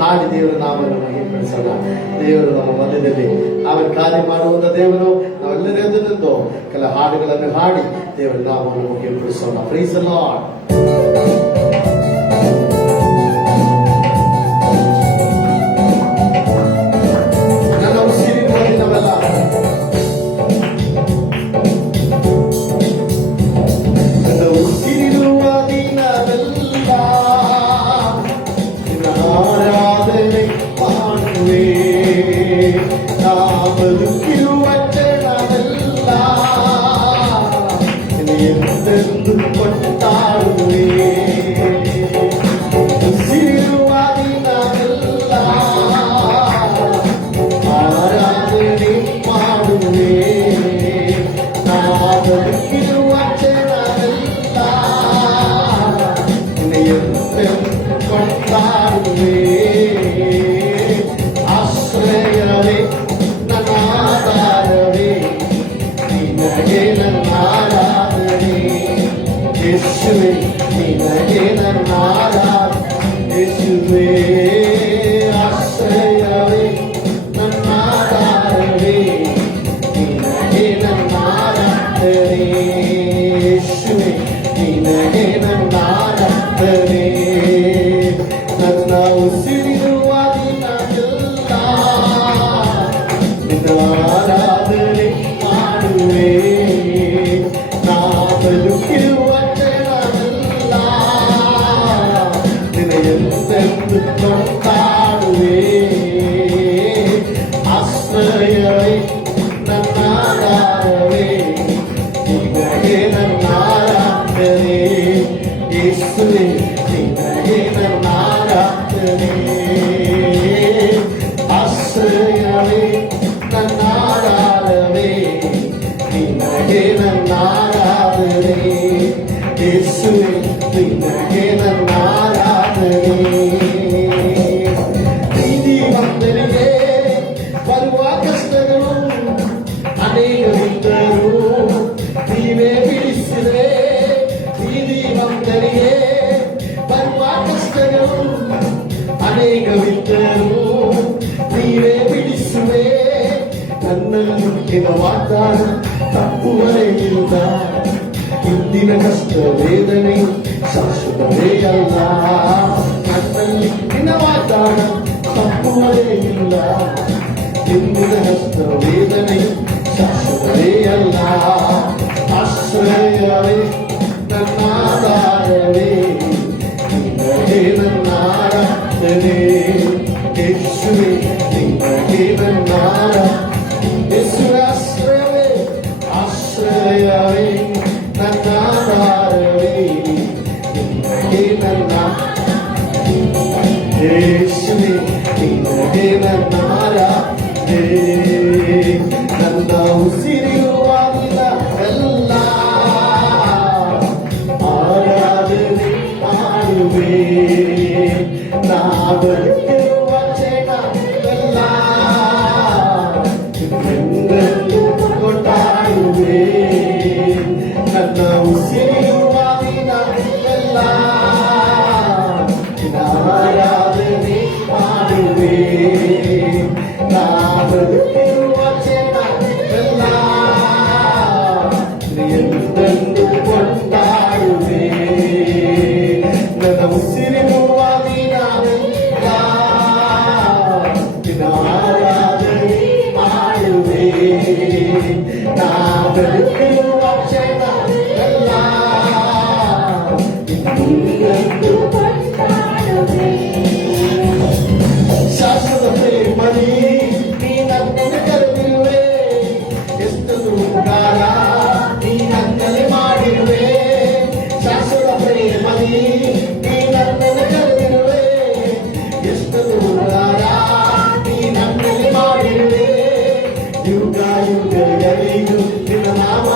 ಹಾಡಿ ದೇವರ ನಾಮವನ್ನು ಮಹಿಮೆಪಡಿಸೋಣ. ದೇವರು ನಮ್ಮ ಮಧ್ಯದಲ್ಲಿ ಅವನ ಕಾರ್ಯ ಮಾಡುವಂತ ದೇವರು. ನಾವೆಲ್ಲರೂ ಎದ್ದು ಕೆಲ ಹಾಡುಗಳನ್ನು ಹಾಡಿ ದೇವರ ನಾಮವನ್ನು ಮಹಿಮೆಪಡಿಸೋಣ. Praise the lord. ಆಶ್ರಯವೇ ನನ್ನಾಧಾರವೇ ನಿನಗೆ ನನ್ನಾರಾಧನೆ. ಯೇಸುವೇ ನಿನಗೆ ನನ್ನಾರಾಧನೆ. ಯೇಸುವೇ ಆಶ್ರಯವೇ ನನ್ನಾಧಾರವೇ ನಿನಗೆ ನನ್ನಾರಾಧನೆ. ಯೇಸುವೇ ನಿನಗೆ ನನ್ನಾರಾಧನೆ. ನನ್ನ ಉಸಿರಿರುವ ದಿನವೆಲ್ಲ ನಿನ್ನ ಆರಾಧನೆ ಮಾಡುವೆ. ನಾ ಬದುಕಿರುವ ಕ್ಷಣವೆಲ್ಲ ನಿನ್ನ ಎಂದೆಂದು ಕೊಂಡಾಡುವೆ. ಆಶ್ರಯವೇ ನನ್ನಾಧಾರವೇ ನಿನಗೆ ನನ್ನಾರಾಧನೆ. ಯೇಸುವೇ ನಿನಗೆ ನನ್ನಾರಾಧನೆ. ಆಶ್ರಯವೇ ನನ್ನಾಧಾರವೇ ನಿನಗೆ ನನ್ನಾರಾಧನೆ. ಯೇಸುವೇ ನಿನಗೆ ನನ್ನಾರಾಧನೆ. ಪ್ರೀತಿ ಭಕ್ತರಿಗೆ ಬರುವ ಕಷ್ಟಗಳು ಅನೇಕವಿದ್ದರು ನೀವೇ ಬಿಡಿಸಿದೆ. ಪ್ರೀತಿ ಭಕ್ತರಿಗೆ ಬರುವ ಕಷ್ಟಗಳು ಅನೇಕವಿದ್ದರು ನೀವೇ ಬಿಡಿಸುವೆ. ನನ್ನಲ್ಲಿ ಹುಟ್ಟಿದ ವಾಗ್ದಾನ ತಪ್ಪುವರೇ ಇಲ್ಲ. ಇಂದಿನ ಕಷ್ಟ ವೇದನೆ ಶಾಶ್ವತವೇ ಅಲ್ಲ. ನನ್ನಲ್ಲಿ ನಿನ್ನ ವಾಗ್ದಾನ ತಪ್ಪುವರೇ ಇಲ್ಲ. ಇಂದಿನ ಕಷ್ಟ ವೇದನೆ ಶಾಶ್ವತವೇ ಅಲ್ಲ. ಆಶ್ರಯವೇ ನನ್ನಾಧಾರವೇ ನಿನಗೆ ನನ್ನಾರಾಧನೆ. ಯೇಸುವೇ ನಿನಗೆ ನನ್ನಾರಾಧನೆ. ಯೇಸುವೇ ಆಶ್ರಯವೇ ಆಶ್ರಯವೇ ನನ್ನಾಧಾರವೇ ನಿನಗೆ ನನ್ನಾರಾಧನೆ. ಯೇಸುವೇ ನಿನಗೆ ನನ್ನಾರಾಧನೆ. ನನ್ನ ಉಸಿರಿರುವಾಗಿಲ್ಲ ಎಲ್ಲ ಆರಾಧನೆ ಮಾಡುವೆ. ನಾ ಬದುಕಿರುವ ಕ್ಷಣವೆಲ್ಲ ಎಂದೆಂದು ಕೊಂಡಾಡುವೆ. ನನ್ನ ಉಸಿರಿರುವ ದಿನವೆಲ್ಲ ಆರಾಧನೆ ಮಾಡುವೆ. ನಾ ಬದುಕಿರುವ ಕ್ಷಣವೆಲ್ಲ ಎಂದೆಂದು ಕೊಂಡಾಡುವೆ. ನನ್ನ ಉಸಿರಿರುವ ದಿನವೆಲ್ಲ ಆರಾಧನೆ ಮಾಡುವೆ. ನಾ ಬದುಕಿರುವ ಕ್ಷಣವೆಲ್ಲ ಎಂದೆಂದು ಕೊಂಡಾಡುವೆ. ಶಾಶ್ವತ ಪ್ರೇಮದಿ ನೀ ನನ್ನನ್ನು ಕರೆದಿರುವೆ. ಎಷ್ಟೊಂದು ಉಪಕಾರ ನೀ ನನ್ನಲ್ಲಿ ಮಾಡಿರುವೆ. ಶಾಶ್ವತ ಪ್ರೇಮದಿ ನೀ ನನ್ನನ್ನು ಕರೆದಿರುವೆ. ಎಷ್ಟೊಂದು ಉಪಕಾರ ನೀ ನನ್ನಲ್ಲಿ ಮಾಡಿರುವೆ. ಯುಗ ಯುಗಗಳಿಗೂ ನಿನ್ನ ನಾಮ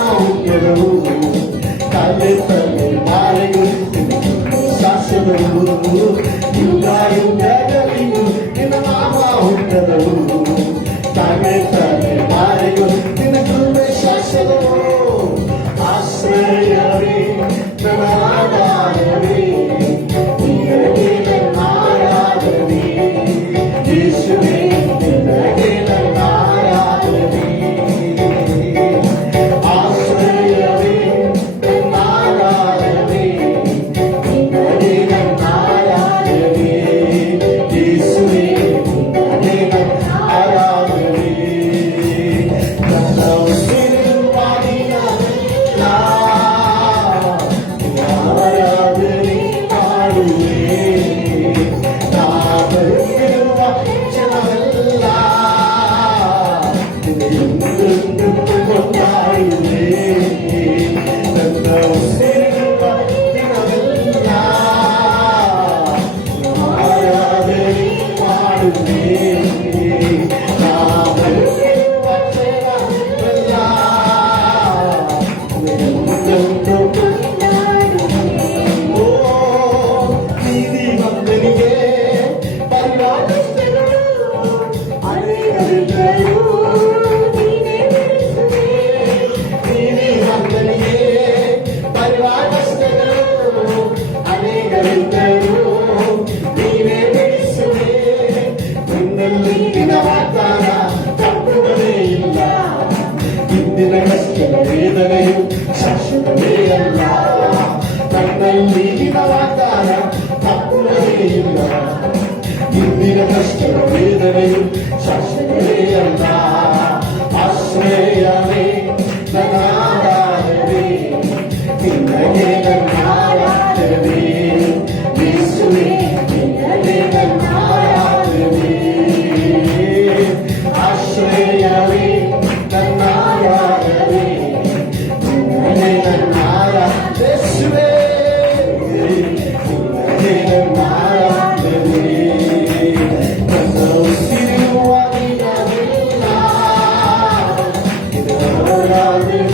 ವೇದನೆಯು ಶಾಶ್ವತವೇ ಅಲ್ಲ, ನನ್ನಲ್ಲಿ ವಾಗ್ದಾನ ತಪ್ಪುವುದೇ ಇಲ್ಲ. ಇಂದಿನ ಕಷ್ಟದ ವೇದನೆಯು ಶಾಶ್ವತವೇ ಅಲ್ಲ. ಆಶ್ರಯವೇ ನನ್ನ ಆಧಾರವೇ, ನಿನ್ನಗೆ ನನ್ನ ಆರಾಧನೆ. ಯೇಸುವೇ ನಿನ್ನಗೆ ನನ್ನ ಆರಾಧನೆ. ಆಶ್ರಯವೇ ನನ್ನ ಆರಾಧನೆ, ನಿನ್ನಗೆ ನನ್ನ ಆರಾಧನೆ. ಯೇಸುವೇ ನಿನ್ನಗೆ ನನ್ನ ಆರಾಧನೆ. ನನ್ನ ಉಸಿರುವಾಗಿ ನಾನಿಲ್ಲ, ನಿನ್ನ ಆರಾಧನೆ.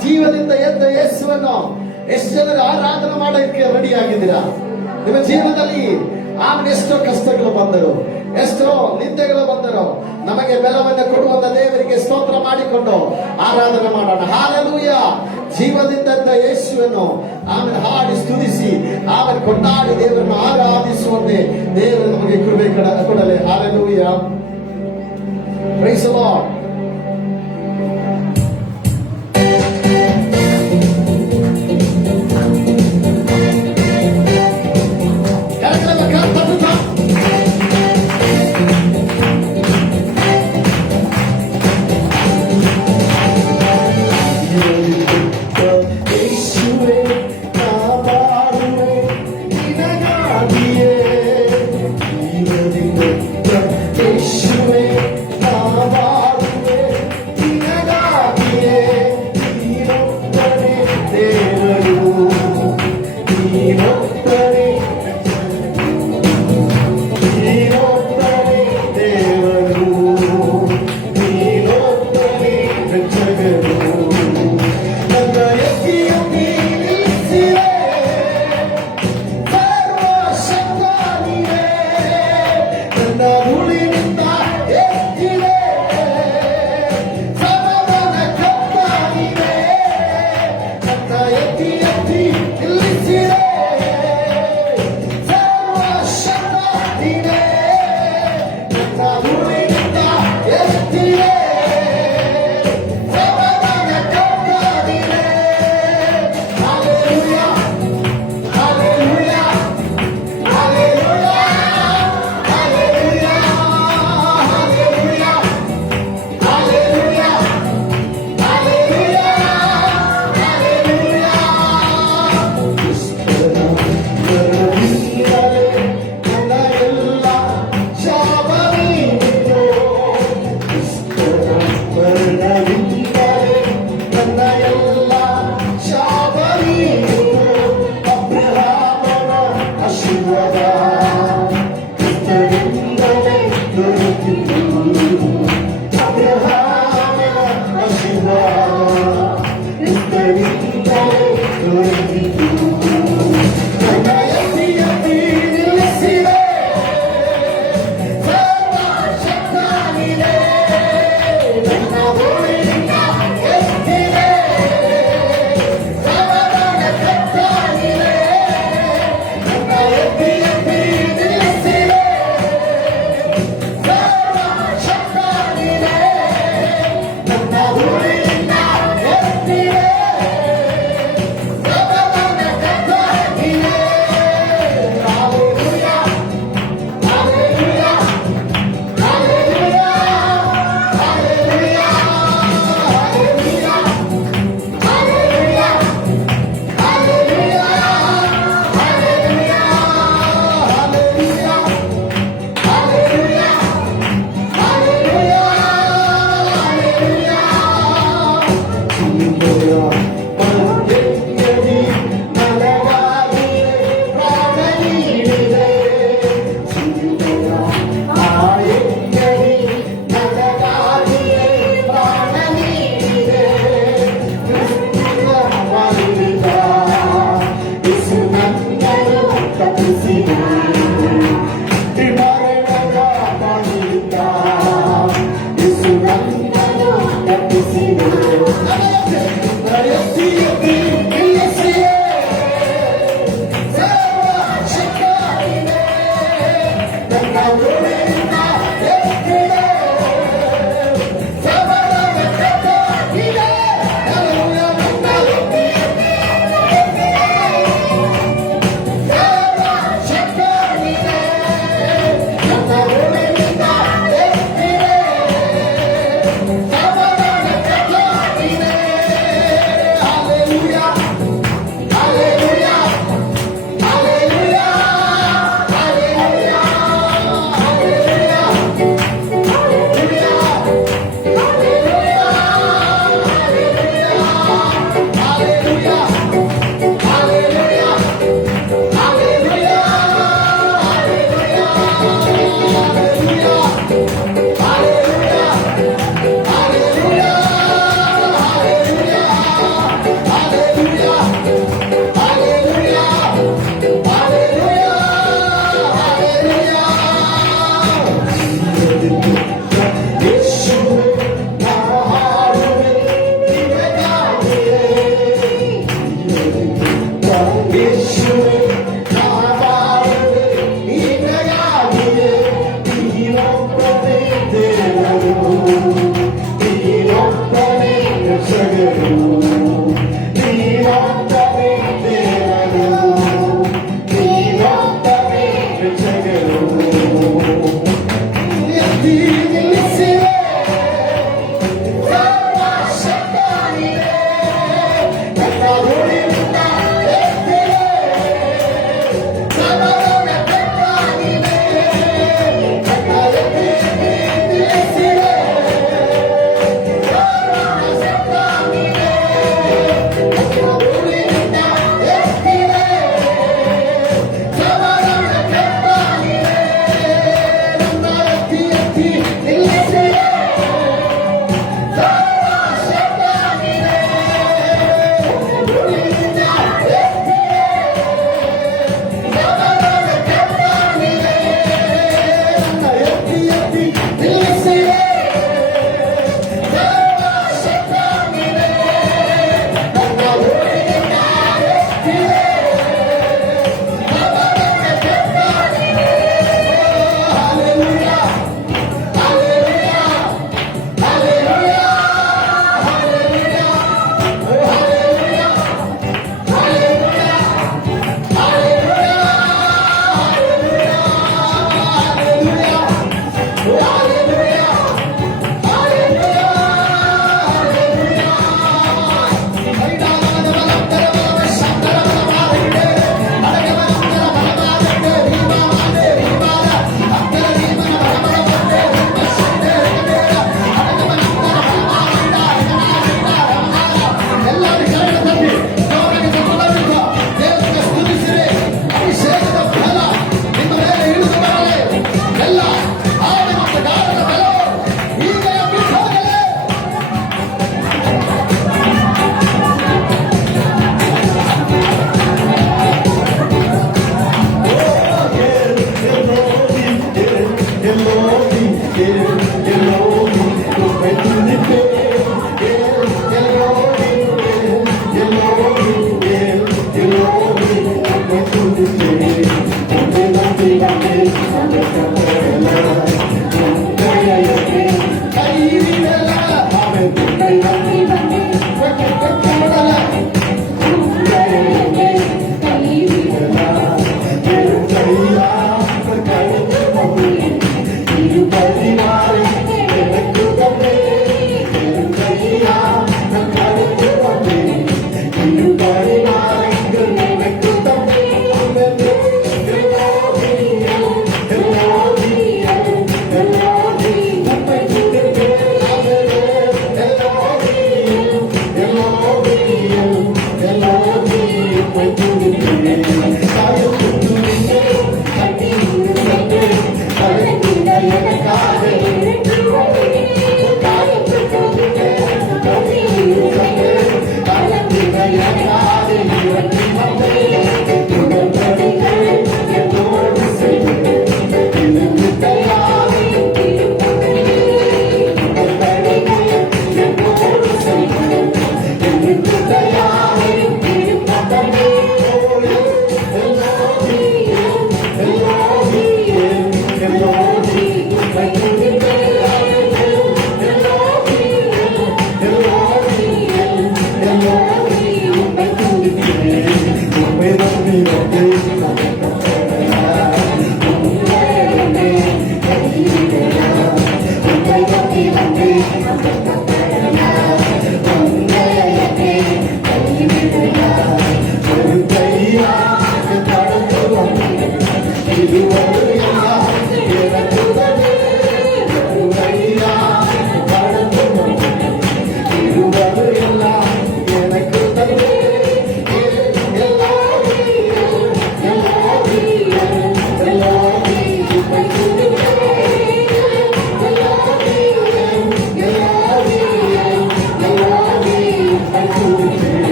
ಜೀವದಿಂದ ಎದ್ದ ಯೇಸುವನ್ನು ಎಷ್ಟು ಜನರು ಆರಾಧನೆ ಮಾಡೋದಕ್ಕೆ ರೆಡಿ ಆಗಿದ್ದೀರಾ? ನಿಮ್ಮ ಜೀವನದಲ್ಲಿ ಆಮೇಲೆ ಎಷ್ಟೋ ಕಷ್ಟಗಳು ಬಂದರು, ಎಷ್ಟೋ ನಿಂದೆಗಳು ಬಂದರು. ನಮಗೆ ಬೆಲವನ್ನು ಕೊಡುವಂತ ದೇವರಿಗೆ ಸ್ತೋತ್ರ ಮಾಡಿಕೊಂಡು ಆರಾಧನೆ ಮಾಡೋಣ. ಹಾಲೆಲೂಯ. ಜೀವದಿಂದ ಎದ್ದ ಯೇಸುವನ್ನು ಆಮೇಲೆ ಹಾಡಿ ಸ್ತುತಿಸಿ ಆಮೇಲೆ ಕೊಂಡಾಡಿ ದೇವರನ್ನು ಆರಾಧಿಸುವಂತೆ ದೇವರು ನಮಗೆ ಕೃಪೆ ಕೊಡಲಿ. Hallelujah. Praise the Lord. Yeshua,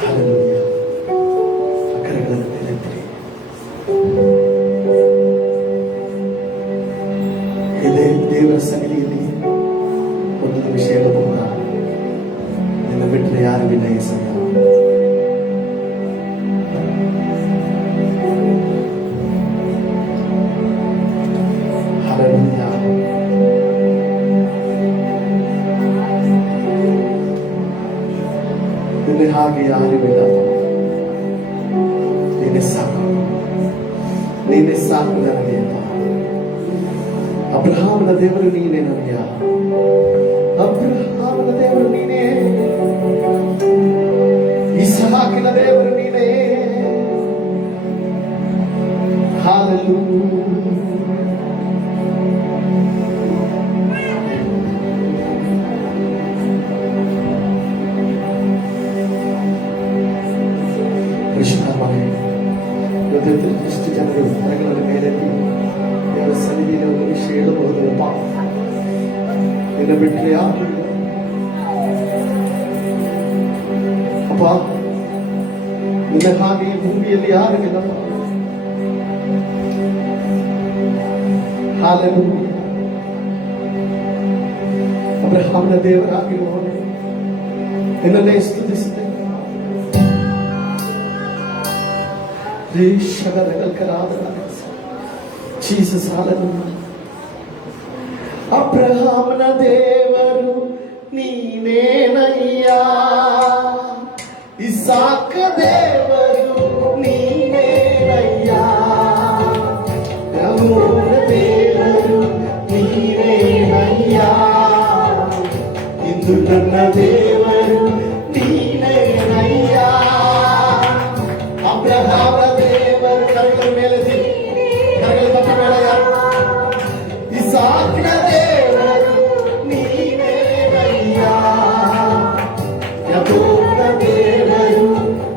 hallelujah. ಕರೆಗಳನ್ನು ಮೇಲೆತ್ತಿರಿ. ಇದೇ ದೇವರ ಸನ್ನಿಧಿಯಲ್ಲಿ ಒಂದು ನಿಮಿಷ ಹೇಳಬಹುದಾ? ನಿನ್ನ ಬಿಟ್ಟರೆ ಯಾರು ಇಲ್ಲ ಈ ಸಮಯ. ಹಲ್ಲೆಲೂಯಾ. ನಿನ್ನೆ ಹಾಗೆ ಯಾರು ಇಲ್ಲ. ನೀನೆ ಸಾಕು, ನೀನೆ ಸಾಕು ನನಗೆ. ಅಬ್ರಹಾಮನ ದೇವರು ನೀನೇ ನನಗೆ. ಅಬ್ರಹಾಮನ ದೇವರು ನೀನೇ, ಇಸಾಕಿನ ದೇವರು ನೀನೇ. ಹಲ್ಲೆಲೂಯಾ. ಎಷ್ಟು ಜನರು ಕರೆಗಳ ಮೇಲೆತ್ತಿ ದೇವರ ಸನ್ನಿಧಿಯಲ್ಲಿ ಒಂದು ವಿಷಯ ಹೇಳಬಹುದಲ್ಲಪ್ಪ. ನಿನ್ನ ಬಿಟ್ಟರೆ ಯಾರು ಇಲ್ಲ ಅಪ್ಪ. ನಿನ್ನ ಹಾಗೆ ಈ ಭೂಮಿಯಲ್ಲಿ ಯಾರು ಇಲ್ಲಪ್ಪ. ಹಲ್ಲೆಲೂಯಾ. ಅಬ್ರಹಾಮನ ದೇವರಾಗಿರುವವನೇ ನಿನ್ನನ್ನೇ ಸ್ತುತಿಸುತ್ತೇನೆ. Jesus, hallelujah. ಅಬ್ರಹಾಮನ ದೇವರು ನೀನೇನಯ್ಯಾ, ಇಸಾಕ ದೇವರು ನೀನೇನಯ್ಯಾ, ಯಾಕೋಬನ ದೇವರು ನೀನೇನಯ್ಯಾ, ಇಂದು ನನ್ನ ದೇವರು ನೀನೇನಯ್ಯಾ. ಅಬ್ರಹಾಮನ ದೇವರು ಕರೆಗಳ ಮೇಲೆ ಕರೆಗಳ ತಪ್ಪ ಬೇಡ. ಇಸಾಕನ ದೇವರು ನೀನೇನಯ್ಯಾ, ಯಾಕೋಬನ ದೇವರು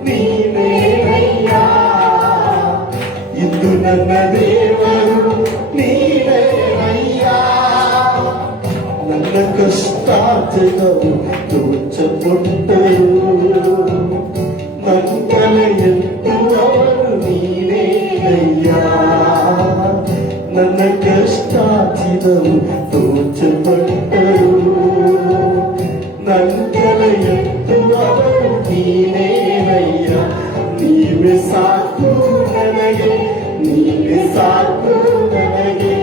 ನೀನೇನಯ್ಯಾ, ಇಂದು ನನ್ನ ದೇವರು ನೀನೇನಯ್ಯಾ. ನನ್ನ ಕಷ್ಟಾರ್ಜಿತವು ತೋಚಪಟ್ಟರು, ನನ್ನ ಎತ್ತುವವರು ನೀನೇನಯ್ಯಾ. ನನ್ನ ಕಷ್ಟಾರ್ಜಿತವು ತೋಚಪಟ್ಟರು, ನನ್ನ ಎತ್ತುವವರು ನೀನೇನಯ್ಯಾ. ನೀವೇ ಸಾಕು ನನಗೆ, ನೀವೇ ಸಾಕು ನನಗೆ,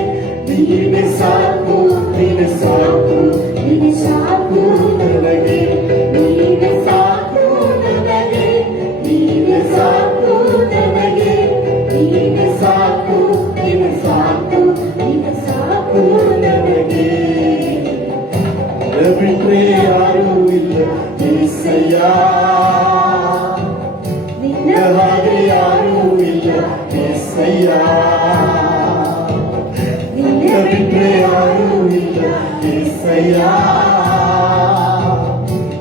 ನೀವೇ ಸಾಕು, ನೀವೇ ಸಾಕು, ನೀವೇ ಸಾಕು ನನಗೆ, ನೀವೇ ಸಾಕು ನನಗೆ, ನೀವೇ ಸಾಕು ನನಗೆ, ನೀವೇ ಸಾಕು, ನೀವೇ ಸಾಕು, ನೀವೇ ಸಾಕು ನನಗೆ. ಬಿಟ್ರೆ ಯಾರೂ ಇಲ್ಲ యేసయ్య, ನಿನ್ನ ಹಾಗೆ ಯಾರೂ ಇಲ್ಲ యేసయ్ಯ, ನಿನ್ನ ಬಿಟ್ರೆ ಯಾರೂ ಇಲ್ಲ యేసయ్ಯ,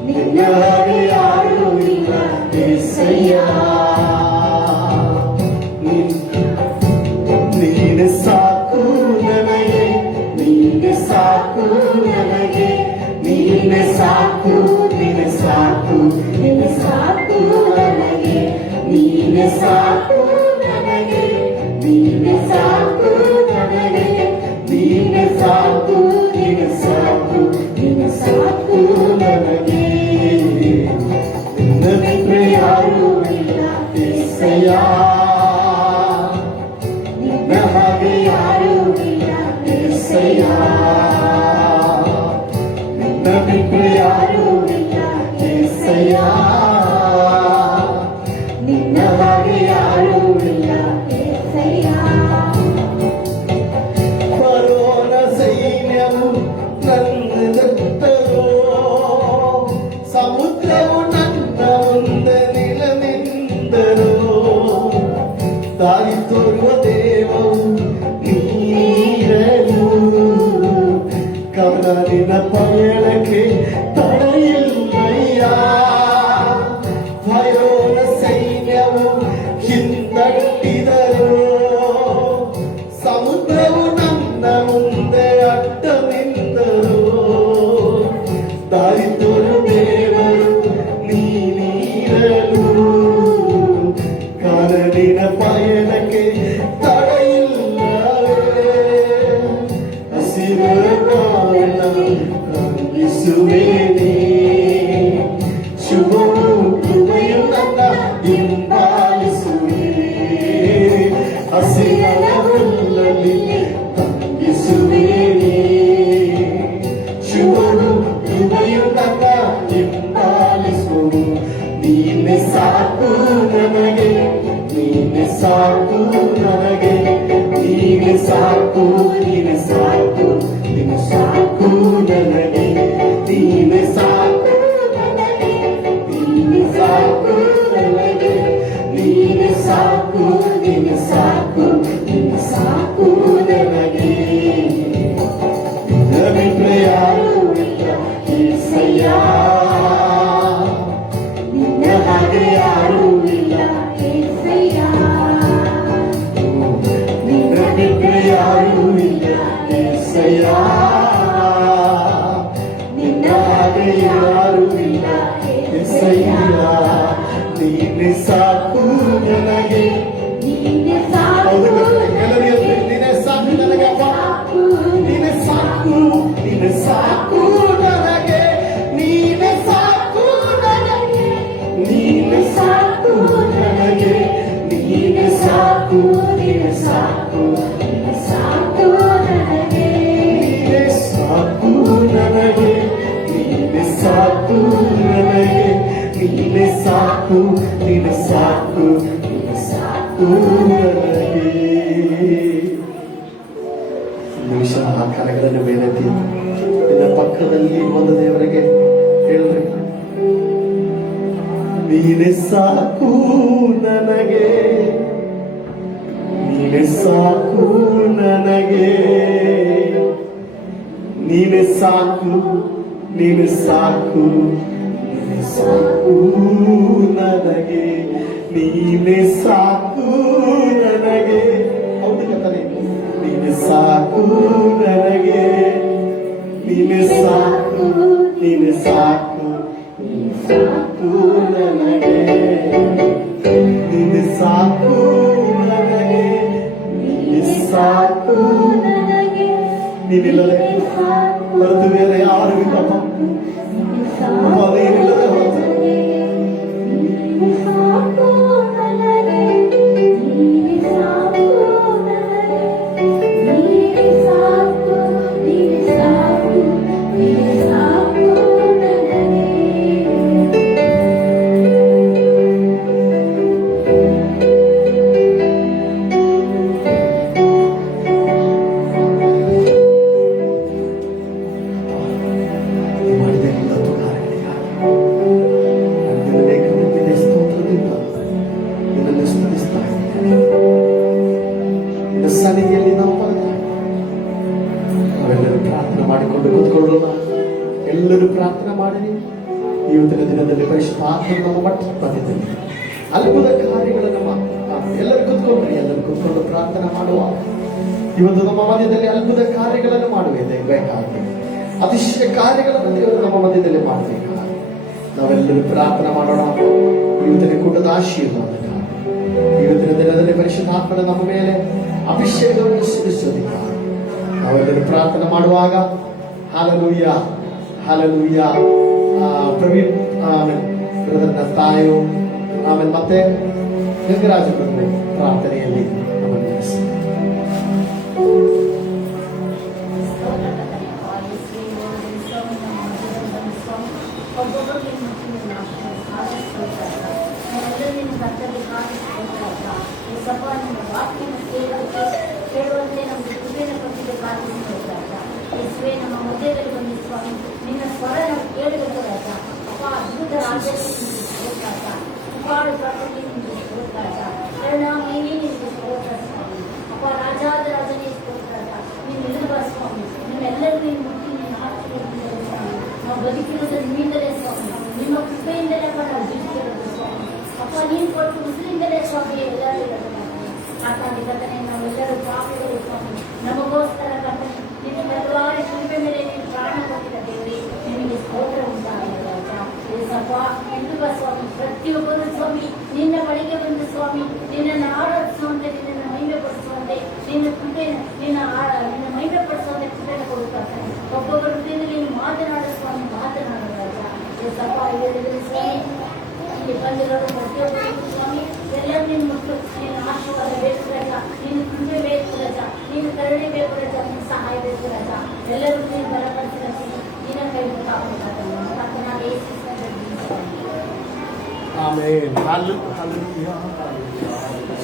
ನಿನ್ನ ಹಾಗೆ ಯಾರೂ ಇಲ್ಲ యేసయ్ಯ. ನೀನೆ ಸಾಕು ನನಗೆ, ನೀನೆ ಸಾಕು ನನಗೆ, ನೀನೆ ಸಾಕು, ನೀನೆ ಸಾಕು, ನೀನೆ ಸಾಕು ನನಗೆ, ನೀನೆ ಸಾಕು ನನಗೆ, ನೀನೆ ಸಾಕು ನನಗೆ, ನೀನೆ ಸಾಕು, ನೀನೆ ಸಾಕು, ನೀನೆ ಸಾಕು ನನಗೆ. ನಿನ್ನ ಬಿಟ್ಟರೆ ಯಾರೂ ಇಲ್ಲ యేಸಯ್ಯ, ನಿನ್ನ ಹಾಗೆ ಯಾರೂ ಇಲ್ಲ యేಸಯ್ಯ, ನಿನ್ನ ಬಿಟ್ಟರೆ ಯಾರೂ ಇಲ್ಲ యేಸಯ್ಯ, ನಿನ್ನ ಹಾಗೆ ಯಾರೂ ಇಲ್ಲ యేಸಯ್ಯ. ಫರೋನ ಸೈನ್ಯವು ನನ್ನದತ್ತರೋ, ಸಮುದ್ರವು ನನ್ನ ಮುಂದೆ ನಿಲ್ಲನೆಂದರು, ನೀನೆ ಸಾಕು ನನಗೆ, ನೀನೆ ಸಾಕು ನನಗೆ, ನೀನೆ ಸಾಕು, ನೀನೆ ಸಾಕು, ನೀನೆ ಸಾಕು ನನಗೆ, ನೀನೆ ಸಾಕು ನನಗೆ, ನೀನೆ ಸಾಕು ನನಗೆ, ನೀನೆ ಸಾಕು, ನೀನೆ ಸಾಕು, ನೀನೆ ಸಾಕು ನನಗೆ. ನಿನ್ನ ಬಿಟ್ಟರೆ ಯಾರೂ ಇಲ್ಲ యేసయ్య, ನಿನ್ನ ಹಾಗೆ ಯಾರೂ ಇಲ್ಲ యేసయ్ಯ, ನಿನ್ನ ಬಿಟ್ಟರೆ ಯಾರೂ ಇಲ್ಲ యేసయ్ಯ, ನಿನ್ನ ಹಾಗೆ ಯಾರೂ ಇಲ್ಲ యేసయ్య. ನೀನೆ ಸಾಕು ನನಗೆ, ನೀನೆ ಸಾಕು ನನಗೆ, ನೀನೆ ಸಾಕು ನನಗಪ್ಪ, ನೀನೆ ಸಾಕು, ನೀನೆ ಸಾಕು ನನಗೆ, ನೀನೆ ಸಾಕು ನನಗೆ, ನೀನೆ ಸಾಕು ನನಗೆ, ನೀನೆ ಸಾಕು, ನೀನೆ ಸಾಕು, ನೀನೆ ಸಾಕು ನನಗೆ, ನೀನೆ ಸಾಕು ನನಗೆ, ನೀನೆ ಸಾಕು ನನಗೆ, ನೀನೆ ಸಾಕು, ನೀನೆ ಸಾಕು, ನೀನೆ ಸಾಕು ನನಗೆ. ನಿಮಿಷ ಆ ಕರಗಳನ್ನು ಬೇರೆತ್ತಿ ನಿನ್ನ ಪಕ್ಕದಲ್ಲಿ ಒಂದು ದೇವರಿಗೆ ಹೇಳಿದ್ರೆ, ನೀನೆ ಸಾಕು ನನಗೆ, ನೀನೆ ಸಾಕು ನನಗೆ, ನೀನೆ ಸಾಕು, ನೀನೆ ಸಾಕು, ನೀನೆ ಸಾಕು ನನಗೆ, ನೀನೆ ಸಾಕು ನನಗೆ. ಹೌದು ಕಥನೆ, ನೀನೆ ಸಾಕು ನನಗೆ, ನೀನೆ ಸಾಕು, ನೀನೆ ಸಾಕು, ನೀನೆ ಸಾಕು ನನಗೆ, ನೀನೆ ಸಾಕು ನನಗೆ, ನೀನೆ ಸಾಕು ನನಗೆ, ನೀನಿಲ್ಲದೆ ಹೊರತು ಬೇರೆ ಯಾರು ಇಲ್ಲಪ್ಪ, ಅದೇನಿಲ್ಲದೆ ಹೊರತು. ಸನ್ನಿಧಿಯಲ್ಲಿ ನಾವು ನಾವೆಲ್ಲರೂ ಪ್ರಾರ್ಥನೆ ಮಾಡಿಕೊಂಡು ಕೂತ್ಕೊಳ್ಳೋಣ. ಎಲ್ಲರೂ ಪ್ರಾರ್ಥನೆ ಮಾಡಿ ಇವತ್ತಿನ ದಿನದಲ್ಲಿ ಪರಿಶುದ್ಧಾತ್ಮ ನಮ್ಮ ಮಧ್ಯದಲ್ಲಿ ಅದ್ಭುತ ಕಾರ್ಯಗಳನ್ನು ಎಲ್ಲರೂ ಕೂತ್ಕೊಂಡ್ರಿ, ಎಲ್ಲರೂ ಕೂತ್ಕೊಂಡು ಪ್ರಾರ್ಥನೆ ಮಾಡುವ. ಇವತ್ತು ನಮ್ಮ ಮಧ್ಯದಲ್ಲಿ ಅದ್ಭುತ ಕಾರ್ಯಗಳನ್ನು ಮಾಡಬೇಕಾಗಿ, ಅತಿಶಯ ಕಾರ್ಯಗಳನ್ನು ದೇವರು ನಮ್ಮ ಮಧ್ಯದಲ್ಲಿ ಮಾಡಬೇಕಾಗಿ ನಾವೆಲ್ಲರೂ ಪ್ರಾರ್ಥನೆ ಮಾಡೋಣ. ಇವತ್ತಿನ ಕೂಟದ ಆಶೀರ್ವಾದ, ಇವತ್ತಿನ ದಿನದಲ್ಲಿ ಪರಿಶುದ್ಧಾತ್ಮನ ನಮ್ಮ ಮೇಲೆ ಅಭಿಷೇಕವನ್ನು ಸುರಿಸೋದಕ್ಕಾಗಿ ನಾವೆಲ್ಲರೂ ಪ್ರಾರ್ಥನೆ ಮಾಡುವಾಗ ಹಾಲೆಲೂಯಾ ಹಾಲೆಲೂಯಾ. ಪ್ರವೀಣ್ ಬ್ರದರ್ನ ತಾಯು ಆಮೇಲೆ ಮತ್ತೆ ಗಂಗರಾಜ ಪ್ರಾರ್ಥನೆಯಲ್ಲಿ ನಮ್ಮನ್ನು ನಡೆಸಿ. ಕೇಳುವಂತೆ ನಮಗೆ ಕೃಪೆಯನ್ನು ಕೊಟ್ಟಿದ್ದ ಪ್ರಾರ್ಥಿಸಿದಾಗ ಯೇಸುವೇ, ನಮ್ಮ ಮಧ್ಯದಲ್ಲಿ ಬಂದು ಸ್ವಾಮಿ ನಿನ್ನ ಸ್ವರ ನಾವು ಕೇಳಬೇಕು ರಾಜ. ಅಪ್ಪ ಅದ್ಭುತ ರಾಜ್ಯದಲ್ಲಿ ನಿಮಗೆ ಸ್ತೋತ್ರ, ಉಪಾಡು ಪ್ರಾರ್ಥನೆ ನಿಮಗೆ ಸ್ತೋತ್ರ, ಕರುಣಾಮಯಿ ನಿಮಗೆ ಸ್ತೋತ್ರ ಸ್ವಾಮಿ. ಅಪ್ಪ ರಾಜಾದ ರಾಜನೇ ಸ್ತೋತ್ರ, ನೀನು ಇರುವ ಸ್ವಾಮಿ. ನಿಮ್ಮೆಲ್ಲರೂ ನೀನು ಮುಟ್ಟಿ ನಿನ್ನ ಆಶೀರ್ವಾದದಿಂದಲೇ ಸ್ವಾಮಿ ನಾವು ಬದುಕಿರೋದು ನಿಮ್ಮಿಂದಲೇ ಸ್ವಾಮಿ. ನಿಮ್ಮ ಕೃಪೆಯಿಂದಲೇ ನಾವು ಜೀವಿಸಿರೋದು ಸ್ವಾಮಿ. ಅಪ್ಪ ನೀನು ಕೊಟ್ಟು ಉಸಿರಿಂದಲೇ ಸ್ವಾಮಿ ಎಲ್ಲರೂ ಇರೋದು ಮಾತಾಡಿ ಕರ್ತನೆ. ನಾವೆಲ್ಲರೂ ಪಾಪಿಗಳು ಸ್ವಾಮಿ, ನಮಗೋಸ್ಕರ ಕರ್ತನೆ ನಿನ್ನ ಹಲವಾರು ಶಿಲ್ಪೆ ಮೇಲೆ ನೀನು ಪ್ರಾಣ ಕೊಟ್ಟಿದ್ದ ದೇವರೇ, ನಿನಗೆ ಸ್ತೋತ್ರ ಉಂಟಾಗಲಿ ರಾಜ. ಏಸಪ್ಪ ಇರುವ ಸ್ವಾಮಿ ಪ್ರತಿಯೊಬ್ಬರು ಸ್ವಾಮಿ ನಿನ್ನ ಬಳಿಗೆ ಬಂದು ಸ್ವಾಮಿ ನಿನ್ನನ್ನು ಆರಾಧಿಸುವಂತೆ, ನಿನ್ನನ್ನು ಮಹಿಮೆ ಪಡಿಸುವಂತೆ, ನಿನ್ನ ಕೃಪೆ ನಿನ್ನ ಮಹಿಮೆ ಪಡಿಸುವಂತೆ ಕೃಪೆಯನ್ನು ಕೊಡುತ್ತಾರೆ. ಒಬ್ಬೊಬ್ಬರ ಹೃದಯದಲ್ಲಿ ನೀನು ಮಾತನಾಡೋ ಸ್ವಾಮಿ, ಮಾತನಾಡೋ ರಾಜ. ಏಸಪ್ಪ ಹೇಳಿದರೆ ಸ್ವಾಮಿ ಇಲ್ಲಿ ಬಂದಿರೋದು ಪ್ರತಿಯೊಬ್ಬರಿಗೂ ಸ್ವಾಮಿ ಎಲ್ಲರೂ ನೀನು ಮುಟ್ಟು ನೀನು ಆಶೀರ್ವಾದ ಬೇಕು ರಜ, ನೀನು ಕೃಪೆ ಬೇಕು ರಜ, ನೀನು ಕರುಣೆ ಬೇಕು ರಜ, ನೀನು ಸಹಾಯ ಬೇಕು ರಜ. ಎಲ್ಲರೂ ನೀನು ಬಲಪಡಿಸಿ ನಿನ್ನ ಕೈ ಮುಖ ಆಮೆನ್. ಹಲ್ಲೆಲೂಯಾ.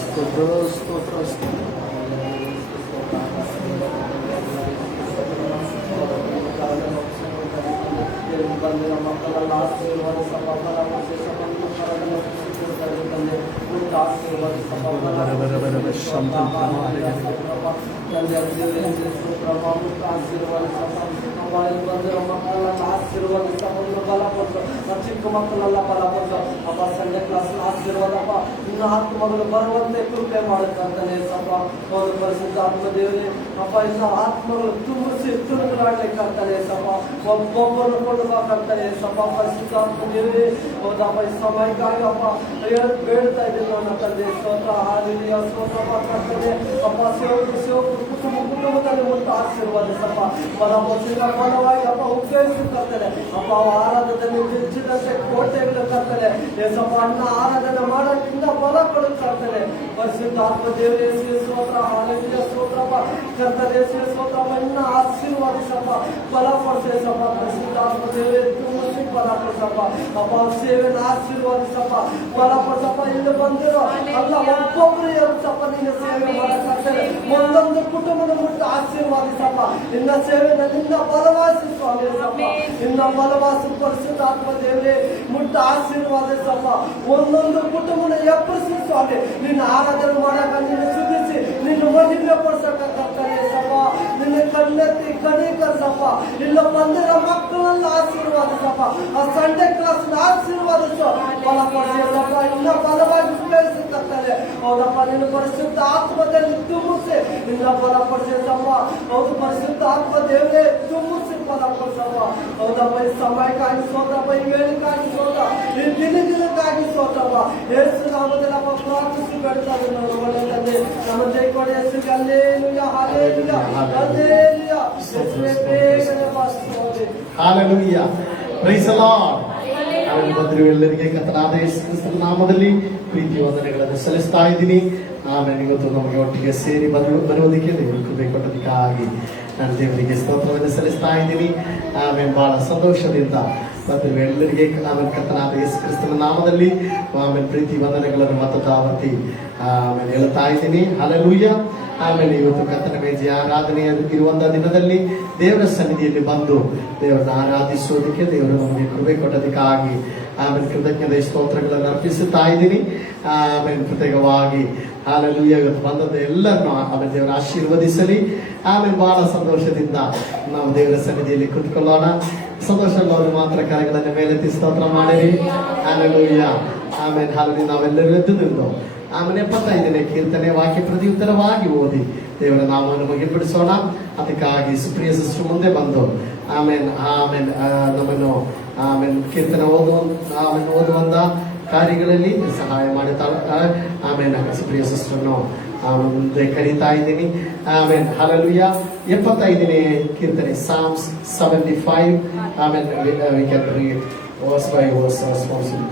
ಸ್ತೋತ್ರ, ಸ್ತೋತ್ರ, ಸ್ತೋತ್ರ. ಬಂದಿರೋ ಮಕ್ಕಳೆಲ್ಲ ಆಶೀರ್ವಾದಿಸಪ್ಪ, ಫಲವರ್ಧಿಸಪ್ಪ, ಫಲವನ್ನು ತಂದೆ ಉಂಟು ಆಶೀರ್ವಾದಿಸಪ್ಪ, ಬಂದಿರೋ ಮಕ್ಕಳೆಲ್ಲ ಆಶೀರ್ವಾದಿಸಪ್ಪ, ಬಲಪಡಿಸು. ಚಿಕ್ಕ ಮಕ್ಕಳೆಲ್ಲ ಬಲಪಡಿಸು ಅಪ್ಪ. ಸಂಡೆ ಕ್ಲಾಸ್ ಆಶೀರ್ವಾದಪ್ಪ. ಇನ್ನು ಆತ್ಮಗಳು ಬರುವಂತೆ ಕೃಪೆ ಮಾಡುತ್ತಂತಾನೆ ಸಪ್ಪ. ಒಂದು ಪರಿಶುದ್ಧ ಆತ್ಮ ದೇವರೇ ಅಪ್ಪ, ಇನ್ನು ಆತ್ಮಗಳು ತುಂಬಿಸಿ ತುಳುಕಲಾಡ್ಲಿಕ್ಕಂತಾನೆ ಸಪ್ಪ. ಒಬ್ಬೊಬ್ಬರು ಕೊಂಡು ಬಾಕಂತಾನೆ ಸಪ್ಪ. ಪರಿಶುದ್ಧ ಆತ್ಮ ದೇವರೇ ಹೌದಪ್ಪ, ಈ ಸಮಯಕ್ಕಾಗಿ ಅಪ್ಪ ಬೇಡ್ತಾ ಇದ್ದೀನಿ ನನ್ನ ತಂದೆ. ಸ್ತೋತ್ರ, ಹಾಲೆಲೂಯಾ, ಸ್ತೋತ್ರ ಮಾಡ್ತಾನೆ ಅಪ್ಪ. ಸೇವಕರು ಕುಟುಂಬದಲ್ಲಿ ಮುಟ್ಟು ಆಶೀರ್ವಾದಿಸಪ್ಪ. ಫಲವಾಗಿ ಅಪ್ಪ ಉಪಯೋಗಿಸುತ್ತಾರೆ ಅಪ್ಪ. ಆರಾಧನೆ ಹೆಚ್ಚಿದಂತೆ ಕೋಟೆಗಳು ಕರ್ತಾರೆ ಏಸಪ್ಪ. ಅನ್ನ ಆರಾಧನೆ ಮಾಡೋದ್ರಿಂದ ಫಲ ಕೊಡುತ್ತಾರೆ. ಪರಿಶುದ್ಧ ಆತ್ಮ ದೇವರೇ ಸ್ತೋತ್ರ, ಹಾಲೆಲೂಯಾ, ಸ್ತೋತ್ರಪ್ಪ. ಕರ್ತನೆ ಸ್ತೋತ್ರಪ್ಪ. ಇನ್ನ ಆಶೀರ್ವಾದಿಸಪ್ಪ, ಫಲ ಕೊಡಿಸಪ್ಪ. ಪರಿಶುದ್ಧ ಆತ್ಮ ದೇವರೇ ತುಂಬಿಸಿ ಫಲ ಕೊಡಿಸಪ್ಪ ಅಪ್ಪ. ಸೇವೆನ ಆಶೀರ್ವಾದಿಸಪ್ಪ, ಫಲ ಕೊಡಿಸಪ್ಪ. ಇಲ್ಲಿ ಬಂದಿರೋ ಅಲ್ಲ ಒಬ್ಬೊಬ್ಬರು ಇರುತ್ತಪ್ಪ ನಿನ್ನ ಸೇವೆ ಮಾಡಕ್ಕಾಗ್ತದೆ. ಒಂದೊಂದು ಕುಟುಂಬದ ಮುಟ್ಟು ಆಶೀರ್ವಾದಿಸಪ್ಪ. ನಿನ್ನ ಸೇವೆನ ನಿನ್ನ ಬಲವಾಸಿ ಸ್ವಾಮಿ ಸಪ್ಪ. ನಿನ್ನ ಬಲವಾಸಿ ಪರಿಶುದ್ಧ ಆತ್ಮ ದೇವರೇ ಮುಟ್ಟು ಆಶೀರ್ವಾದಿಸಪ್ಪ. ಒಂದೊಂದು ಕುಟುಂಬನ ಎಬ್ಬರಿಸಿ ಸ್ವಾಮಿ. ನಿನ್ನ ಆರಾಧನೆ ಮಾಡಕ, ನಿನ್ನ ಸುಧಿಸಿ, ನಿನ್ನ ಮಹಿಮೆ ಪಡಿಸಕ್ಕಾಗ್ತಾನೆ ಸಪ್ಪ. ನಿನ್ನ ಕಣ್ಣೆತ್ತಿ ಕಣೀಕರಿಸಪ್ಪ. ಇಲ್ಲ ಬಂದಿರೋ ಮಕ್ಕಳನ್ನ ಆಶೀರ್ವಾದಿಸಪ್ಪ. ಆ ಸಂಡೆ ಕ್ಲಾಸ್ ಆಶೀರ್ವಾದಿಸು, ಫಲ ಕೊಡಿಸಪ್ಪ. ಇನ್ನ ಬಲವಾಗಿ ಉಪಯೋಗಿಸುತ್ತಾರೆ ಹೌದಪ್ಪ. ನಿನ್ನ ಪರಿಶುದ್ಧ ಆತ್ಮದಲ್ಲಿ ತುಂಬಿಸಿ ನಿನ್ನ ಫಲ ಕೊಡಿಸಪ್ಪ. ಹೌದು ಪರಿಶುದ್ಧ ಆತ್ಮ ದೇವರೇ ತುಂಬಿಸಿ ಫಲ ಕೊಡಿಸಪ್ಪ. ಹೌದಪ್ಪ, ಈ ಸಮಯಕ್ಕಾಗಿ ಸೋತಪ್ಪ, ಈ ವೇಳೆಗಾಗಿ ಸೋತ, ಈ ದಿನಕ್ಕಾಗಿ ಸೋತಪ್ಪ. ಯೇಸು ನಾಮದಲ್ಲಿ ಅಪ್ಪ ಪ್ರಾರ್ಥಿಸಿ ಬೇಡ್ತಾ ಇದ್ದೀನಿ ನನ್ನ ಒಳ್ಳೆಯ ತಂದೆ. ನಮ್ಮ ಜೈ ಕೊಡಿ ಯೇಸುಗೆ. Hallelujah, hallelujah, hallelujah. ಯೇಸುವೇ ಬೇಗನೆ ಬಾ ಸ್ವಾಮಿ. Hallelujah. Praise the Lord. ಬಂದಿರುವ ಎಲ್ಲರಿಗೆ ಕರ್ತನಾದ ಯೇಸು ಕ್ರಿಸ್ತನ ನಾಮದಲ್ಲಿ ಪ್ರೀತಿ ವಂದನೆಗಳನ್ನು ಸಲ್ಲಿಸ್ತಾ ಇದ್ದೀನಿ. ಆಮೇಲೆ ಇವತ್ತು ನಮಗೆ ಒಟ್ಟಿಗೆ ಸೇರಿ ಬರುವುದಕ್ಕೆ ದೇವರು ಕೃಪೆ ಕೊಟ್ಟದಕ್ಕಾಗಿ ನಾನು ದೇವರಿಗೆ ಸ್ತೋತ್ರವನ್ನು ಸಲ್ಲಿಸ್ತಾ ಇದ್ದೀನಿ. ಆಮೇಲೆ ಬಹಳ ಸಂತೋಷದಿಂದ ಬಂದಿರುವ ಎಲ್ಲರಿಗೆ ಆಮೇಲೆ ಕರ್ತನಾದ ಯೇಸು ಕ್ರಿಸ್ತನ ನಾಮದಲ್ಲಿ ಆಮೇಲೆ ಪ್ರೀತಿ ವಂದನೆಗಳನ್ನು ಮತದಾವತಿ ಆಮೇಲೆ ಹೇಳ್ತಾ ಇದ್ದೀನಿ. ಹಲ್ಲೆಲೂಯಾ. ಆಮೇಲೆ ಇವತ್ತು ಕರ್ತನ ಮೇಜೆ ಆರಾಧನೆ ಇರುವಂತಹ ದಿನದಲ್ಲಿ ದೇವರ ಸನ್ನಿಧಿಯಲ್ಲಿ ಬಂದು ದೇವರನ್ನ ಆರಾಧಿಸೋದಕ್ಕೆ ದೇವರು ನಮಗೆ ಕೃಪೆ ಕೊಟ್ಟದಕ್ಕಾಗಿ ಆಮೇಲೆ ಕೃತಜ್ಞತೆ ಸ್ತೋತ್ರಗಳನ್ನು ಅರ್ಪಿಸುತ್ತಾ ಇದ್ದೀನಿ. ಆಮೇಲೆ ಪ್ರತ್ಯೇಕವಾಗಿ ಹಲ್ಲೆಲೂಯಾ. ಇವತ್ತು ಬಂದದ್ದು ಎಲ್ಲರನ್ನು ಆಮೇಲೆ ದೇವರ ಆಶೀರ್ವದಿಸಲಿ. ಆಮೇಲೆ ಬಹಳ ಸಂತೋಷದಿಂದ ನಾವು ದೇವರ ಸನ್ನಿಧಿಯಲ್ಲಿ ಕೂತ್ಕೊಳ್ಳೋಣ. ಸಂತೋಷದವರು ಮಾತ್ರ ಕರೆಗಳನ್ನು ಮೇಲೆತ್ತಿ ಸ್ತೋತ್ರ ಮಾಡಿರಿ. ಹಲ್ಲೆಲೂಯಾ. ಆಮೇಲೆ ಹಾಗೆ ನಾವೆಲ್ಲರೂ ಎದ್ದು ನಿಂತು ಆಮೇಲೆ 75ನೇ ಕೀರ್ತನೆ ವಾಕ್ಯ ಪ್ರತಿಯುತ್ತರವಾಗಿ ಓದಿ ದೇವರ ನಾಮವನ್ನು ಮುಗಿಬಿಡಿಸೋಣ. ಅದಕ್ಕಾಗಿ ಸುಪ್ರಿಯ ಸಿಸ್ಟರ್ ಮುಂದೆ ಬಂದು ಆಮೇಲೆ ನಮ್ಮನ್ನು ಕೀರ್ತನೆ ಓದುವಂತ ಕಾರ್ಯಗಳಲ್ಲಿ ಸಹಾಯ ಮಾಡುತ್ತಾರೆ. ಆಮೇಲೆ ಸುಪ್ರಿಯ ಸಿಸ್ಟರ್ನು ಮುಂದೆ ಕರೀತಾ ಇದ್ದೀನಿ. ಆಮೇಲೆ ಹಲ್ಲೆಲೂಯಾ. 75ನೇ ಕೀರ್ತನೆ Psalms 75. ಆಮೇಲೆ we can read verse by verse responsibly.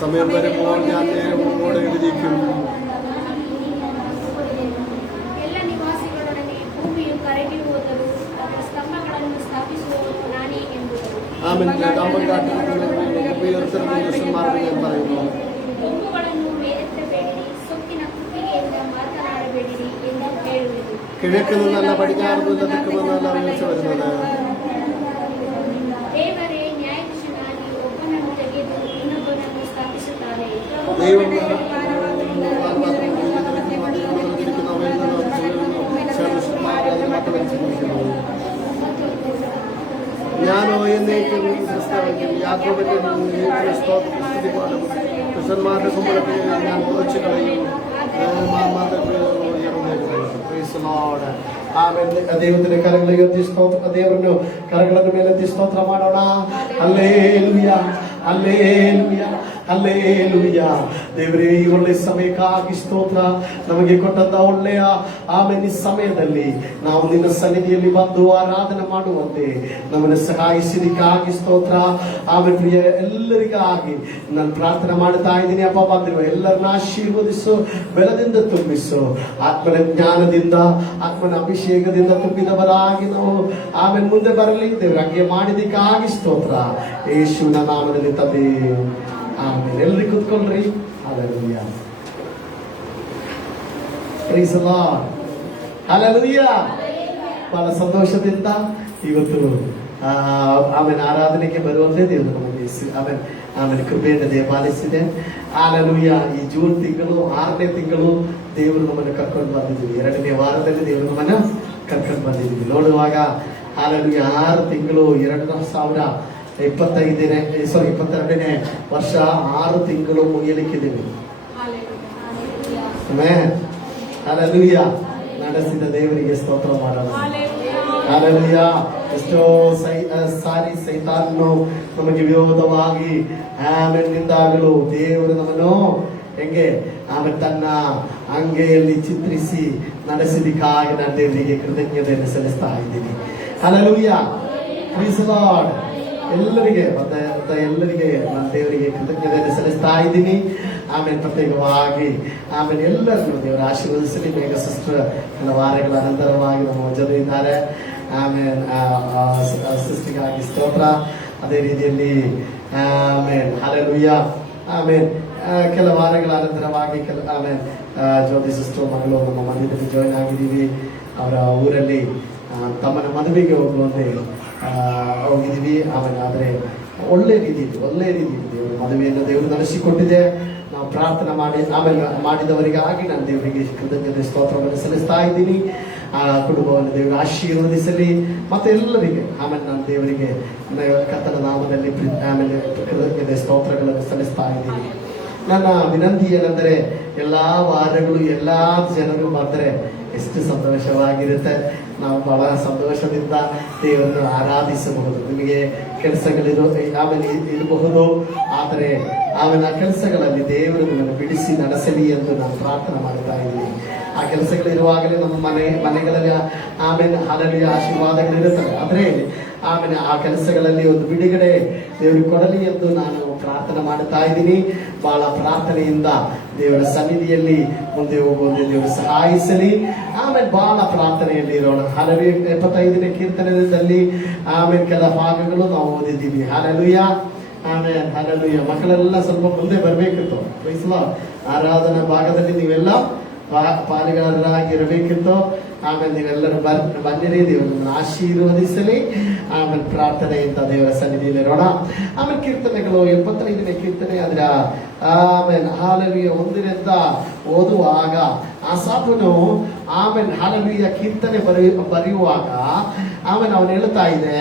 സമയം വരുമ്പോൾ ഞാൻ നേരവും ഓടെ വിധിക്കും. ಎಲ್ಲ ನಿವಾಸಿಗಳೊಡನೆ ಭೂಮಿಯು ಕರಗಿ ಹೋದರೂ ಅದರ ಸ್ತಂಭಗಳನ್ನು ಸ್ಥಾಪಿಸುವವರು ನಾನೇ ಎಂಬುದು. ಗುಂಪುಗಳನ್ನು ಮೇಲೆತ್ತಬೇಡಿರಿ, ಸೊಕ್ಕಿನ ಕುತ್ತಿಗೆಯಿಂದ ಮಾತನಾಡಬೇಡಿರಿ ಎಂದು ಹೇಳುವುದು. കിഴക്ക് നിന്നല്ല പടിഞ്ഞാറ് നിന്ന് തെക്ക് നിന്നല്ല വീഴ്ച വരുന്നത്. ದೇವರೇ ನ್ಯಾಯಾಧೀಶನಾಗಿ ಒಬ್ಬನನ್ನು ತೆಗೆದು ಇನ್ನೊಬ್ಬನನ್ನು ಸ್ಥಾಪಿಸುತ್ತಾನೆ. ഞാനോ എന്നേക്കും ക്രിസ്തുവിനും യാക്കോബിന്റെ സ്തുതി പാടും. പുരുഷന്മാരുടെ കുമ്പളത്തെ ഞാൻ കുറച്ചു കളയും. ದೇವರ ಕರಗಳಿಗೆ ಸ್ತೋತ್ರ. ದೇವರನ್ನು ಕರಗಳ ಮೇಲೆ ಸ್ತೋತ್ರ ಮಾಡೋಣ. Hallelujah, hallelujah, hallelujah. ದೇವರೇ, ಈ ಒಳ್ಳೆ ಸಮಯಕ್ಕಾಗಿ ಸ್ತೋತ್ರ. ನಮಗೆ ಕೊಟ್ಟಂತ ಒಳ್ಳೆಯ ಆಮೇಲೆ ಈ ಸಮಯದಲ್ಲಿ ನಾವು ನಿನ್ನ ಸನ್ನಿಧಿಯಲ್ಲಿ ಬಂದು ಆರಾಧನೆ ಮಾಡುವಂತೆ ನಮ್ಮನ್ನು ಸಹಾಯಿಸಿದಕ್ಕಾಗಿ ಸ್ತೋತ್ರ. ಆಮೇಲೆ ಪ್ರಿಯ ಎಲ್ಲರಿಗಾಗಿ ನಾನು ಪ್ರಾರ್ಥನೆ ಮಾಡ್ತಾ ಇದ್ದೀನಿ ಅಪ್ಪ. ಬಂದಿರುವ ಎಲ್ಲರನ್ನ ಆಶೀರ್ವದಿಸು, ಬೆಳದಿಂದ ತುಂಬಿಸು, ಆತ್ಮನ ಜ್ಞಾನದಿಂದ ಆತ್ಮನ ಅಭಿಷೇಕದಿಂದ ತುಂಬಿದವರಾಗಿ ನಾವು ಆಮೇಲೆ ಮುಂದೆ ಬರಲಿ ದೇವ್ರ. ಹಾಗೆ ಮಾಡಿದಕ್ಕಾಗಿ ಸ್ತೋತ್ರ. ಯೇಸುವಿನ ನಾಮದಲ್ಲಿ ತಂದೆ, ಆಮೇಲೆ ಎಲ್ಲರಿಗೂ ಕೂತ್ಕೊಳ್ರಿ. Hallelujah. Praise the lord. Hallelujah. ಬಹಳ ಸಂತೋಷದಿಂದ ಇವತ್ತು ಆಮೇಲೆ ಆರಾಧನೆಗೆ ಬರುವಂತೆ ದೇವರು ನಮಗೆ ಆಮೇಲೆ ಕೃಪೆಯಿಂದ ದೇವಾಲಿಸಿದೆ. ಹಲ್ಲೆಲೂಯಾ. ಈ ಜೂನ್ ತಿಂಗಳು 6ನೇ ತಿಂಗಳು ದೇವರು ನಮ್ಮನ್ನು ಕರ್ಕೊಂಡು ಬಂದಿದ್ದೀವಿ. 2ನೇ ವಾರದಲ್ಲಿ ದೇವರು ನಮ್ಮನ್ನು ಕರ್ಕೊಂಡು ಬಂದಿದ್ದೀವಿ. ನೋಡುವಾಗ ಹಲ್ಲೆಲೂಯಾ 6 ತಿಂಗಳು 2022ನೇ ವರ್ಷ 6 ತಿಂಗಳು ಮುಗಿಯಲಿಕ್ಕಿದ್ದೀವಿ. ಹಲ್ಲೆಲೂಯಾ. ನಡೆಸಿದ ದೇವರಿಗೆ ಸ್ತೋತ್ರ ಮಾಡೋಣ. ಹಲ್ಲೆಲೂಯಾ. ಎಷ್ಟೋ ಸಾರಿ ಸೈತಾನನು ನಮಗೆ ವಿರೋಧವಾಗಿ ನಿಂದಾಗಲು ದೇವರು ನಮ್ಮನ್ನು ಹೆಂಗೆ ಆಮೇಲೆ ತನ್ನ ಅಂಗೆಯಲ್ಲಿ ಚಿತ್ರಿಸಿ ನಡೆಸಿದಕ್ಕಾಗಿ ನಾನು ದೇವರಿಗೆ ಕೃತಜ್ಞತೆಯನ್ನು ಸಲ್ಲಿಸ್ತಾ ಇದ್ದೀನಿ. ಹಲ್ಲೆಲೂಯಾ. Praise the Lord. ಎಲ್ಲರಿಗೆ ಎಲ್ಲರಿಗೆ ನಾನು ದೇವರಿಗೆ ಕೃತಜ್ಞತೆಯನ್ನು ಸಲ್ಲಿಸ್ತಾ ಇದ್ದೀನಿ. ಆಮೇಲೆ ಪ್ರತ್ಯೇಕವಾಗಿ ಆಮೇಲೆ ಎಲ್ಲರಿಗೂ ದೇವರ ಆಶೀರ್ವದಿಸಲಿ. ಬೇಗ ಸಿಸ್ಟರ್ ಕೆಲ ವಾರಗಳ ಅನಂತರವಾಗಿ ನಮ್ಮ ಜೊತೆ ಇದ್ದಾರೆ. ಆಮೇಲೆ ಸೃಷ್ಟಿಗಾಗಿ ಸ್ತೋತ್ರ. ಅದೇ ರೀತಿಯಲ್ಲಿ ಆಮೇಲೆ ಹಲ್ಲೆಲೂಯಾ. ಆಮೇಲೆ ಕೆಲ ವಾರಗಳ ಅನಂತರವಾಗಿ ಆಮೇಲೆ ಜ್ಯೋತಿ ಸಿಸ್ಟರ್ ಮಗಳು ನಮ್ಮ ಮಧ್ಯದಲ್ಲಿ ಜಾಯಿನ್ ಆಗಿದ್ದೀವಿ. ಅವರ ಊರಲ್ಲಿ ತಮ್ಮನ ಮದುವೆಗೆ ಹೋಗುವಂತೆ ಹೋಗಿದ್ದೀವಿ. ಆದರೆ ಒಳ್ಳೆ ರೀತಿ ದೇವರು ಮದುವೆಯನ್ನು ದೇವರು ನಡೆಸಿಕೊಟ್ಟಿದೆ. ನಾವು ಪ್ರಾರ್ಥನೆ ಮಾಡಿ ಆಮೇಲೆ ಮಾಡಿದವರಿಗಾಗಿ ನಾನು ದೇವರಿಗೆ ಕೃತಜ್ಞತೆ ಸ್ತೋತ್ರವನ್ನು ಸಲ್ಲಿಸ್ತಾ ಇದ್ದೀನಿ. ಆ ಕುಟುಂಬವನ್ನು ದೇವರು ಆಶೀರ್ವದಿಸಲಿ. ಮತ್ತೆ ಎಲ್ಲರಿಗೆ ಆಮೇಲೆ ನಾನು ದೇವರಿಗೆ ಕರ್ತನ ನಾಮದಲ್ಲಿ ಆಮೇಲೆ ಕೃತಜ್ಞತೆ ಸ್ತೋತ್ರಗಳನ್ನು ಸಲ್ಲಿಸ್ತಾ ಇದ್ದೀನಿ. ನನ್ನ ವಿನಂತಿ ಏನೆಂದರೆ, ಎಲ್ಲಾ ವಾರಗಳು ಎಲ್ಲಾ ಜನರು ಬಂದರೆ ಎಷ್ಟು ಸಂತೋಷವಾಗಿರುತ್ತೆ. ನಾವು ಬಹಳ ಸಂತೋಷದಿಂದ ದೇವರನ್ನು ಆರಾಧಿಸಬಹುದು. ನಿಮಗೆ ಕೆಲಸಗಳಿರೋ ಆಮೇಲೆ ಇರಬಹುದು, ಆದರೆ ಆಮೇಲೆ ಆ ಕೆಲಸಗಳಲ್ಲಿ ದೇವರು ನಿಮ್ಮನ್ನು ಬಿಡಿಸಿ ನಡೆಸಲಿ ಎಂದು ನಾನು ಪ್ರಾರ್ಥನೆ ಮಾಡ್ತಾ ಇದ್ದೀನಿ. ಆ ಕೆಲಸಗಳಿರುವಾಗಲೇ ನಮ್ಮ ಮನೆಗಳಲ್ಲಿ ಆಮೇಲೆ ಹಲವು ಆಶೀರ್ವಾದಗಳಿರುತ್ತವೆ. ಆದರೆ ಆಮೇಲೆ ಆ ಕೆಲಸಗಳಲ್ಲಿ ಒಂದು ಬಿಡುಗಡೆ ದೇವರು ಕೊಡಲಿ ಎಂದು ನಾನು ಪ್ರಾರ್ಥನೆ ಮಾಡ್ತಾ ಇದ್ದೀನಿ. ಬಹಳ ಪ್ರಾರ್ಥನೆಯಿಂದ ದೇವರ ಸನ್ನಿಧಿಯಲ್ಲಿ ಮುಂದೆ ಹೋಗುವಂತೆ ದೇವರು ಸಹಾಯಿಸಲಿ. ಆಮೇಲೆ ಬಹಳ ಪ್ರಾರ್ಥನೆಯಲ್ಲಿ ಇರೋಣ. ಹಲ್ಲೆಲೂಯಾ. 75ನೇ ಕೀರ್ತನೆಯಲ್ಲಿ ಆಮೇಲೆ ಕೆಲ ಭಾಗಗಳು ನಾವು ಓದಿದ್ದೀವಿ. ಹಲ್ಲೆಲೂಯಾ. ಆಮೇಲೆ ಹಲ್ಲೆಲೂಯಾ. ಮಕ್ಕಳೆಲ್ಲ ಸ್ವಲ್ಪ ಮುಂದೆ ಬರಬೇಕಿತ್ತು. Price the lord. ಆರಾಧನಾ ಭಾಗದಲ್ಲಿ ನೀವೆಲ್ಲ ಪಾಲುಗಾರರಾಗಿರಬೇಕಿತ್ತು. ಆಮೇಲೆ ನೀವೆಲ್ಲರೂ ಬನ್ನಿರಿ. ದೇವರನ್ನು ಆಶೀರ್ವದಿಸಲಿ. ಆಮೇಲೆ ಪ್ರಾರ್ಥನೆಯಿಂದ ದೇವರ ಸನ್ನಿಧಿಯಲ್ಲಿರೋಣ. ಆಮೇಲೆ ಕೀರ್ತನೆಗಳು 75ನೇ ಕೀರ್ತನೆ ಅದರ ಆಮೇಲೆ ಹಲ್ಲೆಲೂಯಾ 1ರಿಂದ ಓದುವಾಗ ಆಸಾಫನು ಆಮೇಲೆ ಹಲ್ಲೆಲೂಯಾ ಕೀರ್ತನೆ ಬರೆಯುವಾಗ ಆಮೇಲೆ ಅವನು ಹೇಳ್ತಾ ಇದೆ.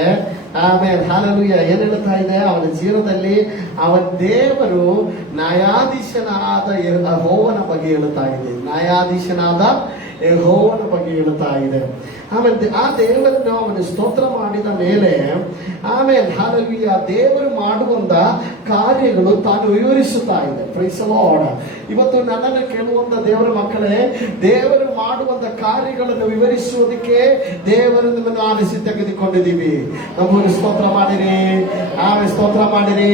ಆಮೇಲೆ ಹಲ್ಲೆಲೂಯಾ ಏನ್ ಹೇಳ್ತಾ ಇದೆ? ಅವನ ಜೀವನದಲ್ಲಿ ಅವನ ದೇವರು ನ್ಯಾಯಾಧೀಶನಾದ ಯೆಹೋವನ ಬಗ್ಗೆ ಹೇಳ್ತಾ ಇದೆ. ನ್ಯಾಯಾಧೀಶನಾದ ಯೆಹೋವನ ಬಗ್ಗೆ ಹೇಳ್ತಾ ಇದೆ. ಆಮೇಲೆ ಆ ದೇವರನ್ನು ಅವನು ಸ್ತೋತ್ರ ಮಾಡಿದ ಮೇಲೆ ಆಮೇಲೆ ಹಲ್ಲೆಲೂಯಾ ದೇವರು ಮಾಡುವಂತ ಕಾರ್ಯಗಳು ತಾನು ವಿವರಿಸುತ್ತಾ ಇದೆ. Praise the Lord. ಇವತ್ತು ನನ್ನನ್ನು ಕೇಳುವಂತ ದೇವರ ಮಕ್ಕಳೇ, ದೇವರು ಮಾಡುವಂತ ಕಾರ್ಯಗಳನ್ನು ವಿವರಿಸುವುದಕ್ಕೆ ದೇವರು ನಿಮ್ಮನ್ನು ಆಲಿಸಿ ತೆಗೆದುಕೊಂಡಿದ್ದೀವಿ. ನಮ್ಮನ್ನು ಸ್ತೋತ್ರ ಮಾಡಿರಿ. ಆಮೇಲೆ ಸ್ತೋತ್ರ ಮಾಡಿರಿ.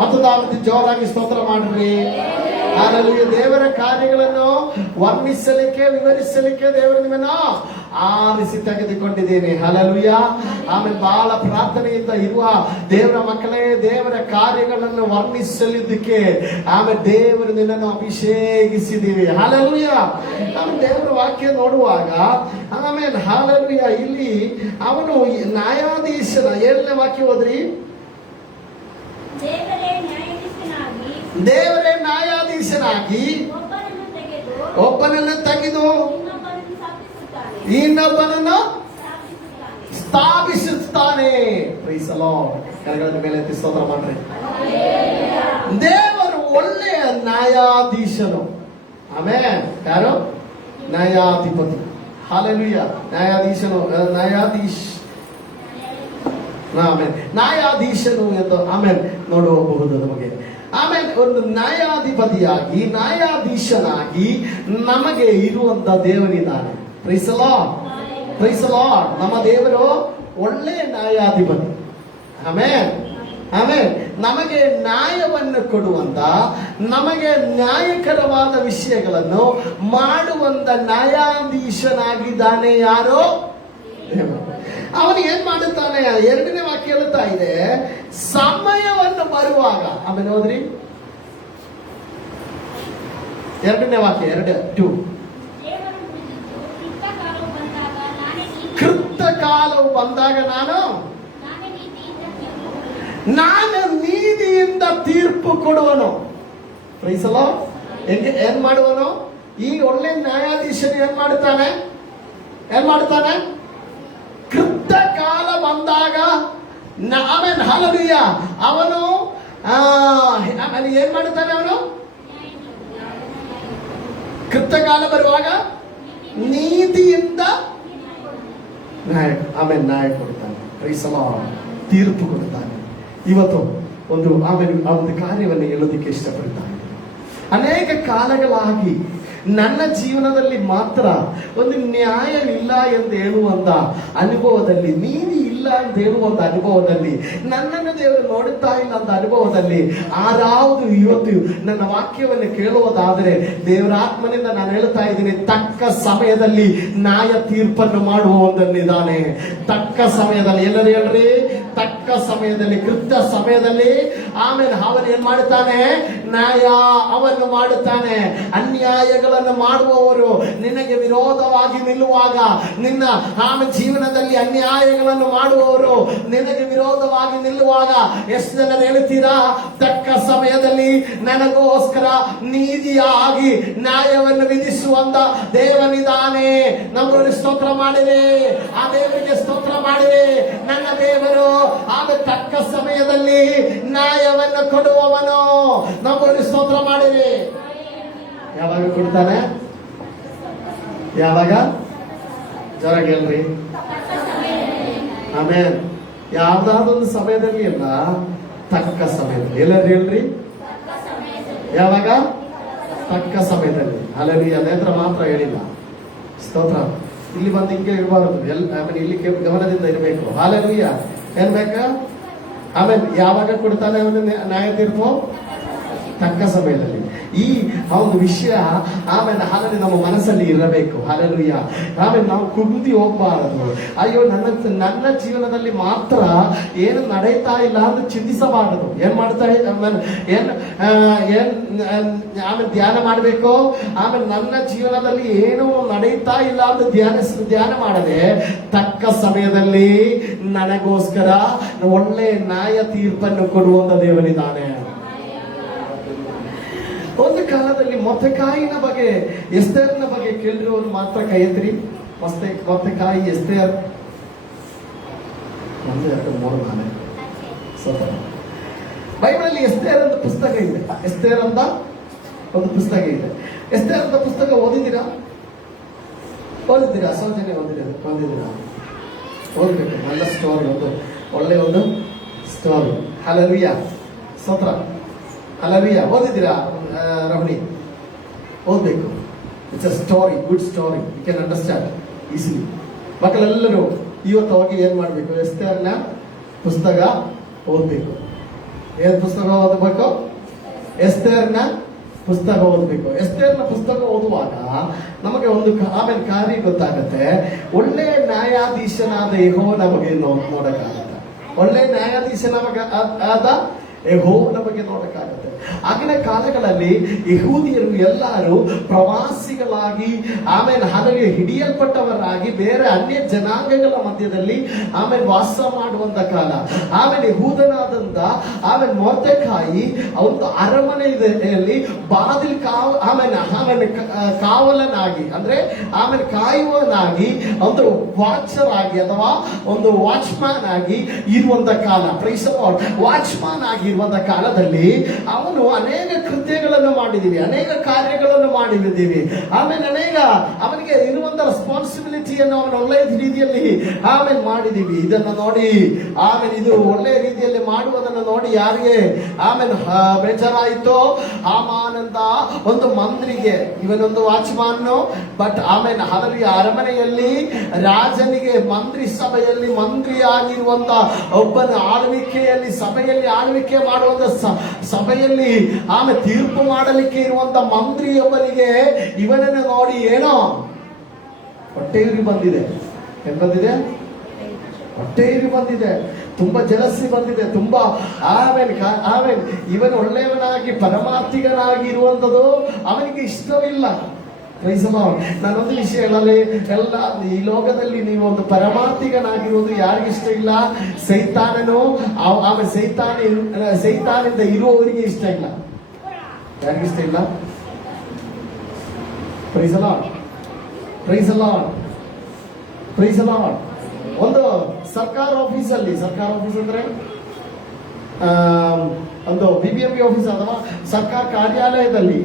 ಮತ್ತು ಜೋರಾಗಿ ಸ್ತೋತ್ರ ಮಾಡಿರಿ. ಹಲ್ಲೆಲೂಯಾ. ದೇವರ ಕಾರ್ಯಗಳನ್ನು ವರ್ಣಿಸಲಿಕ್ಕೆ ವಿವರಿಸಲಿಕ್ಕೆ ದೇವರು ನಿಮ್ಮನ್ನು ಆಲಿಸಿ ತೆಗೆದುಕೊಂಡಿದ್ದೇನೆ. ಹಲ್ಲೆಲೂಯಾ. ಆಮೇಲೆ ಬಹಳ ಪ್ರಾರ್ಥನೆಯಿಂದ ಇರುವ ದೇವರ ಮಕ್ಕಳೇ, ದೇವರ ಕಾರ್ಯಗಳನ್ನು ವರ್ಣಿಸಲಿದ್ದಕ್ಕೆ ಆಮೇಲೆ ದೇವರು ನಿನ್ನನ್ನು ಅಭಿಷೇಕಿಸಿದ್ದೀವಿ. ಹಲ್ಲೆಲೂಯಾ. ಆಮೇಲೆ ದೇವರ ವಾಕ್ಯ ನೋಡುವಾಗ ಆಮೇಲೆ ಹಲ್ಲೆಲೂಯಾ ಇಲ್ಲಿ ಅವನು ನ್ಯಾಯಾಧೀಶನ 7ನೇ ವಾಕ್ಯ ಓದ್ರಿ. ದೇವರೇ ನ್ಯಾಯಾಧೀಶನಾಗಿ ಒಬ್ಬನನ್ನು ತೆಗೆದು ಇನ್ನೊಬ್ಬನನ್ನು ಸ್ಥಾಪಿಸುತ್ತಾನೆ. Praise the lord. ಕರಗಳ ಮೇಲೆ ಎತ್ತಿ ಸ್ತೋತ್ರ ಮಾಡ್ರಿ. ದೇವರು ಒಳ್ಳೆಯ ನ್ಯಾಯಾಧೀಶನು. ಆಮೇಲೆ ಯಾರು? ನ್ಯಾಯಾಧಿಪತಿ. ಹಲ್ಲೆಲೂಯಾ. ನ್ಯಾಯಾಧೀಶನು ನ್ಯಾಯಾಧೀಶನು ಎಂದು ಆಮೇಲೆ ನೋಡಬಹುದು ನಮಗೆ. ಆಮೇಲೆ ಒಂದು ನ್ಯಾಯಾಧಿಪತಿಯಾಗಿ ನ್ಯಾಯಾಧೀಶನಾಗಿ ನಮಗೆ ಇರುವಂತ ದೇವರಿದ್ದಾನೆ. Praise the Lord, praise the Lord. ನಮ್ಮ ದೇವರು ಒಳ್ಳೆ ನ್ಯಾಯಾಧಿಪತಿ. Amen, amen. ನಮಗೆ ನ್ಯಾಯವನ್ನು ಕೊಡುವಂತ, ನಮಗೆ ನ್ಯಾಯಕರವಾದ ವಿಷಯಗಳನ್ನು ಮಾಡುವಂತ ನ್ಯಾಯಾಧೀಶನಾಗಿದ್ದಾನೆ. ಯಾರೋ ದೇವರು. ಅವನು ಏನ್ ಮಾಡುತ್ತಾನೆ? 2ನೇ ವಾಕ್ಯ ಹೇಳ್ತಾ ಇದೆ, ಸಮಯವನ್ನು ಬರುವಾಗ. ಆಮೇಲೆ ಹೋದ್ರಿ 2ನೇ ವಾಕ್ಯ 2 ಕೃತ ಕಾಲವು ಬಂದಾಗ ನಾನು ನೀತಿಯಿಂದ ತೀರ್ಪು ಕೊಡುವನು. Praise the Lord. ಏನ್ ಮಾಡುವನು? ಈ ಒಳ್ಳೆ ನ್ಯಾಯಾಧೀಶನು ಏನ್ ಮಾಡ್ತಾನೆ? ಕೃತ ಕಾಲ ಬಂದಾಗ ಆಮೇಲೆ ಹಲ್ಲೆಲೂಯ, ಅವನು ಆಮೇಲೆ ಏನ್ ಮಾಡುತ್ತಾನೆ? ಅವನು ಕೃತ ಕಾಲ ಬರುವಾಗ ನೀತಿಯಿಂದ ನ್ಯಾಯ ಕೊಡ್ತಾನೆ. Praise the Lord. ತೀರ್ಪು ಕೊಡ್ತಾನೆ. ಇವತ್ತು ಒಂದು ಕಾರ್ಯವನ್ನು ಹೇಳೋದಕ್ಕೆ ಇಷ್ಟಪಡ್ತಾನೆ. ಅನೇಕ ಕಾಲಗಳಾಗಿ ನನ್ನ ಜೀವನದಲ್ಲಿ ಮಾತ್ರ ಒಂದು ನ್ಯಾಯವಿಲ್ಲ ಎಂದು ಹೇಳುವಂತ ಅನುಭವದಲ್ಲಿ, ನೀತಿ ಇಲ್ಲ ಅಂತ ಹೇಳುವಂತ ಅನುಭವದಲ್ಲಿ, ನನ್ನನ್ನು ದೇವರು ನೋಡುತ್ತಾ ಇಲ್ಲ ಅಂತ ಅನುಭವದಲ್ಲಿ ಆರಾವುದು ಇವತ್ತು ನನ್ನ ವಾಕ್ಯವನ್ನು ಕೇಳುವುದಾದರೆ ದೇವರ ಆತ್ಮನಿಂದ ನಾನು ಹೇಳ್ತಾ ಇದ್ದೀನಿ, ತಕ್ಕ ಸಮಯದಲ್ಲಿ ನ್ಯಾಯ ತೀರ್ಪನ್ನು ಮಾಡುವ ಒಂದನ್ನಿದ್ದಾನೆ. ತಕ್ಕ ಸಮಯದಲ್ಲಿ, ಎಲ್ಲರೂ ಹೇಳ್ರಿ, ತಕ್ಕ ಸಮಯದಲ್ಲಿ, ಕೃತ್ಯ ಸಮಯದಲ್ಲಿ. ಆಮೇಲೆ ಅವನು ಏನ್ ಮಾಡುತ್ತಾನೆ? ನ್ಯಾಯ ಅವನ್ನು ಮಾಡುತ್ತಾನೆ. ಅನ್ಯಾಯಗಳನ್ನು ಮಾಡುವವರು ನಿನಗೆ ವಿರೋಧವಾಗಿ ನಿಲ್ಲುವಾಗ, ನಿನ್ನ ಜೀವನದಲ್ಲಿ ಅನ್ಯಾಯಗಳನ್ನು ಮಾಡುವವರು ನಿನಗೆ ವಿರೋಧವಾಗಿ ನಿಲ್ಲುವಾಗ ಎಷ್ಟು ಜನರು ಹೇಳ್ತೀರಾ? ತಕ್ಕ ಸಮಯದಲ್ಲಿ ನನಗೋಸ್ಕರ ನೀತಿಯಾಗಿ ನ್ಯಾಯವನ್ನು ವಿಧಿಸುವಂತ ದೇವನಿದ್ದಾನೆ. ನಮ್ಮವರು ಸ್ತೋತ್ರ ಮಾಡಿದೆ, ಆ ದೇವರಿಗೆ ಸ್ತೋತ್ರ ಮಾಡಿದೆ. ನನ್ನ ದೇವರು ಆದ ತಕ್ಕ ಸಮಯದಲ್ಲಿ ನ್ಯಾಯವನ್ನು ಕೊಡುವವನು. ನಮ್ಮವರು ಸ್ತೋತ್ರ ಮಾಡಿದೆ. ಯಾವಾಗ ಕೊಡ್ತಾನೆ? ಯಾವಾಗ? ಜೋರಾಗಿ ಹೇಳ್ರಿ. ಆಮೇಲೆ ಯಾವ್ದಾದೊಂದು ಸಮಯದಲ್ಲಿ ಅಲ್ಲ, ತಕ್ಕ ಸಮಯದಲ್ಲಿ. ಎಲ್ಲರೂ ಹೇಳ್ರಿ, ಯಾವಾಗ? ತಕ್ಕ ಸಮಯದಲ್ಲಿ. ಅಲ್ಲಿ ಅದೇತ್ರ ಮಾತ್ರ ಹೇಳಿಲ್ಲ. ಸ್ತೋತ್ರ. ಇಲ್ಲಿ ಬಂದು ಹಿಂಗೆ ಇರಬಾರದು. ಆಮೇಲೆ ಇಲ್ಲಿ ಗಮನದಿಂದ ಇರಬೇಕು. ಹಾಲೆಲೂಯ. ಏನ್ ಬೇಕ? ಆಮೇಲೆ ಯಾವಾಗ ಕೊಡ್ತಾನೆ ಅವನು ನ್ಯಾಯ ತೀರ್ಪು? ತಕ್ಕ ಸಮಯದಲ್ಲಿ. ಈ ಒಂದು ವಿಷಯ ಆಮೇಲೆ ಹಾಲಲ್ಲಿ ನಮ್ಮ ಮನಸ್ಸಲ್ಲಿ ಇರಬೇಕು. ಹಾಲೆಲೂಯ. ಆಮೇಲೆ ನಾವು ಕುಗ್ಗಿ ಹೋಗಬಾರದು. ಅಯ್ಯೋ ನನ್ನ ಜೀವನದಲ್ಲಿ ಮಾತ್ರ ಏನು ನಡೆಯುತ್ತಾ ಇಲ್ಲ ಅಂತ ಚಿಂತಿಸಬಾರದು. ಏನ್ ಮಾಡ್ತಾ ಆಮೇಲೆ ಧ್ಯಾನ ಮಾಡಬೇಕು. ಆಮೇಲೆ ನನ್ನ ಜೀವನದಲ್ಲಿ ಏನು ನಡೆಯುತ್ತಾ ಇಲ್ಲ ಅಂತ ಧ್ಯಾನ ಮಾಡದೆ ತಕ್ಕ ಸಮಯದಲ್ಲಿ ನನಗೋಸ್ಕರ ಒಳ್ಳೆ ನ್ಯಾಯ ತೀರ್ಪನ್ನು ಕೊಡುವಂತ ದೇವನಿದ್ದಾನೆ. ಒಂದು ಕಾಲದಲ್ಲಿ ಮೊರ್ದೆಕಾಯಿನ ಬಗ್ಗೆ, ಎಸ್ತೇರನ ಬಗ್ಗೆ ಕೇಳಿರೋರು ಮಾತ್ರ ಕೈ ಎತ್ತಿರಿ. ಮೊರ್ದೆಕಾಯಿ, ಎಸ್ತೇರ್, ಬೈಬಲಲ್ಲಿ ಎಸ್ತೇರ್ ಅಂತ ಪುಸ್ತಕ ಇದೆ. ಎಸ್ತೇರ್ ಅಂತ ಒಂದು ಪುಸ್ತಕ ಇದೆ. ಎಸ್ತೇರ್ ಅಂತ ಪುಸ್ತಕ ಓದಿದ್ದೀರಾ? ಸೌಜನ್ಯ ಓದಿದ್ದೀರಾ? ಓದ್ಬೇಕು. நல்ல ಸ್ಟೋರಿ, ಒಳ್ಳೆ ಒಂದು ಸ್ಟೋರಿ. ಹಲ್ಲೆಲೂಯ. ಸ್ತೋತ್ರ. ಹಲ್ಲೆಲೂಯ. ಓದಿದ್ದೀರಾ ರಮಣಿ? ಓದ್ಬೇಕು. It's a story, good story. You can understand easily. ಮಕ್ಕಳೆಲ್ಲರೂ ಇವತ್ತು ಹೋಗಿ ಏನ್ ಮಾಡ್ಬೇಕು? ಎಸ್ತೇರನ ಪುಸ್ತಕ ಓದ್ಬೇಕು. ಏನ್ ಪುಸ್ತಕ ಓದಬೇಕು? ಎಸ್ತೇರನ ಪುಸ್ತಕ ಓದಬೇಕು. ಎಸ್ತೇರನ ಪುಸ್ತಕ ಓದುವಾಗ ನಮಗೆ ಒಂದು ಆಮೇಲೆ ಕಾರ್ಯ ಗೊತ್ತಾಗತ್ತೆ. ಒಳ್ಳೆ ನ್ಯಾಯಾಧೀಶನಾದ ಯೆಹೋವ ನಮಗೆ ನೋಡಕ್ಕಾಗತ್ತೆ. ಒಳ್ಳೆ ನ್ಯಾಯಾಧೀಶ ನಮಗೆ ಆದ ಯೆಹೋವ ನಮಗೆ ನೋಡಕ್ಕಾಗತ್ತೆ. ಆಗಿನ ಕಾಲಗಳಲ್ಲಿ ಯಹೂದಿಯರು ಎಲ್ಲರೂ ಪ್ರವಾಸಿಗಳಾಗಿ, ಆಮೇಲೆ ಹಲಗೆ ಹಿಡಿಯಲ್ಪಟ್ಟವರಾಗಿ ಬೇರೆ ಅನ್ಯ ಜನಾಂಗಗಳ ಮಧ್ಯದಲ್ಲಿ ಆಮೇಲೆ ವಾಸ ಮಾಡುವಂತ ಕಾಲ. ಆಮೇಲೆ ಯಹೂದನಾದಂತ ಆಮೇಲೆ ಮೊರ್ದೆಕಾಯಿ ಒಂದು ಅರಮನೆಯಲ್ಲಿ ಬಾಗಿಲು ಆಮೇಲೆ ಕಾವಲನಾಗಿ, ಅಂದ್ರೆ ಆಮೇಲೆ ಕಾಯುವನಾಗಿ, ಒಂದು ವಾಚರ್ ಆಗಿ ಅಥವಾ ಒಂದು ವಾಚ್ಮ್ಯಾನ್ ಆಗಿ ಇರುವಂತ ಕಾಲ. Price the lord. ವಾಚ್ಮ್ಯಾನ್ ಆಗಿ ಇರುವಂತ ಕಾಲದಲ್ಲಿ ಅವನು ಅವನು ಅನೇಕ ಕೃತ್ಯಗಳನ್ನು ಮಾಡಿದೀವಿ, ಅನೇಕ ಕಾರ್ಯಗಳನ್ನು ಮಾಡಿದ್ದೀವಿ. ಆಮೇಲೆ ಅವನಿಗೆ ಇರುವಂತ ರೆಸ್ಪಾನ್ಸಿಬಿಲಿಟಿಯನ್ನು ಅವನು ಒಳ್ಳೆಯ ರೀತಿಯಲ್ಲಿ ಆಮೇಲೆ ಮಾಡಿದೀವಿ. ಇದನ್ನು ನೋಡಿ ಆಮೇಲೆ ಇದು ಒಳ್ಳೆಯ ರೀತಿಯಲ್ಲಿ ಮಾಡುವುದನ್ನು ನೋಡಿ ಯಾರಿಗೆ ಆಮೇಲೆ ಬೇಜಾರಾಯಿತೋ, ಹಾಮಾನಂತ ಒಂದು ಮಂತ್ರಿಗೆ, ಇವನೊಂದು ವಾಚ್ಮಾನ್, ಬಟ್ ಆಮೇಲೆ ಅದರಲ್ಲಿ ಅರಮನೆಯಲ್ಲಿ ರಾಜನಿಗೆ ಮಂತ್ರಿ ಸಭೆಯಲ್ಲಿ ಮಂತ್ರಿಯಾಗಿರುವಂತ ಒಬ್ಬನ ಆಳ್ವಿಕೆಯಲ್ಲಿ ಸಭೆಯಲ್ಲಿ ಆಳ್ವಿಕೆ ಮಾಡುವಂತ ಸಭೆಯಲ್ಲಿ ಆಮೇಲೆ ತೀರ್ಪು ಮಾಡಲಿಕ್ಕೆ ಇರುವಂತ ಮಂತ್ರಿಯೊಬ್ಬನಿಗೆ ಇವನನ್ನು ನೋಡಿ ಏನೋ ಹೊಟ್ಟೆಯುರಿ ಬಂದಿದೆ. ಏನ್ ಬಂದಿದೆ? ಹೊಟ್ಟೆಯುರಿ ಬಂದಿದೆ, ತುಂಬಾ ಜಲಸಿ ಬಂದಿದೆ, ತುಂಬಾ ಆಮೇಲೆ ಇವನು ಒಳ್ಳೆಯವನಾಗಿ ಪರಮಾರ್ಥಿಗನಾಗಿ ಇರುವಂತದ್ದು ಅವನಿಗೆ ಇಷ್ಟವಿಲ್ಲ. ನಾನೊಂದು ವಿಷಯ ಹೇಳಲಿ, ಎಲ್ಲ ಈ ಲೋಕದಲ್ಲಿ ನೀವು ಒಂದು ಪರಮಾರ್ಥಿಗನಾಗಿರುವುದು ಯಾರಿಗಿಷ್ಟ ಇಲ್ಲ? ಸೈತಾನನು ಆಮೇಲೆ ಸೈತಾನಿಂದ ಇರುವವರಿಗೆ ಇಷ್ಟ ಇಲ್ಲ. ಯಾರಿಗಿಷ್ಟ ಇಲ್ಲ? Praise the Lord, praise the Lord, praise the Lord. ಒಂದು ಸರ್ಕಾರ ಆಫೀಸ್ ಅಂದ್ರೆ ಒಂದು BBMP ಆಫೀಸ್ ಅಥವಾ ಸರ್ಕಾರ ಕಾರ್ಯಾಲಯದಲ್ಲಿ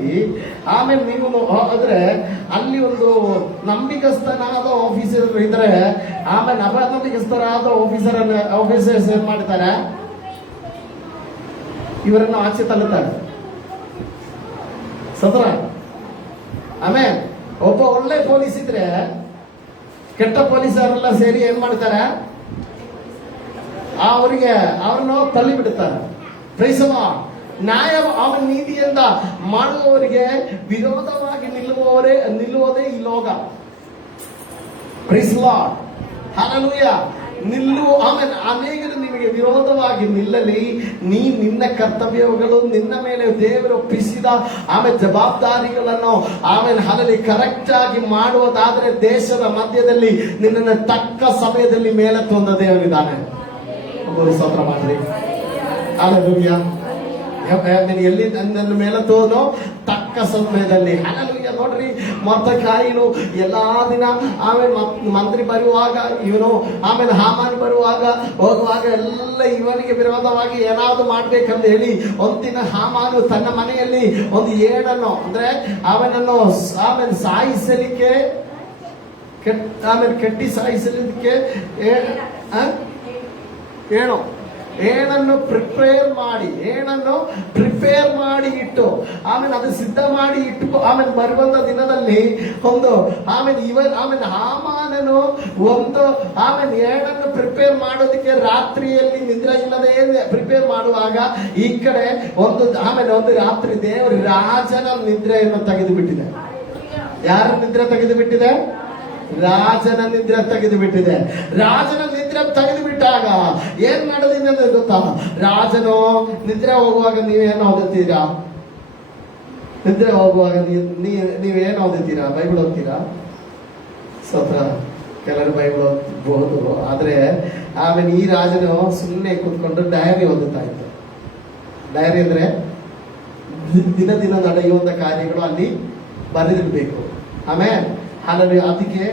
ಆಮೇಲೆ ನೀವು ಆದ್ರೆ ಅಲ್ಲಿ ಒಂದು ನಂಬಿಕಸ್ಥನಾದ ಆಫೀಸರ್ ಇದ್ರೆ ಆಮೇಲೆ ಅಪನಂಬಿಕಸ್ಥರಾದ ಆಫೀಸರ್ಸ್ ಏನ್ ಮಾಡ್ತಾರೆ? ಇವರನ್ನು ಆಚೆ ತಳ್ಳುತ್ತಾರೆ. ಸತ್ರ ಆಮೇಲೆ ಒಬ್ಬ ಒಳ್ಳೆ ಪೊಲೀಸ್ ಇದ್ರೆ ಕೆಟ್ಟ ಪೊಲೀಸರೆಲ್ಲ ಸೇರಿ ಏನ್ ಮಾಡ್ತಾರೆ? ಅವರನ್ನು ತಳ್ಳಿ ಬಿಡುತ್ತಾರೆ. Praise the Lord. ನ್ಯಾಯ ಅವನ ನೀತಿಯಿಂದ ಮಾಡುವವರಿಗೆ ವಿರೋಧವಾಗಿ ನಿಲ್ಲುವುದೇ ಈ ಲೋಕ. Praise the lord, hallelujah. ಆಮೇಲೆ ಅನೇಕರು ನಿಮಗೆ ವಿರೋಧವಾಗಿ ನಿಲ್ಲಲಿ, ನಿನ್ನ ಕರ್ತವ್ಯಗಳು, ನಿನ್ನ ಮೇಲೆ ದೇವರು ಒಪ್ಪಿಸಿದ ಆಮೇಲೆ ಜವಾಬ್ದಾರಿಗಳನ್ನು ಆಮೇಲೆ ಕರೆಕ್ಟ್ ಆಗಿ ಮಾಡುವುದಾದ್ರೆ ದೇಶದ ಮಧ್ಯದಲ್ಲಿ ನಿನ್ನನ್ನು ತಕ್ಕ ಸಮಯದಲ್ಲಿ ಮೇಲೆ ತಂದ ದೇವರಿದ್ದಾನೆ. ಒಬ್ಬರು ಸ್ತೋತ್ರ ಮಾಡ್ರಿ. ಹಲ್ಲೆಲೂಯಾ. ಎಲ್ಲಿ ನನ್ನ ಮೇಲೆ ತೋನೋ ತಕ್ಕ ಸಮಯದಲ್ಲಿ. ಹಲ್ಲೆಲೂಯಾ. ನೋಡ್ರಿ, ಮೊರ್ದೆಕೈನು ಎಲ್ಲಾ ದಿನ ಆಮೇಲೆ ಮಂತ್ರಿ ಬರುವಾಗ ಇವನು ಆಮೇಲೆ ಹಾಮಾನ್ ಬರುವಾಗ ಹೋಗುವಾಗ ಎಲ್ಲ ಇವನಿಗೆ ವಿರೋಧವಾಗಿ ಏನಾದ್ರು ಮಾಡ್ಬೇಕಂತ ಹೇಳಿ ಒಂದಿನ ಹಾಮಾನು ತನ್ನ ಮನೆಯಲ್ಲಿ ಒಂದು ಏಡನ್ನು ಅಂದ್ರೆ ಅವನನ್ನು ಆಮೇಲೆ ಸಾಯಿಸಲಿಕ್ಕೆ ಕೆಟ್ಟಿ ಸಾಯಿಸಲಿಕ್ಕೆ ಏನನ್ನು ಪ್ರಿಪೇರ್ ಮಾಡಿ ಇಟ್ಟು ಆಮೇಲೆ ಅದು ಸಿದ್ಧ ಮಾಡಿ ಇಟ್ಟು ಆಮೇಲೆ ಬರುವಂತ ದಿನದಲ್ಲಿ ಆಮೇಲೆ ಹಾಮಾನನು ಆಮೇಲೆ ಏನನ್ನು ಪ್ರಿಪೇರ್ ಮಾಡೋದಕ್ಕೆ ರಾತ್ರಿಯಲ್ಲಿ ನಿದ್ರೆ ಇಲ್ಲದೆ ಪ್ರಿಪೇರ್ ಮಾಡುವಾಗ ಈ ಕಡೆ ಒಂದು ರಾತ್ರಿ ದೇವರು ರಾಜನ ನಿದ್ರೆಯನ್ನು ತೆಗೆದು ಬಿಟ್ಟಿದೆ. ಯಾರ ನಿದ್ರೆ ತೆಗೆದು ಬಿಟ್ಟಿದೆ? ರಾಜನ ನಿದ್ರೆ ತೆಗೆದು ಬಿಟ್ಟಿದೆ. ರಾಜನ ನಿದ್ರೆ ತೆಗೆದು ಬಿಟ್ಟಾಗ ಏನ್ ಮಾಡೋದಿದೆ ಅಂದ್ರೆ ಗೊತ್ತಾ? ರಾಜನು ನಿದ್ರೆ ಹೋಗುವಾಗ ನೀವೇನು ಓದುತ್ತೀರಾ? ನಿದ್ರೆ ಹೋಗುವಾಗ ನೀವೇನು ಓದುತ್ತೀರಾ? ಬೈಬಲ್ ಓದ್ತೀರಾ? ಕೆಲವರು ಬೈಬಲ್ ಓದಬಹುದು, ಆದ್ರೆ ಆಮೇಲೆ ಈ ರಾಜನು ಸುಮ್ಮನೆ ಕೂತ್ಕೊಂಡು ಡೈರಿ ಓದುತ್ತಾ ಇದ್ದ. ಡೈರಿ ಅಂದ್ರೆ ದಿನ ನಡೆಯುವಂತ ಕಾರ್ಯಗಳು ಅಲ್ಲಿ ಬರೆದಿರ್ಬೇಕು. ಆಮೇಲೆ ಅದಕ್ಕೆ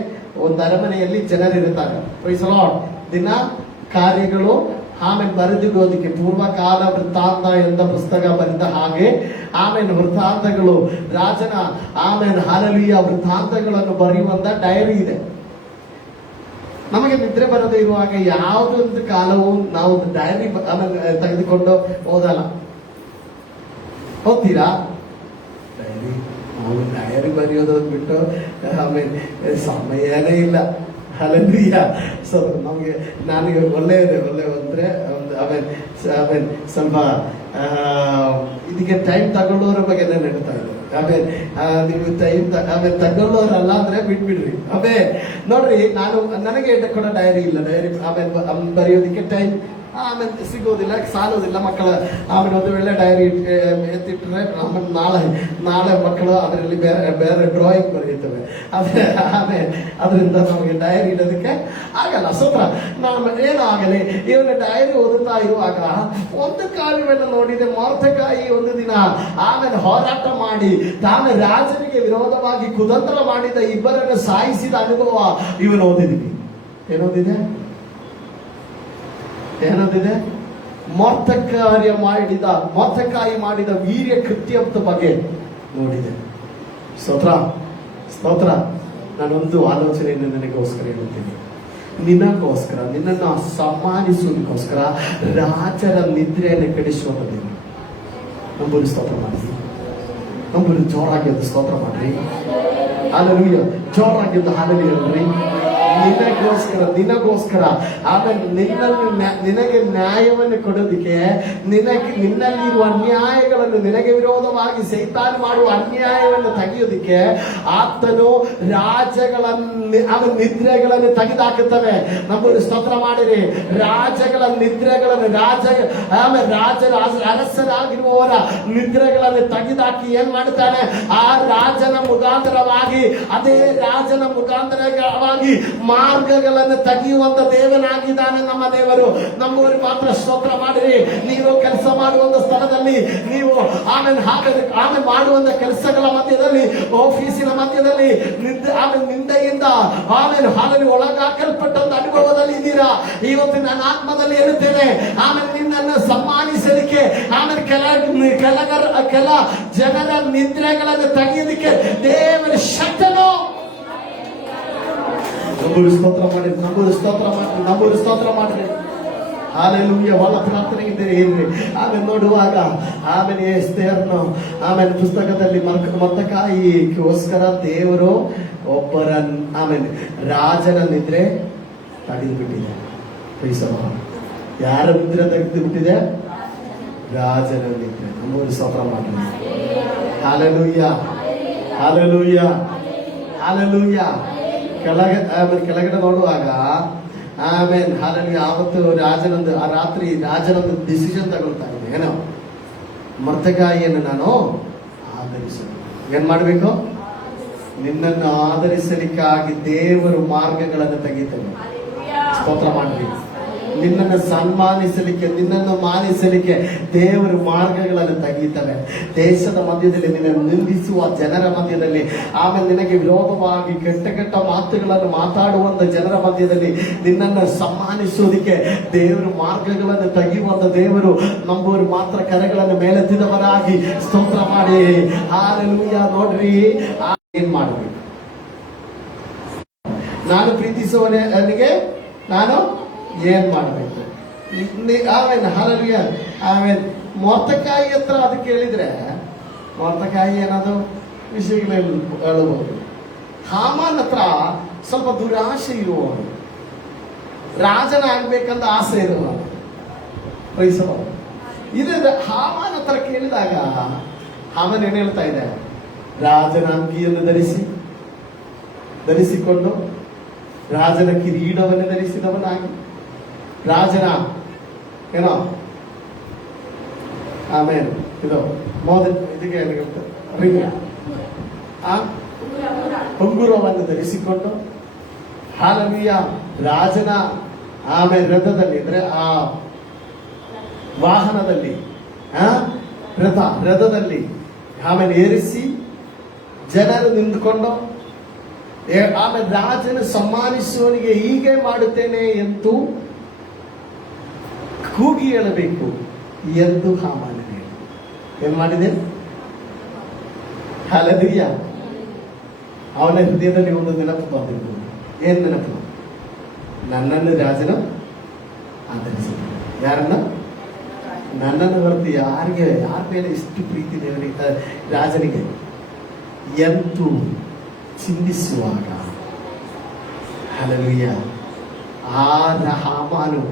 ಒಂದು ಅರಮನೆಯಲ್ಲಿ ಜನರಿರುತ್ತಾರೆ. Price the lord. ದಿನ ಕಾರ್ಯಗಳು ಆಮೇಲೆ ಬರೆದಿಗೋದಕ್ಕೆ ಪೂರ್ವಕಾಲ ವೃತ್ತಾಂತ ಎಂದ ಪುಸ್ತಕ ಬರೆದ ಹಾಗೆ ಆಮೇಲೆ ವೃತ್ತಾಂತಗಳು ರಾಜನ ಆಮೇಲೆ ಹಲ್ಲೆಲೂಯಾ ವೃತ್ತಾಂತಗಳನ್ನು ಬರೆಯುವಂತ ಡೈರಿ ಇದೆ. ನಮಗೆ ನಿದ್ರೆ ಬರದೇ ಇರುವಾಗ ಯಾವುದೊಂದು ಕಾಲವು ನಾವು ಡೈರಿ ತೆಗೆದುಕೊಂಡು ಓದಲ್ಲ. ಹೋಗ್ತೀರಾ? ಡೈರಿ ಬರೆಯೋದು ಬಿಟ್ಟು ಆಮೇಲೆ ಸಮಯನೇ ಇಲ್ಲ. ಹಲ್ಲೆಲೂಯಾ. ಸೊ ನನಗೆ ಒಳ್ಳೆಯದು ಅಂದ್ರೆ ಆಮೇಲೆ ಸ್ವಲ್ಪ ಇದಕ್ಕೆ ಟೈಮ್ ತಗೊಳ್ಳೋರ ಬಗ್ಗೆ ನಡೀತಾ ಇದೆ. ಆಮೇಲೆ ನೀವು ಟೈಮ್ ತಗೊಳ್ಳೋರಲ್ಲ ಅಂದ್ರೆ ಬಿಟ್ಬಿಡ್ರಿ. ನೋಡ್ರಿ, ನನಗೆ ಕೂಡ ಡೈರಿ ಇಲ್ಲ. ಡೈರಿ ಆಮೇಲೆ ಬರೆಯೋದಕ್ಕೆ ಟೈಮ್ ಆಮೇಲೆ ಸಿಗೋದಿಲ್ಲ, ಸಾಲೋದಿಲ್ಲ. ಮಕ್ಕಳ ಆಮೇಲೆ ಒಂದು ವೇಳೆ ಡೈರಿ ಎತ್ತಿಟ್ರೆ ಆಮೇಲೆ ನಾಳೆ ಮಕ್ಕಳು ಅದರಲ್ಲಿ ಬೇರೆ ಡ್ರಾಯಿಂಗ್ ಬರೆಯುತ್ತವೆ. ಆಮೇಲೆ ಅದರಿಂದ ನಮಗೆ ಡೈರಿ ಇಡೋದಕ್ಕೆ ಆಗಲ್ಲ. ನಾನು ಏನಾಗಲಿ ಇವನು ಡೈರಿ ಓದುತ್ತಾ ಇರುವಾಗ ಒಂದು ಕಾರ್ಯವನ್ನು ನೋಡಿದೆ. ಮೊರ್ದೆಕೈ ಒಂದು ದಿನ ಆಮೇಲೆ ಹೋರಾಟ ಮಾಡಿ ತಾನು ರಾಜನಿಗೆ ವಿರೋಧವಾಗಿ ಕುತಂತ್ರ ಮಾಡಿದ ಇಬ್ಬರನ್ನು ಸಾಯಿಸಿದ ಅನುಭವ ಇವನು ಓದಿದ್ವಿ. ಏನೋದಿದೆ? ಮೊರ್ದೆಕಾಯಿ ಮಾಡಿದ ವೀರ್ಯ ಕೃತ್ಯದ ಬಗ್ಗೆ ನೋಡಿದೆ. ಸ್ತೋತ್ರ ಸ್ತೋತ್ರ. ನಾನೊಂದು ಆಲೋಚನೆಯನ್ನು ನನಗೋಸ್ಕರ ಹೇಳುತ್ತೇನೆ. ನಿನ್ನಗೋಸ್ಕರ, ನಿನ್ನನ್ನು ಸಮ್ಮಾನಿಸುವುದಕ್ಕೋಸ್ಕರ ರಾಜರ ನಿದ್ರೆಯನ್ನು ಕೆಡಿಸುವಂಥದ್ದು. ನಂಬರು ಸ್ತೋತ್ರ ಮಾಡಿ, ನಂಬರು ಜೋರಾಗಿ ಒಂದು ಸ್ತೋತ್ರ ಮಾಡ್ರಿ. ಹಾಲೆಲೂಯ, ಜೋರಾಗಿ ಒಂದು ಹಾಲೆಲೂಯ ಹೇಳ್ರಿ. ನಿನಗೋಸ್ಕರ ಆಮೇಲೆ ನಿನಗೆ ನ್ಯಾಯವನ್ನು ಕೊಡೋದಕ್ಕೆ, ನಿನ್ನಲ್ಲಿರುವ ಅನ್ಯಾಯಗಳನ್ನು, ನಿನಗೆ ವಿರೋಧವಾಗಿ ಸೈತಾನ ಮಾಡುವ ಅನ್ಯಾಯವನ್ನು ತೆಗೆಯೋದಿಕ್ಕೆ ಆತನು ಅವನ ನಿದ್ರೆಗಳನ್ನು ತೆಗೆದುಹಾಕುತ್ತವೆ. ನಮ್ಮನ್ನು ಸ್ತೋತ್ರ ಮಾಡಿರಿ. ರಾಜಗಳ ನಿದ್ರೆಗಳನ್ನು, ಆಮೇಲೆ ರಾಜರ ಅರಸರಾಗಿರುವವರ ನಿದ್ರೆಗಳನ್ನು ತೆಗೆದುಹಾಕಿ ಏನ್ ಮಾಡುತ್ತಾನೆ? ಆ ರಾಜನ ಮುಖಾಂತರವಾಗಿ, ಅದೇ ರಾಜನ ಮುಖಾಂತರವಾಗಿ ಮಾರ್ಗಗಳನ್ನು ತೆಗೆಯುವಂತ ದೇವನಾಗಿದ್ದಾನೆ ನಮ್ಮ ದೇವರು. ನಮ್ಮವರು ಮಾತ್ರ ಸ್ತೋತ್ರ ಮಾಡಿರಿ. ನೀವು ಕೆಲಸ ಮಾಡುವಂತ ಸ್ಥಳದಲ್ಲಿ, ನೀವು ಆಮೇಲೆ ಮಾಡುವಂತ ಕೆಲಸಗಳ ಮಧ್ಯದಲ್ಲಿ, ಆಫೀಸಿನ ಮಧ್ಯದಲ್ಲಿ ಆಮೇಲೆ ನಿಂದೆಯಿಂದ ಆಮೇಲೆ ಒಳಗಾಕಲ್ಪಟ್ಟಂತ ಅನುಭವದಲ್ಲಿ ಇದ್ದೀರಾ. ಇವತ್ತು ನನ್ನ ಆತ್ಮದಲ್ಲಿ ಹೇಳುತ್ತೇನೆ, ಆಮೇಲೆ ನಿನ್ನನ್ನು ಸಮ್ಮಾನಿಸಲಿಕ್ಕೆ, ಆಮೇಲೆ ಕೆಲ ಜನರ ನಿದ್ರೆಗಳನ್ನು ತೆಗೆಯೋದಕ್ಕೆ ದೇವರ ಶಕ್ತನು. ನಂಬರು ಸ್ತೋತ್ರ ಮಾಡಿ, ನಂಬರು ಸ್ತೋತ್ರ ಮಾಡ್ರಿ. ಹಾಲೆಲೂಯ. ಒಳ ಪ್ರಾರ್ಥನೆಗಿದ್ದರೆ ಏನ್ರಿ? ಆಮೇಲೆ ನೋಡುವಾಗ ಆಮೇಲೆ ಎಸ್ತೇರನು ಆಮೇಲೆ ಪುಸ್ತಕದಲ್ಲಿ ಮೊರ್ದೆಕಾಯಿಗೋಸ್ಕರ ದೇವರು ಒಬ್ಬರ ಆಮೇಲೆ ರಾಜನ ನಿದ್ರೆ ತಡೆದು ಬಿಟ್ಟಿದೆ. ಯಾರ ನಿದ್ರೆ ತೆಗೆದು ಬಿಟ್ಟಿದೆ? ರಾಜನ ನಿದ್ರೆ. ನಂಬರು ಸ್ತೋತ್ರ ಮಾಡ್ರಿ. Hallelujah, hallelujah, hallelujah. ಕೆಳಗಡೆ ನೋಡುವಾಗ ಆಮೇಲೆ ಹಾಲೆಲೂಯ. ಆವತ್ತು ಆ ರಾತ್ರಿ ರಾಜನೊಂದು ಡಿಸಿಷನ್ ತಗೊಳ್ತಾ ಇದ್ದೆ. ಏನೋ, ಮೊರ್ದೆಕಾಯಿಯನ್ನು ನಾನು ಆಧರಿಸಬೇಕು. ಏನ್ ಮಾಡ್ಬೇಕು? ನಿನ್ನನ್ನು ಆಧರಿಸಲಿಕ್ಕಾಗಿ ದೇವರು ಮಾರ್ಗಗಳನ್ನು ತೆಗಿತಾನೆ. ಸ್ತೋತ್ರ ಮಾಡ್ಬೇಕು. ನಿನ್ನನ್ನು ಸನ್ಮಾನಿಸಲಿಕ್ಕೆ, ನಿನ್ನನ್ನು ಮಾನಿಸಲಿಕ್ಕೆ ದೇವರು ಮಾರ್ಗಗಳನ್ನು ತೆಗೀತವೆ. ದೇಶದ ಮಧ್ಯದಲ್ಲಿ, ನಿನ್ನನ್ನು ನಿಂದಿಸುವ ಜನರ ಮಧ್ಯದಲ್ಲಿ, ಆಮೇಲೆ ನಿನಗೆ ವಿರೋಧವಾಗಿ ಕೆಟ್ಟ ಮಾತುಗಳನ್ನು ಮಾತಾಡುವಂತ ಜನರ ಮಧ್ಯದಲ್ಲಿ ನಿನ್ನನ್ನು ಸನ್ಮಾನಿಸುವುದಕ್ಕೆ ದೇವರು ಮಾರ್ಗಗಳನ್ನು ತೆಗೆಯುವಂತ ದೇವರು. ನಂಬುವರು ಮಾತ್ರ ಕರೆಗಳನ್ನು ಮೇಲೆತ್ತಿದವರಾಗಿ ಸ್ತೋತ್ರ ಮಾಡಿ. ಹಾಲೆಲೂಯ. ನೋಡ್ರಿ, ಏನ್ ಮಾಡಬೇಕು? ನಾನು ಪ್ರೀತಿಸುವವನಿಗೆ ನಾನು ಏನ್ ಮಾಡಬೇಕು? ಆಮೇಲೆ ಹಾಲೆಲೂಯ. ಆಮೇಲೆ ಮೊರ್ದೆಕಾಯಿ ಹತ್ರ ಅದಕ್ಕೆ ಹೇಳಿದ್ರೆ, ಮೊರ್ದೆಕಾಯಿ ಏನಾದ್ರು ವಿಷಯಗಳು ಹೇಳಬಹುದು. ಹಾಮಾನ್ ಹತ್ರ ಸ್ವಲ್ಪ ದುರಾಶೆ ಇರುವವನು, ರಾಜನ ಆಗ್ಬೇಕಂತ ಆಸೆ ಇರುವವನು. ಇದು ಹಾಮಾನ್ ಹತ್ರ ಕೇಳಿದಾಗ ಹಾಮಾನ್ ಏನ್ ಹೇಳ್ತಾ ಇದೆ? ರಾಜನ ಅಂಗಿಯನ್ನು ಧರಿಸಿಕೊಂಡು, ರಾಜನ ಕಿರೀಟವನ್ನು ಧರಿಸಿದವನಾಗಿ, ರಾಜನ ಏನೋ ಆಮೇಲೆ ಇದು ಇದಕ್ಕೆ ಉಂಗುರವನ್ನು ಧರಿಸಿಕೊಂಡು, ಹಾಲೆಲೂಯ, ರಾಜನ ಆಮೇಲೆ ರಥದಲ್ಲಿ, ಅಂದ್ರೆ ಆ ವಾಹನದಲ್ಲಿ, ರಥದಲ್ಲಿ ಆಮೇಲೆ ಏರಿಸಿ ಜನರು ನಿಂತುಕೊಂಡು, ಆಮೇಲೆ ರಾಜನ ಸಮ್ಮಾನಿಸುವವನಿಗೆ ಹೀಗೆ ಮಾಡುತ್ತೇನೆ ಎಂದು ಕೂಗಿ ಹೇಳಬೇಕು ಎಂದು ಹಾಮಾನ ಏನ್ ಮಾಡಿದೆ? ಹಾಲೆಲೂಯ. ಅವನ ಹೃದಯದಲ್ಲಿ ಒಂದು ನೆನಪು ಬಂದಿರ್ಬೋದು. ಏನ್ ನೆನಪು? ನನ್ನನ್ನು ರಾಜನು ಆಧರಿಸಿದ. ಯಾರನ್ನ? ನನ್ನನ್ನು ಹೊರತು ಯಾರ ಮೇಲೆ ಇಷ್ಟು ಪ್ರೀತಿ ದೇವರಿಗೆ, ರಾಜನಿಗೆ ಎಂದು ಚಿಂತಿಸುವಾಗ, ಹಾಲೆಲೂಯ, ಆ ಹಾಮಾನು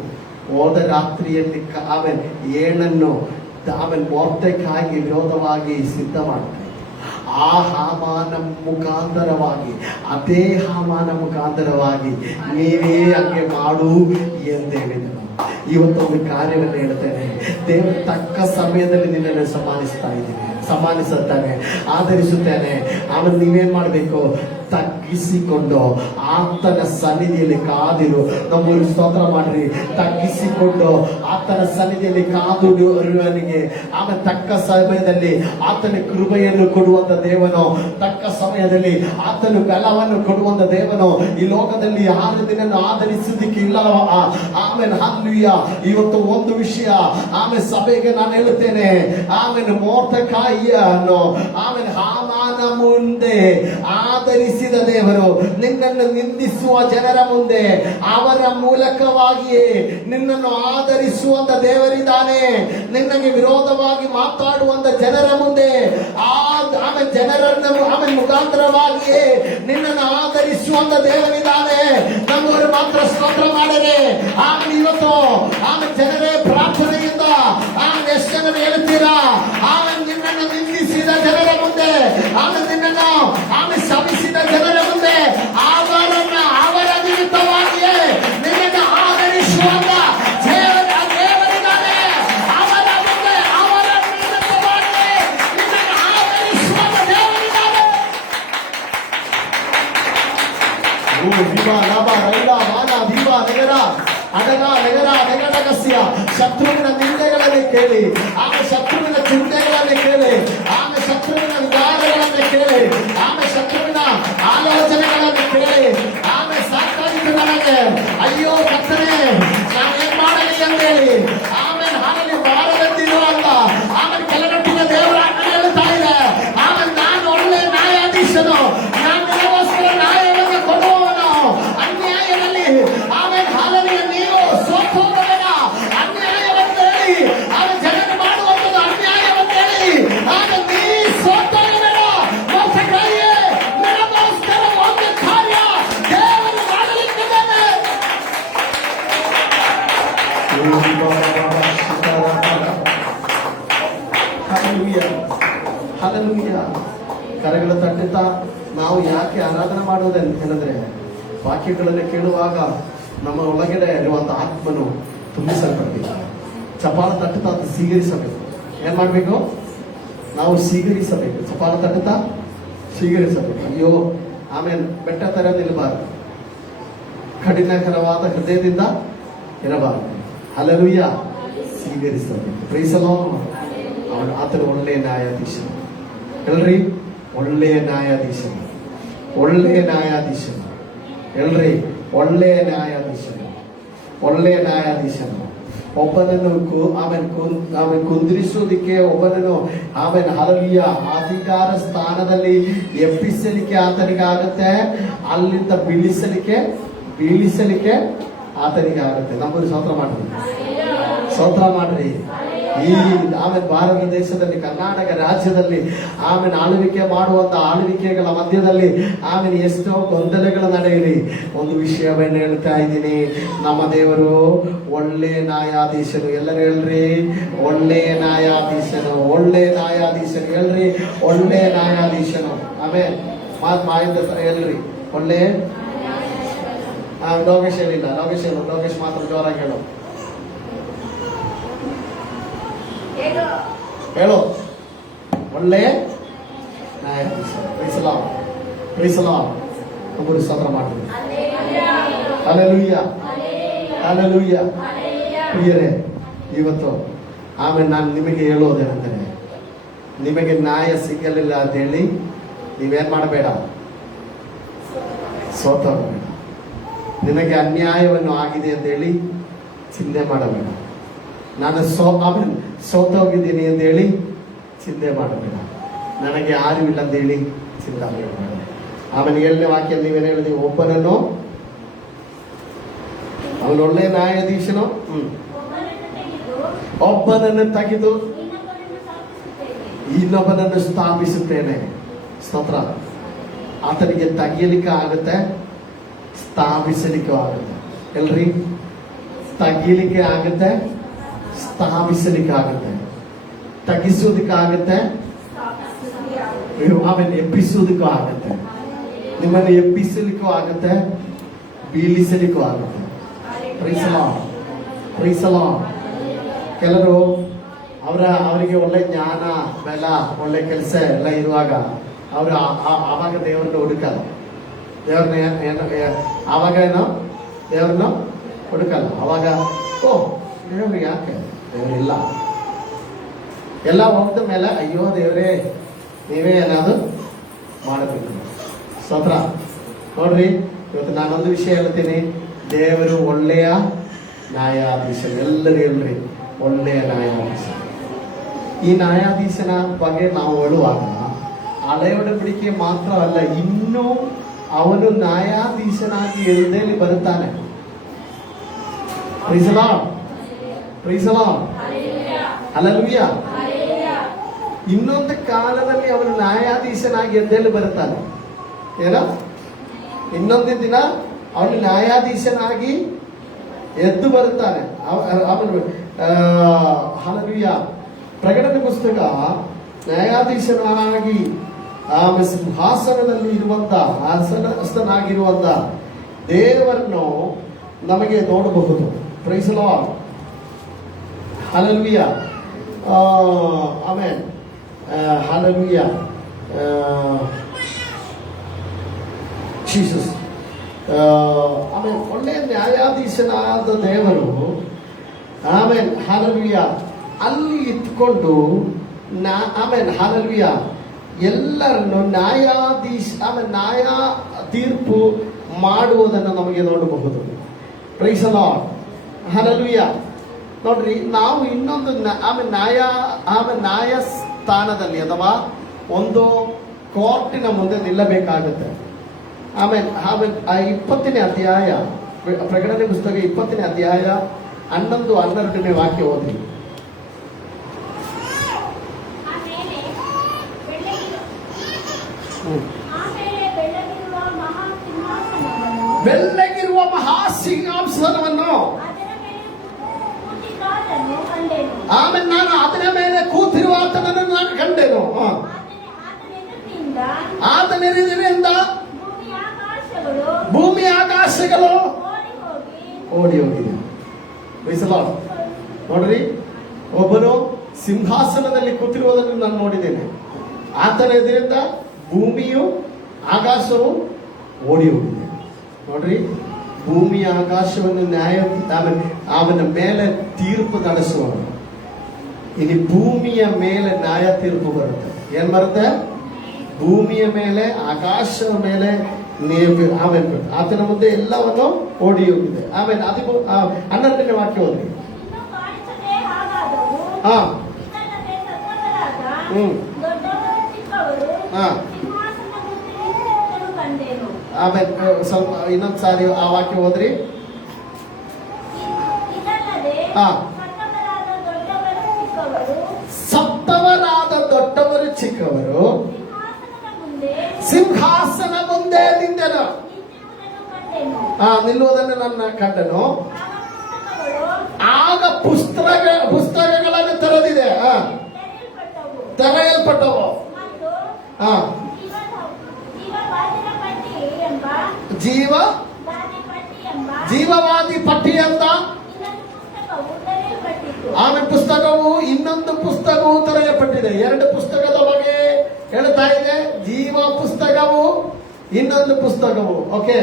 ಹೋದ ರಾತ್ರಿಯಲ್ಲಿ ಆಮೇಲೆ ಏಣನ್ನು ಆಮೇಲೆ ಮೊರ್ದೆಕಾಯಿಗೆ ವಿರೋಧವಾಗಿ ಸಿದ್ಧ ಮಾಡ್ತಾರೆ. ಆ ಹಾಮಾನ ಮುಖಾಂತರವಾಗಿ, ಅದೇ ಹಾಮಾನ ಮುಖಾಂತರವಾಗಿ ನೀವೇ ಹಂಗೆ ಮಾಡು ಎಂದೇಳಿದನು. ಇವತ್ತೊಂದು ಕಾರ್ಯವನ್ನು ಹೇಳ್ತೇನೆ. ದೇವರು ತಕ್ಕ ಸಮಯದಲ್ಲಿ ನಿನ್ನನ್ನು ಸಮ್ಮಾನಿಸುತ್ತಾನೆ, ಆಧರಿಸುತ್ತೇನೆ. ಆಮೇಲೆ ನೀವೇನ್ ಮಾಡಬೇಕು? ತಗ್ಗಿಸಿಕೊಂಡು ಆತನ ಸನ್ನಿಧಿಯಲ್ಲಿ ಕಾದಿರು. ನಮ್ಮೂರು ಸ್ತೋತ್ರ ಮಾಡ್ರಿ. ತಗ್ಗಿಸಿಕೊಂಡು ಆತನ ಸನ್ನಿಧಿಯಲ್ಲಿ ಕಾದು ಇರುವವನಿಗೆ ಆಮೇಲೆ ತಕ್ಕ ಸಮಯದಲ್ಲಿ ಆತನ ಕೃಪೆಯನ್ನು ಕೊಡುವಂತ ದೇವನು, ತಕ್ಕ ಸಮಯದಲ್ಲಿ ಆತನು ಬಲವನ್ನು ಕೊಡುವಂತ ದೇವನು. ಈ ಲೋಕದಲ್ಲಿ ಯಾರು ನಿನ್ನನ್ನು ಆಧರಿಸುವುದಕ್ಕೆ ಇಲ್ಲ. ಆಮೇಲೆ ಹಲ್ಲೆಲೂಯಾ. ಇವತ್ತು ಒಂದು ವಿಷಯ ಆಮೇಲೆ ಸಭೆಗೆ ನಾನು ಹೇಳುತ್ತೇನೆ, ಆಮೇಲೆ ಮೊರ್ದೆಕೈಯನ್ನು ಆಮೇಲೆ ಹಾಮಾನ ಮುಂದೆ ಆಧರಿಸಿದ ದೇವರು ನಿನ್ನನ್ನು ನಿಂದಿಸುವ ಜನರ ಮುಂದೆ ಅವರ ಮೂಲಕವಾಗಿಯೇ ನಿನ್ನನ್ನು ಆಧರಿಸುವಂತ ದೇವರಿದ್ದಾನೆ. ನಿನ್ನಗೆ ವಿರೋಧವಾಗಿ ಮಾತಾಡುವಂತ ಜನರ ಮುಂದೆ ಆಮೇಲೆ ಜನರನ್ನು ಆಮೇಲೆ ಮುಖಾಂತರವಾಗಿಯೇ ನಿನ್ನನ್ನು ಆಧರಿಸುವಂತ ದೇವರಿದ್ದಾನೆ. ನಮ್ಮವರು ಮಾತ್ರ ಸ್ತೋತ್ರ ಮಾಡಿದರೆ ಆಮೇಲೆ ಇವತ್ತು ಆಮೇಲೆ ಜನರೇ ಪ್ರಾರ್ಥನೆಯಿಂದ ಆಮೇಲೆ ಎಷ್ಟು ಜನರು ಹೇಳ್ತೀರಾ, ಆಮೇಲೆ ನಿನ್ನನ್ನು ನಿಂದಿಸಿದ ಜನರ ಮುಂದೆ, ಆಮೇಲೆ ನಿನ್ನನ್ನು ಆಮೇಲೆ ಶಪಿಸಿದ ಜನರ ಮುಂದೆ ಅವರ ನಿಮಿತ್ತವಾಗಿಯೇ ನಿನ್ನನ್ನು ಆಧರಿಸುವಂತ ದೇವರಿದ್ದಾನೆ. ಅವರ ಮುಂದೆ ಅವರ ನಿಮಿತ್ತವಾಗಿಯೇ ನಿನ್ನನ್ನು ಆಧರಿಸುವಂತ ದೇವರಿದ್ದಾನೆ. ಓ ವಿವಾ ಲಾಭ ರೈಲ ಮಾನ ವಿವಾ ನಗರ ಅಡಗ ನಗರ ನಗರಗಸ್ಯ ಶತ್ರುವಿನ ನಿಂದೆಗಳನ್ನು ಕೇಳಿ, ಆಮೇಲೆ ಶತ್ರುವಿನ ಚಿಂತೆಗಳನ್ನು ಕೇಳಿ, ಆಮೇಲೆ ಶತ್ರುವಿನ ವಿಚಾರಗಳನ್ನು ಕೇಳಿ, ಆಮೇಲೆ ಶತ್ರುವಿನ ಆಲೋಚನೆಗಳನ್ನು ಕೇಳಿ, ಆಮೇಲೆ ಸಾಕಾಗಿತ್ತು ನನಗೆ, ಅಯ್ಯೋ ಕರ್ತನೇ ನಾನೇನ್ ಮಾಡಲಿ ಅಂತೇಳಿ ಆಮೇಲೆ ಹಾಗಲಿ ಬಾರದಂತಿರುವಾಗ ಆಮೇಲೆ ಕೆಳಗಟ್ಟಿನ ದೇವರ ಹೇಳ್ತಾ ಇದೆ, ಆಮೇಲೆ ನಾನು ಒಳ್ಳೆ ನ್ಯಾಯಾಧೀಶನು, ನಾನು ನಿನಗೋಸ್ಕರ ನ್ಯಾಯವನ್ನು ಕೊಡುವವನು. ಅನ್ಯಾಯದಲ್ಲಿ ಆಮೇಲೆ ಹಾಲಲ್ಲಿ ನೀವು ಸೋತೋಗಬೇಡ. ಅನ್ಯಾಯವನ್ನು ಹೇಳಿ ಆಮೇಲೆ ಜನರು ಮಾಡುವಂಥದ್ದು ಅನ್ಯಾಯವನ್ನು ಹೇಳಿ ಆಮೇಲೆ ನೀ ಸೋತೋಗಬೇಡ. ಮೊರ್ದೆಕೈಯೇ, ನಿನಗೋಸ್ಕರ ಒಂದು ಕಾರ್ಯ ದೇವರು ಮಾಡಲಿಕ್ಕಿದ್ದಾನೆ. ಹಲ್ಲೆಲೂಯಾ. ಕರೆಗಳ ತಟ್ಟುತ್ತಾ ನಾವು ಯಾಕೆ ಆರಾಧನೆ ಮಾಡುವುದೇನೆಂದ್ರೆ, ವಾಕ್ಯಗಳನ್ನು ಕೇಳುವಾಗ ನಮ್ಮ ಒಳಗಡೆ ಇರುವಂತ ಆತ್ಮನು ತುಂಬಿಸಲ್ಪಡ್ಬೇಕು. ಚಪಾಲ ತಟ್ಟುತ್ತಾ ಅದು ಸ್ವೀಕರಿಸಬೇಕು. ಏನ್ ಮಾಡ್ಬೇಕು? ನಾವು ಸ್ವೀಕರಿಸಬೇಕು. ಚಪಾಲ ತಟ್ಟುತ್ತಾ ಸ್ವೀಕರಿಸಬೇಕು. ಅಯ್ಯೋ ಆಮೇಲೆ ಬೆಟ್ಟ ತರ ನಿಲ್ಲಬಾರದು, ಕಠಿಣಕರವಾದ ಹೃದಯದಿಂದ ಇರಬಾರದು. ಹಲ್ಲೆಲೂಯಾ. ಸ್ವೀಕರಿಸಬೇಕು. Praise the Lord. ಅವನು ಆತನು ಒಳ್ಳೆಯ ನ್ಯಾಯಾಧೀಶನು. ಹೇಳ್ರಿ, ಒಳ್ಳೆಯ ನ್ಯಾಯಾಧೀಶನು, ಒಳ್ಳೆಯ ನ್ಯಾಯಾಧೀಶನು. ಹೇಳ್ರಿ, ಒಳ್ಳೆಯ ನ್ಯಾಯಾಧೀಶನು, ಒಳ್ಳೆಯ ನ್ಯಾಯಾಧೀಶನು. ಒಬ್ಬನನ್ನು ಆಮೇಲೆ ಕುಂದಿರಿಸೋದಿಕ್ಕೆ, ಒಬ್ಬನನ್ನು ಆಮೇಲೆ ಹಲವಿಯ ಅಧಿಕಾರ ಸ್ಥಾನದಲ್ಲಿ ಎಬ್ಬಿಸಲಿಕ್ಕೆ ಆತನಿಗೆ ಆಗುತ್ತೆ, ಅಲ್ಲಿಂದ ಬೀಳಿಸಲಿಕ್ಕೆ ಆತನಿಗೆ ಆಗುತ್ತೆ. ನಮ್ಮನ್ನು ಸ್ತೋತ್ರ ಮಾಡ್ರಿ, ಸ್ತೋತ್ರ ಮಾಡ್ರಿ. ಈ ಆಮೇಲೆ ಭಾರತ ದೇಶದಲ್ಲಿ, ಕರ್ನಾಟಕ ರಾಜ್ಯದಲ್ಲಿ ಆಮೇಲೆ ಆಳ್ವಿಕೆ ಮಾಡುವಂತ ಆಳ್ವಿಕೆಗಳ ಮಧ್ಯದಲ್ಲಿ ಆಮೇಲೆ ಎಷ್ಟೋ ಗೊಂದಲಗಳು ನಡೆಯಿರಿ. ಒಂದು ವಿಷಯವನ್ನು ಹೇಳ್ತಾ ಇದ್ದೀನಿ, ನಮ್ಮ ದೇವರು ಒಳ್ಳೆ ನ್ಯಾಯಾಧೀಶನು. ಎಲ್ಲರೂ ಹೇಳ್ರಿ, ಒಳ್ಳೆ ನ್ಯಾಯಾಧೀಶನು, ಒಳ್ಳೆ ನ್ಯಾಯಾಧೀಶನು. ಹೇಳ್ರಿ, ಒಳ್ಳೆ ನ್ಯಾಯಾಧೀಶನು. ಆಮೇಲೆ ಮಾಯಿಂದ ಹೇಳ್ರಿ, ಒಳ್ಳೆ. ಲೋಕೇಶ್ ಹೇಳಿಲ್ಲ, ಲೋಕೇಶ್ ಮಾತ್ರ ಜೋರಾಗಿ ಹೇಳು. ಒಳ್ಳೆ ನ್ಯಾಯಾಧೀಶ. ಒಬ್ಬರು ಸ್ತೋತ್ರ ಮಾಡ್ತೀವಿ. Hallelujah, hallelujah. ಪ್ರಿಯರೇ, ಇವತ್ತು ಆಮೇಲೆ ನಾನು ನಿಮಗೆ ಹೇಳೋದೇನೆಂದರೆ, ನಿಮಗೆ ನ್ಯಾಯ ಸಿಗಲಿಲ್ಲ ಅಂತ ಹೇಳಿ ನೀವೇನ್ ಮಾಡಬೇಡ, ಸೋತೋಗಬೇಡ. ನಿಮಗೆ ಅನ್ಯಾಯವನ್ನು ಆಗಿದೆ ಅಂತ ಹೇಳಿ ಚಿಂತೆ ಮಾಡಬೇಡ. ನಾನು ಸೋತೋಗಿದ್ದೀನಿ ಅಂತ ಹೇಳಿ ಚಿಂತೆ ಮಾಡಬೇಡ. ನನಗೆ ಯಾರು ಇಲ್ಲ ಅಂತ ಹೇಳಿ ಚಿಂತೆ ಮಾಡಬೇಡ. ಆಮೇಲೆ 7ನೇ ವಾಕ್ಯ ನೀವೇನು ಹೇಳಿದೀವಿ, ಒಬ್ಬನನ್ನು ಅವನು ಒಳ್ಳೆ ನ್ಯಾಯಾಧೀಶನು, ಒಬ್ಬನನ್ನು ತೆಗೆದು ಇನ್ನೊಬ್ಬನನ್ನು ಸ್ಥಾಪಿಸುತ್ತೇನೆ. ಸ್ತೋತ್ರ. ಆತನಿಗೆ ತೆಗಿಯಲಿಕ್ಕೆ ಆಗುತ್ತೆ, ಸ್ಥಾಪಿಸಲಿಕ್ಕೆ ಆಗುತ್ತೆ. ಎಲ್ರಿ, ತೆಗೀಲಿಕ್ಕೆ ಆಗುತ್ತೆ, ಸ್ಥಾಪಿಸಲಿಕ್ಕೆ ಆಗುತ್ತೆ. ತಗ್ಗಿಸೋದಕ್ಕೆ ಆಗುತ್ತೆ, ಆಮೇಲೆ ಎಬ್ಬಿಸೋದಕ್ಕೂ ಆಗುತ್ತೆ. ನಿಮ್ಮನ್ನು ಎಬ್ಬಿಸಲಿಕ್ಕೂ ಆಗುತ್ತೆ, ಬೀಳಿಸಲಿಕ್ಕೂ ಆಗುತ್ತೆ. Praise the Lord. ಕೆಲವರು ಅವರಿಗೆ ಒಳ್ಳೆ ಜ್ಞಾನ, ಬೆಲ, ಒಳ್ಳೆ ಕೆಲಸ ಎಲ್ಲ ಇರುವಾಗ ಅವರು ಆವಾಗ ದೇವರನ್ನು ಹುಡುಕಲ್ಲ. ದೇವ್ರನ್ನ ಆವಾಗ ಏನೋ ದೇವ್ರನ್ನ ಹುಡುಕಲ್ಲ. ಅವಾಗ ಓ ದೇವ್ರು ಯಾಕೆ ದೇವರಿಲ್ಲ ಎಲ್ಲ ಹೋಗ್ದ ಮೇಲೆ ಅಯ್ಯೋ ದೇವ್ರೇ ನೀವೇ ಏನಾದ್ರು ಮಾಡಬೇಕು. ಸ್ತೋತ್ರ. ನೋಡ್ರಿ, ಇವತ್ತು ನಾನೊಂದು ವಿಷಯ ಹೇಳ್ತೀನಿ. ದೇವರು ಒಳ್ಳೆಯ ನ್ಯಾಯಾಧೀಶ. ಎಲ್ಲರೂ ಹೇಳ್ರಿ, ಒಳ್ಳೆಯ ನ್ಯಾಯಾಧೀಶ. ಈ ನ್ಯಾಯಾಧೀಶನ ಬಗ್ಗೆ ನಾವು ಹೇಳುವಾಗ ಹಳೆ ಒಡಂಬಡಿಕೆ ಮಾತ್ರ ಅಲ್ಲ, ಇನ್ನೂ ಅವನು ನ್ಯಾಯಾಧೀಶನಾಗಿ ಎಲ್ದೇಲಿ ಬರುತ್ತಾನೆ. Praise the Lord, praise the lord, hallelujah. ಇನ್ನೊಂದು ಕಾಲದಲ್ಲಿ ಅವನು ನ್ಯಾಯಾಧೀಶನಾಗಿ ಎದ್ದೇಳಿ ಬರುತ್ತಾನೆ. ಏನೋ ಇನ್ನೊಂದು ದಿನ ಅವನು ನ್ಯಾಯಾಧೀಶನಾಗಿ ಎದ್ದು ಬರುತ್ತಾನೆ. ಅವನು ಹಲ್ಲೆಲೂಯಾ. ಪ್ರಕಟಣೆ ಪುಸ್ತಕ ನ್ಯಾಯಾಧೀಶನಾಗಿ ಸಿಂಹಾಸನದಲ್ಲಿ ಇರುವಂತ ಆಸನಸ್ಥನಾಗಿರುವಂತ ದೇವರನ್ನು ನಮಗೆ ನೋಡಬಹುದು. Praise the lord, hallelujah. Amen, hallelujah. Jesus. ಆಮೇಲೆ ಒಳ್ಳೆಯ ನ್ಯಾಯಾಧೀಶನಾದ ದೇವರು, ಆಮೇಲೆ ಹಲ್ಲೆಲೂಯಾ, ಅಲ್ಲಿ ಇಟ್ಕೊಂಡು ಆಮೇಲೆ ಹಲ್ಲೆಲೂಯಾ ಎಲ್ಲರನ್ನು ಆಮೇಲೆ ನ್ಯಾಯ ತೀರ್ಪು ಮಾಡುವುದನ್ನು ನಮಗೆ ನೋಡಬಹುದು. Praise the lord, hallelujah. ನೋಡ್ರಿ, ನಾವು ಇನ್ನೊಂದು ಆಮೇಲೆ ನ್ಯಾಯಸ್ಥಾನದಲ್ಲಿ ಅಥವಾ ಒಂದು ಕೋರ್ಟಿನ ಮುಂದೆ ನಿಲ್ಲಬೇಕಾಗುತ್ತೆ. ಆಮೇಲೆ 20ನೇ ಅಧ್ಯಾಯ, ಪ್ರಕಟಣೆ ಪುಸ್ತಕ 20ನೇ ಅಧ್ಯಾಯ 11-12ನೇ ವಾಕ್ಯ ಓದಿ. ಬೆಳ್ಳಗಿರುವ ಮಹಾಸಿಂಹಾಸನವನ್ನು ಆಮೇಲೆ ನಾನು ಅದರ ಮೇಲೆ ಕೂತಿರುವ ಆತನನ್ನು ನಾನು ಕಂಡೆನು. ಆತನ ಎದುರಿನಿಂದ ಭೂಮಿ ಆಕಾಶಗಳು ಓಡಿ ಹೋಗಿದೆ. ನೋಡ್ರಿ, ಒಬ್ಬನು ಸಿಂಹಾಸನದಲ್ಲಿ ಕೂತಿರುವುದನ್ನು ನಾನು ನೋಡಿದ್ದೇನೆ. ಆತನ ಎದುರಿಂದ ಭೂಮಿಯು ಆಕಾಶವು ಓಡಿ ಹೋಗಿದೆ. ನೋಡ್ರಿ, ಭೂಮಿ ಆಕಾಶವನ್ನು ಅವನ ಮೇಲೆ ತೀರ್ಪು ನಡೆಸುವನು. ಇನ್ನು ಭೂಮಿಯ ಮೇಲೆ ನ್ಯಾಯ ತೀರ್ಪು ಬರುತ್ತೆ. ಏನ್ ಬರುತ್ತೆ? ಭೂಮಿಯ ಮೇಲೆ, ಆಕಾಶದ ಮೇಲೆ ಆಮೇಲೆ ಆತನ ಮುಂದೆ ಎಲ್ಲವನ್ನು ಓಡಿ ಹೋಗಿದೆ. ಆಮೇಲೆ 12ನೇ ವಾಕ್ಯ ಹೋದ್ರಿ. ಆಮೇಲೆ ಸ್ವಲ್ಪ ಇನ್ನೊಂದು ಸಾರಿ ಆ ವಾಕ್ಯ ಹೋದ್ರಿ. ಸತ್ತವರಾದ ದೊಡ್ಡವರು ಚಿಕ್ಕವರು ಸಿಂಹಾಸನ ಮುಂದೆ ನಿಂತೆನು. ನಿಲ್ಲುವುದನ್ನು ನನ್ನ ಕಂಡನು. ಆಗ ಪುಸ್ತಕಗಳನ್ನು ತೆರೆದಿದೆ, ತೆರೆಯಲ್ಪಟ್ಟವು. ಜೀವವಾದಿ ಪಟ್ಟಿ ಅಂತ ಆಮೇಲೆ ಪುಸ್ತಕವು, ಇನ್ನೊಂದು ಪುಸ್ತಕವು ತೆರೆಯಲ್ಪಟ್ಟಿದೆ. 2 ಪುಸ್ತಕದ ಬಗ್ಗೆ ಹೇಳ್ತಾ ಇದೆ. ಜೀವ ಪುಸ್ತಕವು, ಇನ್ನೊಂದು ಪುಸ್ತಕವು. ಓಕೆ,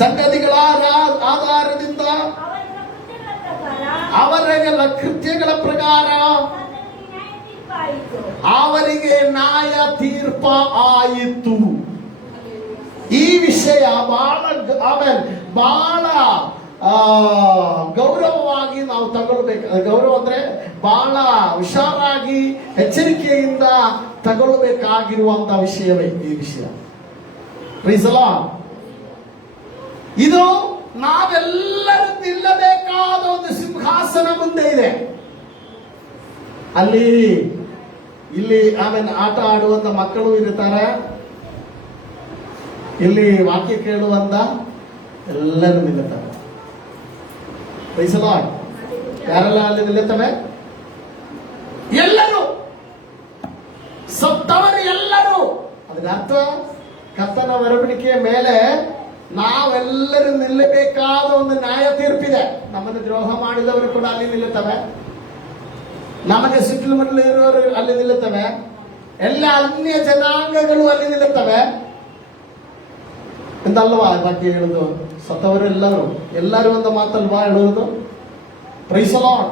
ಸಂಗತಿಗಳ ಆಧಾರದಿಂದ ಅವರ ಕೃತ್ಯಗಳ ಪ್ರಕಾರ ಅವರಿಗೆ ನ್ಯಾಯ ತೀರ್ಪ ಆಯಿತು. ಈ ವಿಷಯ ಬಹಳ ಗೌರವವಾಗಿ ನಾವು ತಗೊಳ್ಬೇಕು. ಗೌರವ ಅಂದ್ರೆ ಬಹಳ ಹುಷಾರಾಗಿ ಎಚ್ಚರಿಕೆಯಿಂದ ತಗೊಳ್ಬೇಕಾಗಿರುವಂತಹ ವಿಷಯವೇ ಈ ವಿಷಯ. Praise the Lord. ಇದು ನಾವೆಲ್ಲರೂ ನಿಲ್ಲಬೇಕಾದ ಒಂದು ಸಿಂಹಾಸನ ಮುಂದೆ ಇದೆ. ಇಲ್ಲಿ ಆಮೇಲೆ ಆಟ ಆಡುವಂತ ಮಕ್ಕಳು ಇರ್ತಾರೆ, ಇಲ್ಲಿ ವಾಕ್ಯ ಕೇಳುವಂತ ಎಲ್ಲರೂ ನಿಲ್ಲುತ್ತಾರೆ. Price the lord. ಯಾರೆಲ್ಲ ಅಲ್ಲಿ ನಿಲ್ಲುತ್ತವೆ? ಎಲ್ಲರೂ, ಸತ್ತವರು ಎಲ್ಲರೂ. ಅದರ ಅರ್ಥ ಕರ್ತನ ಒಡಂಬಡಿಕೆಯ ಮೇಲೆ ನಾವೆಲ್ಲರೂ ನಿಲ್ಲಬೇಕಾದ ಒಂದು ನ್ಯಾಯ ತೀರ್ಪಿದೆ. ನಮ್ಮನ್ನು ದ್ರೋಹ ಮಾಡಿದವರು ಕೂಡ ಅಲ್ಲಿ ನಿಲ್ಲುತ್ತವೆ. ನಮಗೆ ಸುತ್ತಮುತ್ತಲು ಇರುವವರು ಅಲ್ಲಿ ನಿಲ್ಲುತ್ತವೆ, ಎಲ್ಲ ಅನ್ಯ ಜನಾಂಗಗಳು ಅಲ್ಲಿ ನಿಲ್ಲುತ್ತವೆ ಎಂದಲ್ವಾ ವಾಕ್ಯ ಹೇಳುದು. ಸತ್ತವರು ಎಲ್ಲರೂ ಒಂದು ಮಾತಲ್ವಾ ಹೇಳುವುದು. Praise the Lord.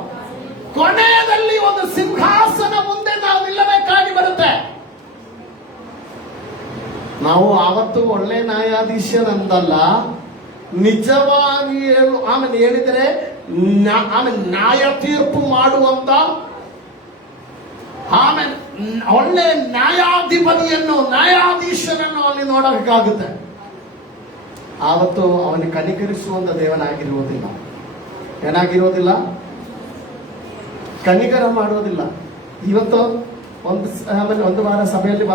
ಕೊನೆಯಲ್ಲಿ ಒಂದು ಸಿಂಹಾಸನ ಮುಂದೆ ನಾವು ನಿಲ್ಲಬೇಕಾಗಿ ಬರುತ್ತೆ. ನಾವು ಆವತ್ತು ಒಳ್ಳೆ ನ್ಯಾಯಾಧೀಶನಂದಲ್ಲ, ನಿಜವಾಗಿ ಆಮೇಲೆ ಹೇಳಿದರೆ ಆಮೇಲೆ ನ್ಯಾಯ ತೀರ್ಪು ಮಾಡುವಂತ ಆಮೇಲೆ ಒಳ್ಳೆ ನ್ಯಾಯಾಧೀಶನನ್ನು ಅಲ್ಲಿ ನೋಡಬೇಕಾಗುತ್ತೆ. ಆವತ್ತು ಅವನಿಗೆ ಕನಿಕರಿಸುವಂತ ದೇವನಾಗಿರುವುದಿಲ್ಲ. ಏನಾಗಿರೋದಿಲ್ಲ? ಕನಿಕರ ಮಾಡುವುದಿಲ್ಲ. ಇವತ್ತು ಆಮೇಲೆ ಒಂದು ವಾರ ಸಭೆಯಲ್ಲಿ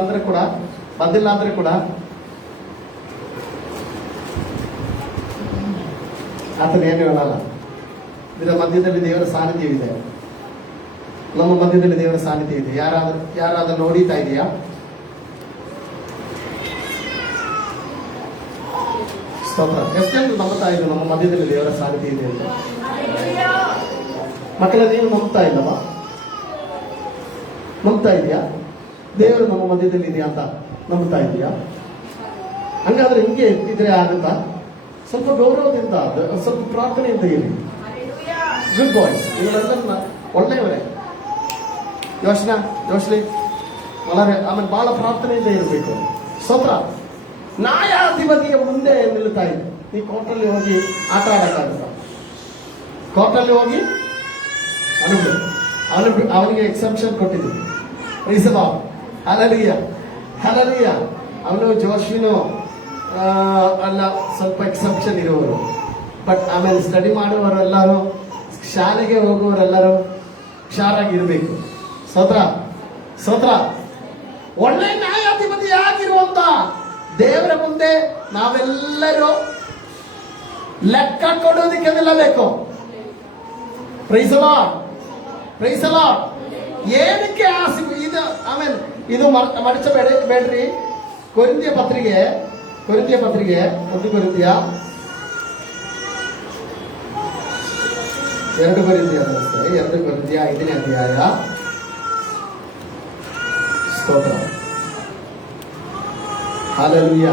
ಬಂದಿಲ್ಲ ಅಂದ್ರೆ ಕೂಡ ಆತನ ಏನು ಹೇಳಲ್ಲ. ಇದರ ಮಧ್ಯದಲ್ಲಿ ದೇವರ ಸಾನ್ನಿಧ್ಯವಿದೆ, ನಮ್ಮ ಮಧ್ಯದಲ್ಲಿ ದೇವರ ಸಾನ್ನಿಧ್ಯ ಇದೆ. ಯಾರಾದ್ರೂ ನೋಡಿತಾ ಇದೆಯಾ? ಸ್ತೋತ್ರ. ಎಷ್ಟೆಂದು ನಂಬುತ್ತಾ ಇದ್ರು ನಮ್ಮ ಮಧ್ಯದಲ್ಲಿ ದೇವರ ಸಾನ್ನಿಧ್ಯ ಇದೆ ಅಂತ? ಮಕ್ಕಳ, ನೀವು ನಂಬ್ತಾ ಇಲ್ಲವಾ? ನಂಬ್ತಾ ಇದೆಯಾ? ದೇವರು ನಮ್ಮ ಮಧ್ಯದಲ್ಲಿ ಇದೆಯಾ ಅಂತ ನಂಬ್ತಾ ಇದೆಯಾ? ಹಂಗಾದ್ರೆ ಹಿಂಗೆ ಇದ್ರೆ ಆಗುತ್ತಾ? ಸ್ವಲ್ಪ ಗೌರವದಿಂದ, ಸ್ವಲ್ಪ ಪ್ರಾರ್ಥನೆಯಿಂದ ಇರಿ. ಗುಡ್ ಬಾಯ್ಸ್, ಇವರೆಲ್ಲ ಒಳ್ಳೆಯವರೇ. ಯೋಚನೆ ಒಳಗೆ ಆಮೇಲೆ ಬಹಳ ಪ್ರಾರ್ಥನೆಯಿಂದ ಇರಬೇಕು. ಸ್ತೋತ್ರ. ನ್ಯಾಯಾಧಿಪತಿಯ ಮುಂದೆ ನಿಲ್ತಾ ಇದ್ದೆ. ನೀ ಕೋರ್ಟಲ್ಲಿ ಹೋಗಿ ಆಟ ಆಡಕ್ಕಾಗುತ್ತ? ಕೋರ್ಟಲ್ಲಿ ಹೋಗಿ ಅವನಿಗೆ ಎಕ್ಸೆಪ್ಷನ್ ಕೊಟ್ಟಿದ್ದು. ಹಲಲಿಯ ಅವನು ಜೋಶ್ವಿನು ಅಲ್ಲ, ಸ್ವಲ್ಪ ಎಕ್ಸೆಪ್ಷನ್ ಇರುವವರು. ಬಟ್ ಆಮೇಲೆ ಸ್ಟಡಿ ಮಾಡುವವರೆಲ್ಲರೂ, ಶಾಲೆಗೆ ಹೋಗುವವರೆಲ್ಲರೂ ಹುಷಾರಾಗಿರ್ಬೇಕು. ಸ್ತೋತ್ರ. ಒಳ್ಳೆ ನ್ಯಾಯಾಧಿಪತಿ ಆಗಿರುವಂತ ದೇವರ ಮುಂದೆ ನಾವೆಲ್ಲರೂ ಲೆಕ್ಕ ಕೊಡೋದಕ್ಕೆ ನಿಲ್ಲಬೇಕು. Praise the Lord. ಏನಕ್ಕೆ ಆಸೆ ಇದು? ಆಮೇಲೆ ಇದು ಮಡಚಬೇಡ್ರಿ. ಕೊರಿಂಥಿಯ ಪತ್ರಿಕೆ 1 ಕೊರಿಂಥಿಯ 2 ಕೊರಿಂಥಿಯ 5ನೇ ಅಧ್ಯಾಯ. ಸ್ತೋತ್ರ. ಹಲ್ಲೆಲೂಯ.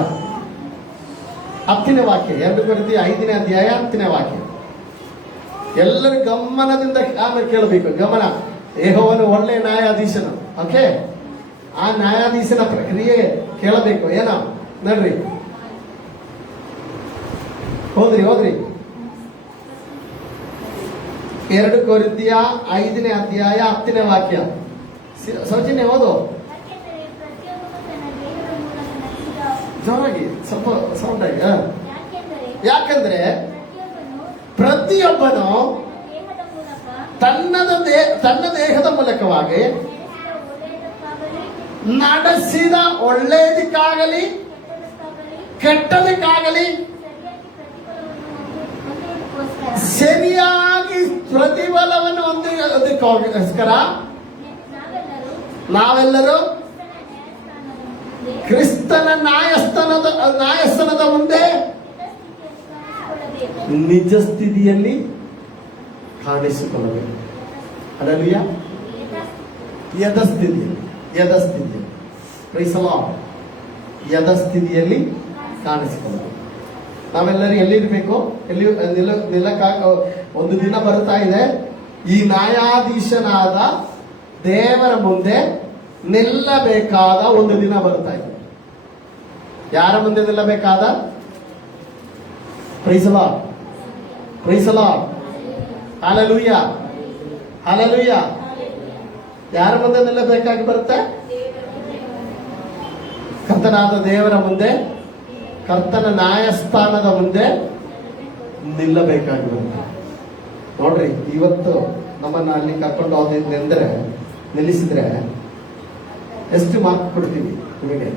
10ನೇ ವಾಕ್ಯ. 2 ಕೊರಿಂಥಿಯ 5ನೇ ಅಧ್ಯಾಯ 10ನೇ ವಾಕ್ಯ. ಎಲ್ಲರೂ ಗಮನದಿಂದ ಆಮೇಲೆ ಕೇಳಬೇಕು. ಗಮನ. ಯೆಹೋವನು ಒಳ್ಳೆ ನ್ಯಾಯಾಧೀಶನು. ಓಕೆ, ಆ ನ್ಯಾಯಾಧೀಶನ ಪ್ರಕ್ರಿಯೆ ಕೇಳಬೇಕು. ಏನೋ ನೋಡ್ರಿ, ಹೋದ್ರಿ 2 ಕೊರಿಂಥಿಯ 5ನೇ ಅಧ್ಯಾಯ 10ನೇ ವಾಕ್ಯ. ಸೌಜನ್ಯ ಓದು ಜೋರಾಗಿ, ಸ್ವಲ್ಪ ಸೌಂಡ್ ಆಗಿ. ಯಾಕಂದ್ರೆ ಪ್ರತಿಯೊಬ್ಬನು ತನ್ನ ದೇಹದ ಮೂಲಕವಾಗಿ ನಡೆಸಿದ ಒಳ್ಳೆಯದಕ್ಕಾಗಲಿ ಕೆಟ್ಟದಕ್ಕಾಗಲಿ ಸರಿಯಾಗಿ ಪ್ರತಿಫಲವನ್ನು ಹೊಂದೋದಕ್ಕೋಸ್ಕರ ನಾವೆಲ್ಲರೂ ಕ್ರಿಸ್ತನ ನ್ಯಾಯಸ್ಥಾನದ ಮುಂದೆ ನಿಜ ಸ್ಥಿತಿಯಲ್ಲಿ ಕಾಣಿಸಿಕೊಳ್ಳಬೇಕು. ಹಲ್ಲೆಲೂಯ. ಯಥಾಸ್ಥಿತಿಯಲ್ಲಿ ಪ್ರೈಸ್ ದಿ ಲಾರ್ಡ್. ಯಥಾಸ್ಥಿತಿಯಲ್ಲಿ ಕಾಣಿಸಿಕೊಳ್ಳಬೇಕು. ನಾವೆಲ್ಲರೂ ಎಲ್ಲಿರ್ಬೇಕು? ಒಂದು ದಿನ ಬರ್ತಾ ಇದೆ, ಈ ನ್ಯಾಯಾಧೀಶನಾದ ದೇವರ ಮುಂದೆ ನಿಲ್ಲಬೇಕಾದ ಒಂದು ದಿನ ಬರ್ತಾ ಇದೆ. ಯಾರ ಮುಂದೆ ನಿಲ್ಲಬೇಕಾದ? Praise the lord. ಹಲ್ಲೆಲೂಯ. ಯಾರ ಮುಂದೆ ನಿಲ್ಲಬೇಕಾಗಿ ಬರುತ್ತೆ? ಕರ್ತನಾದ ದೇವರ ಮುಂದೆ, ಕರ್ತನ ನ್ಯಾಯಸ್ಥಾನದ ಮುಂದೆ ನಿಲ್ಲಬೇಕಾಗಿ ಬರುತ್ತೆ. ನೋಡ್ರಿ, ಇವತ್ತು ನಮ್ಮನ್ನ ಅಲ್ಲಿ ಕರ್ಕೊಂಡು ಹೋದ್ರೆ ನಿಲ್ಲಿಸಿದ್ರೆ ಎಷ್ಟು ಮಾರ್ಕ್ ಕೊಡ್ತೀವಿ? ನಿಮಗೆ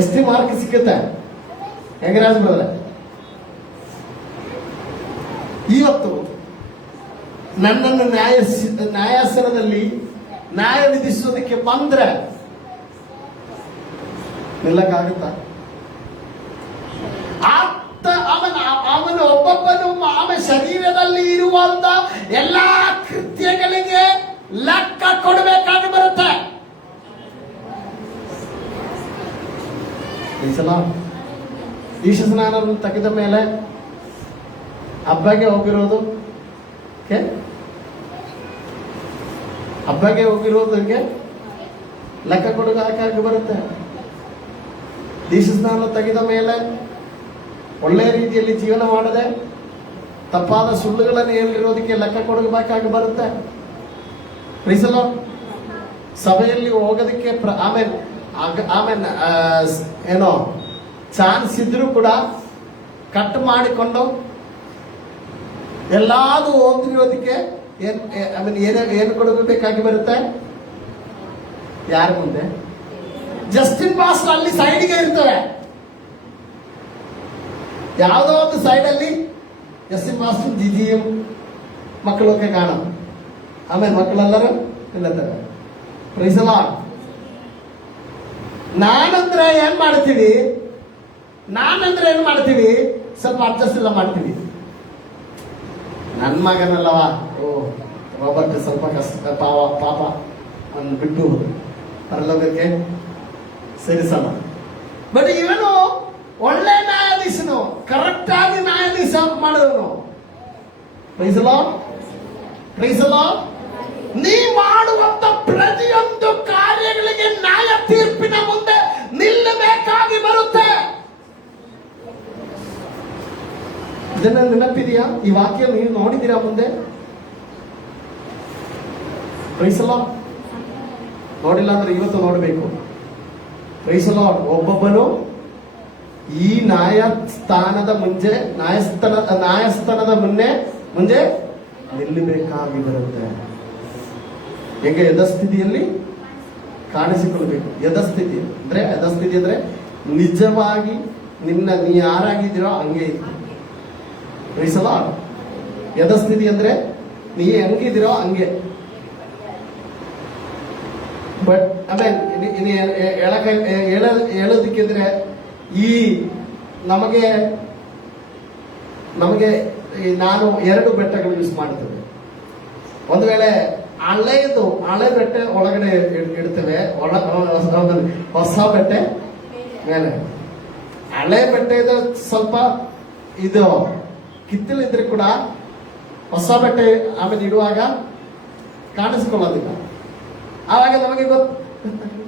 ಎಷ್ಟು ಮಾರ್ಕ್ ಸಿಕ್ಕುತ್ತೆ? ಹೆಂಗರಾಜ್ ಬ್ರದರ್, ಇವತ್ತು ನನ್ನನ್ನು ನ್ಯಾಯಾಸನದಲ್ಲಿ ನ್ಯಾಯ ವಿಧಿಸೋದಕ್ಕೆ ಬಂದ್ರೆ ನಿಲ್ಲಕ್ಕಾಗುತ್ತಾ? ಅವನು ಒಬ್ಬೊಬ್ಬನು ಶರೀರದಲ್ಲಿ ಇರುವಂತ ಎಲ್ಲಾ ಕೃತ್ಯಗಳ ಲೆಕ್ಕ ಕೊಡಬೇಕಾಗಿ ಬರುತ್ತೆ. ಈ ಸಲ ದೀಕ್ಷ ಸ್ನಾನವನ್ನು ತೆಗೆದ ಮೇಲೆ ಹಬ್ಬಗೆ ಹೋಗಿರೋದು ಹಬ್ಬಗೆ ಹೋಗಿರೋದಕ್ಕೆ ಲೆಕ್ಕ ಕೊಡಬೇಕಾಗಿ ಬರುತ್ತೆ. ದೀಕ್ಷ ಸ್ನಾನ ತೆಗೆದ ಮೇಲೆ ಒಳ್ಳೆಯ ರೀತಿಯಲ್ಲಿ ಜೀವನ ಮಾಡದೆ ತಪ್ಪಾದ ಸುಳ್ಳುಗಳನ್ನು ಹೇಳಿರೋದಕ್ಕೆ ಲೆಕ್ಕ ಕೊಡಬೇಕಾಗಿ ಬರುತ್ತೆ. ಪ್ರೀಸಲ ಸಭೆಯಲ್ಲಿ ಹೋಗೋದಕ್ಕೆ ಆಮೇಲೆ ಏನೋ ಚಾನ್ಸ್ ಇದ್ರೂ ಕೂಡ ಕಟ್ ಮಾಡಿಕೊಂಡು ಎಲ್ಲಾದು ಹೋಗ್ತಿರೋದಕ್ಕೆ ಏನು ಕೊಡಬೇಕಾಗಿ ಬರುತ್ತೆ. ಯಾರ ಮುಂದೆ? ಜಸ್ಟಿನ್ ಪಾಸ್ಟರ್ ಅಲ್ಲಿ ಸೈಡ್ಗೆ ಇರ್ತವೆ. ಯಾವುದೋ ಒಂದು ಸೈಡ್ ಅಲ್ಲಿ ಜಸ್ಟಿನ್ ಪಾಸ್ಟರ್ ಜಿಜಿಎಂ ಮಕ್ಕಳಕ್ಕೆ ಕಾಣ. ಆಮೇಲೆ ಮಕ್ಕಳೆಲ್ಲರೂ ಇಲ್ಲತ್ತವೆ. ಪ್ರೀಸಲ ನಾನಂದ್ರೆ ಏನ್ ಮಾಡ್ತೀವಿ ಸ್ವಲ್ಪ ಅಡ್ಜಸ್ಟ್ ಎಲ್ಲ ಮಾಡ್ತೀವಿ. ನನ್ನ ಮಗನಲ್ಲವ ರಾಬರ್ಟ್ ಸ್ವಲ್ಪ ಕಷ್ಟ ಪಾಪ ಅವ್ನು ಬಿಟ್ಟು ಪರಲೋಕಕ್ಕೆ ಸೇರಿಸಲ್ಲ. ಬಟ್ ಇವನು ಒಳ್ಳೆ ನ್ಯಾಯಾಧೀಶನು, ಕರೆಕ್ಟ್ ಆಗಿ ನ್ಯಾಯಾಧೀಶ ಮಾಡಿದವನು. ನೀ ಮಾಡುವಂತ ಪ್ರತಿಯೊಂದು ಕಾರ್ಯಗಳಿಗೆ ನ್ಯಾಯ ತೀರ್ಪಿನ ಮುಂದೆ ನಿಲ್ಲಬೇಕಾಗಿ ಬರುತ್ತೆ. ಇದನ್ನ ನೆನಪಿದೆಯಾ? ಈ ವಾಕ್ಯ ನೀವು ನೋಡಿದ್ದೀರಾ ಮುಂದೆ? ನೋಡಿಲ್ಲ ಅಂದ್ರೆ ಇವತ್ತು ನೋಡಬೇಕು. ಒಬ್ಬೊಬ್ಬನು ಈ ನ್ಯಾಯಸ್ಥಾನದ ಮುಂದೆ ನಿಲ್ಲಬೇಕಾಗಿ ಬರುತ್ತೆ. ಹೇಗೆ ಯಥಾಸ್ಥಿತಿಯಲ್ಲಿ ಕಾಣಿಸಿಕೊಳ್ಬೇಕು. ಯಥಾಸ್ಥಿತಿ ಅಂದ್ರೆ ನಿಜವಾಗಿ ನೀ ಯಾರಾಗಿದ್ದೀರೋ ಹಂಗೆ ಇತ್ತು. ಯಥಾಸ್ಥಿತಿ ಅಂದ್ರೆ ನೀ ಹೆಂಗಿದ್ದೀರೋ ಹಂಗೆ. ಬಟ್ ಹೇಳೋದಕ್ಕಿದ್ರೆ ಈ ನಮಗೆ ನಾನು 2 ಬೆಟ್ಟಗಳು ಯೂಸ್ ಮಾಡ್ತೇವೆ. ಒಂದು ವೇಳೆ ಹಳೆ ಬೆಟ್ಟೆ ಒಳಗಡೆ ಇಡ್ತೇವೆ, ಹೊಸ ಬೆಟ್ಟೆ ಮೇಲೆ. ಹಳೆ ಬೆಟ್ಟೆ ಸ್ವಲ್ಪ ಇದು ಕಿತ್ತಲಿದ್ರೆ ಕೂಡ ಹೊಸ ಬಟ್ಟೆ ಆಮೇಲೆ ಇಡುವಾಗ ಕಾಣಿಸ್ಕೊಳ್ಳೋದಿಲ್ಲ. ಆವಾಗ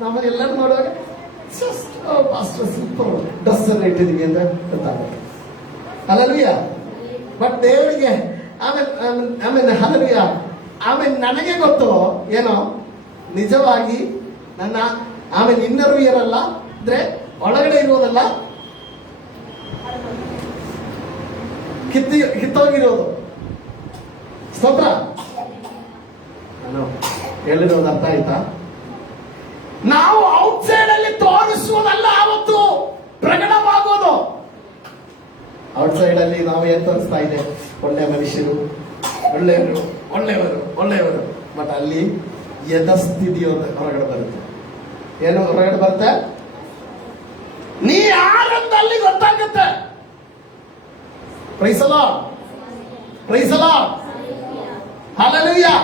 ನಮಗೆ ಎಲ್ಲರೂ ನೋಡುವಾಗ ಸೂಪರ್ ಡ್ರೆಸ್ ಅನ್ನು ಇಟ್ಟಿದೀವಿ ಅಂತ ಗೊತ್ತಾಗುತ್ತೆ. ಹಲ್ಲೆಲೂಯಾ. ಬಟ್ ದೇವರಿಗೆ ಆಮೇಲೆ ಹಲ್ಲೆಲೂಯಾ. ಆಮೇಲೆ ನನಗೆ ಗೊತ್ತು ಏನೋ ನಿಜವಾಗಿ ನನ್ನ ಇನ್ನರು ಇರಲ್ಲ ಅಂದ್ರೆ ಒಳಗಡೆ ಇರುವುದಲ್ಲ, ಕಿತ್ತೋಗಿರೋದು. ಸ್ತೋತ್ರ. ಹೇಳಿರೋದು ಅರ್ಥ ಆಯ್ತಾ? ನಾವು ಔಟ್ಸೈಡ್ ಅಲ್ಲಿ ತೋರಿಸುವುದಲ್ಲ, ಅವತ್ತು ಪ್ರಕಟವಾಗೋದು. ಔಟ್ಸೈಡ್ ಅಲ್ಲಿ ನಾವು ಏನ್ ತೋರಿಸ್ತಾ ಇದೆ? ಒಳ್ಳೆ ಮನುಷ್ಯರು, ಒಳ್ಳೆಯವರು. ಬಟ್ ಅಲ್ಲಿ ಯಥಾಸ್ಥಿತಿ ಹೊರಗಡೆ ಬರುತ್ತೆ. ಏನು ಹೊರಗಡೆ ಬರುತ್ತೆ? ನೀ ಯಾರಂತ ಅಲ್ಲಿ ಗೊತ್ತಾಗುತ್ತೆ. Praise the lord. ಹಲ್ಲೆಲೂಯಾ.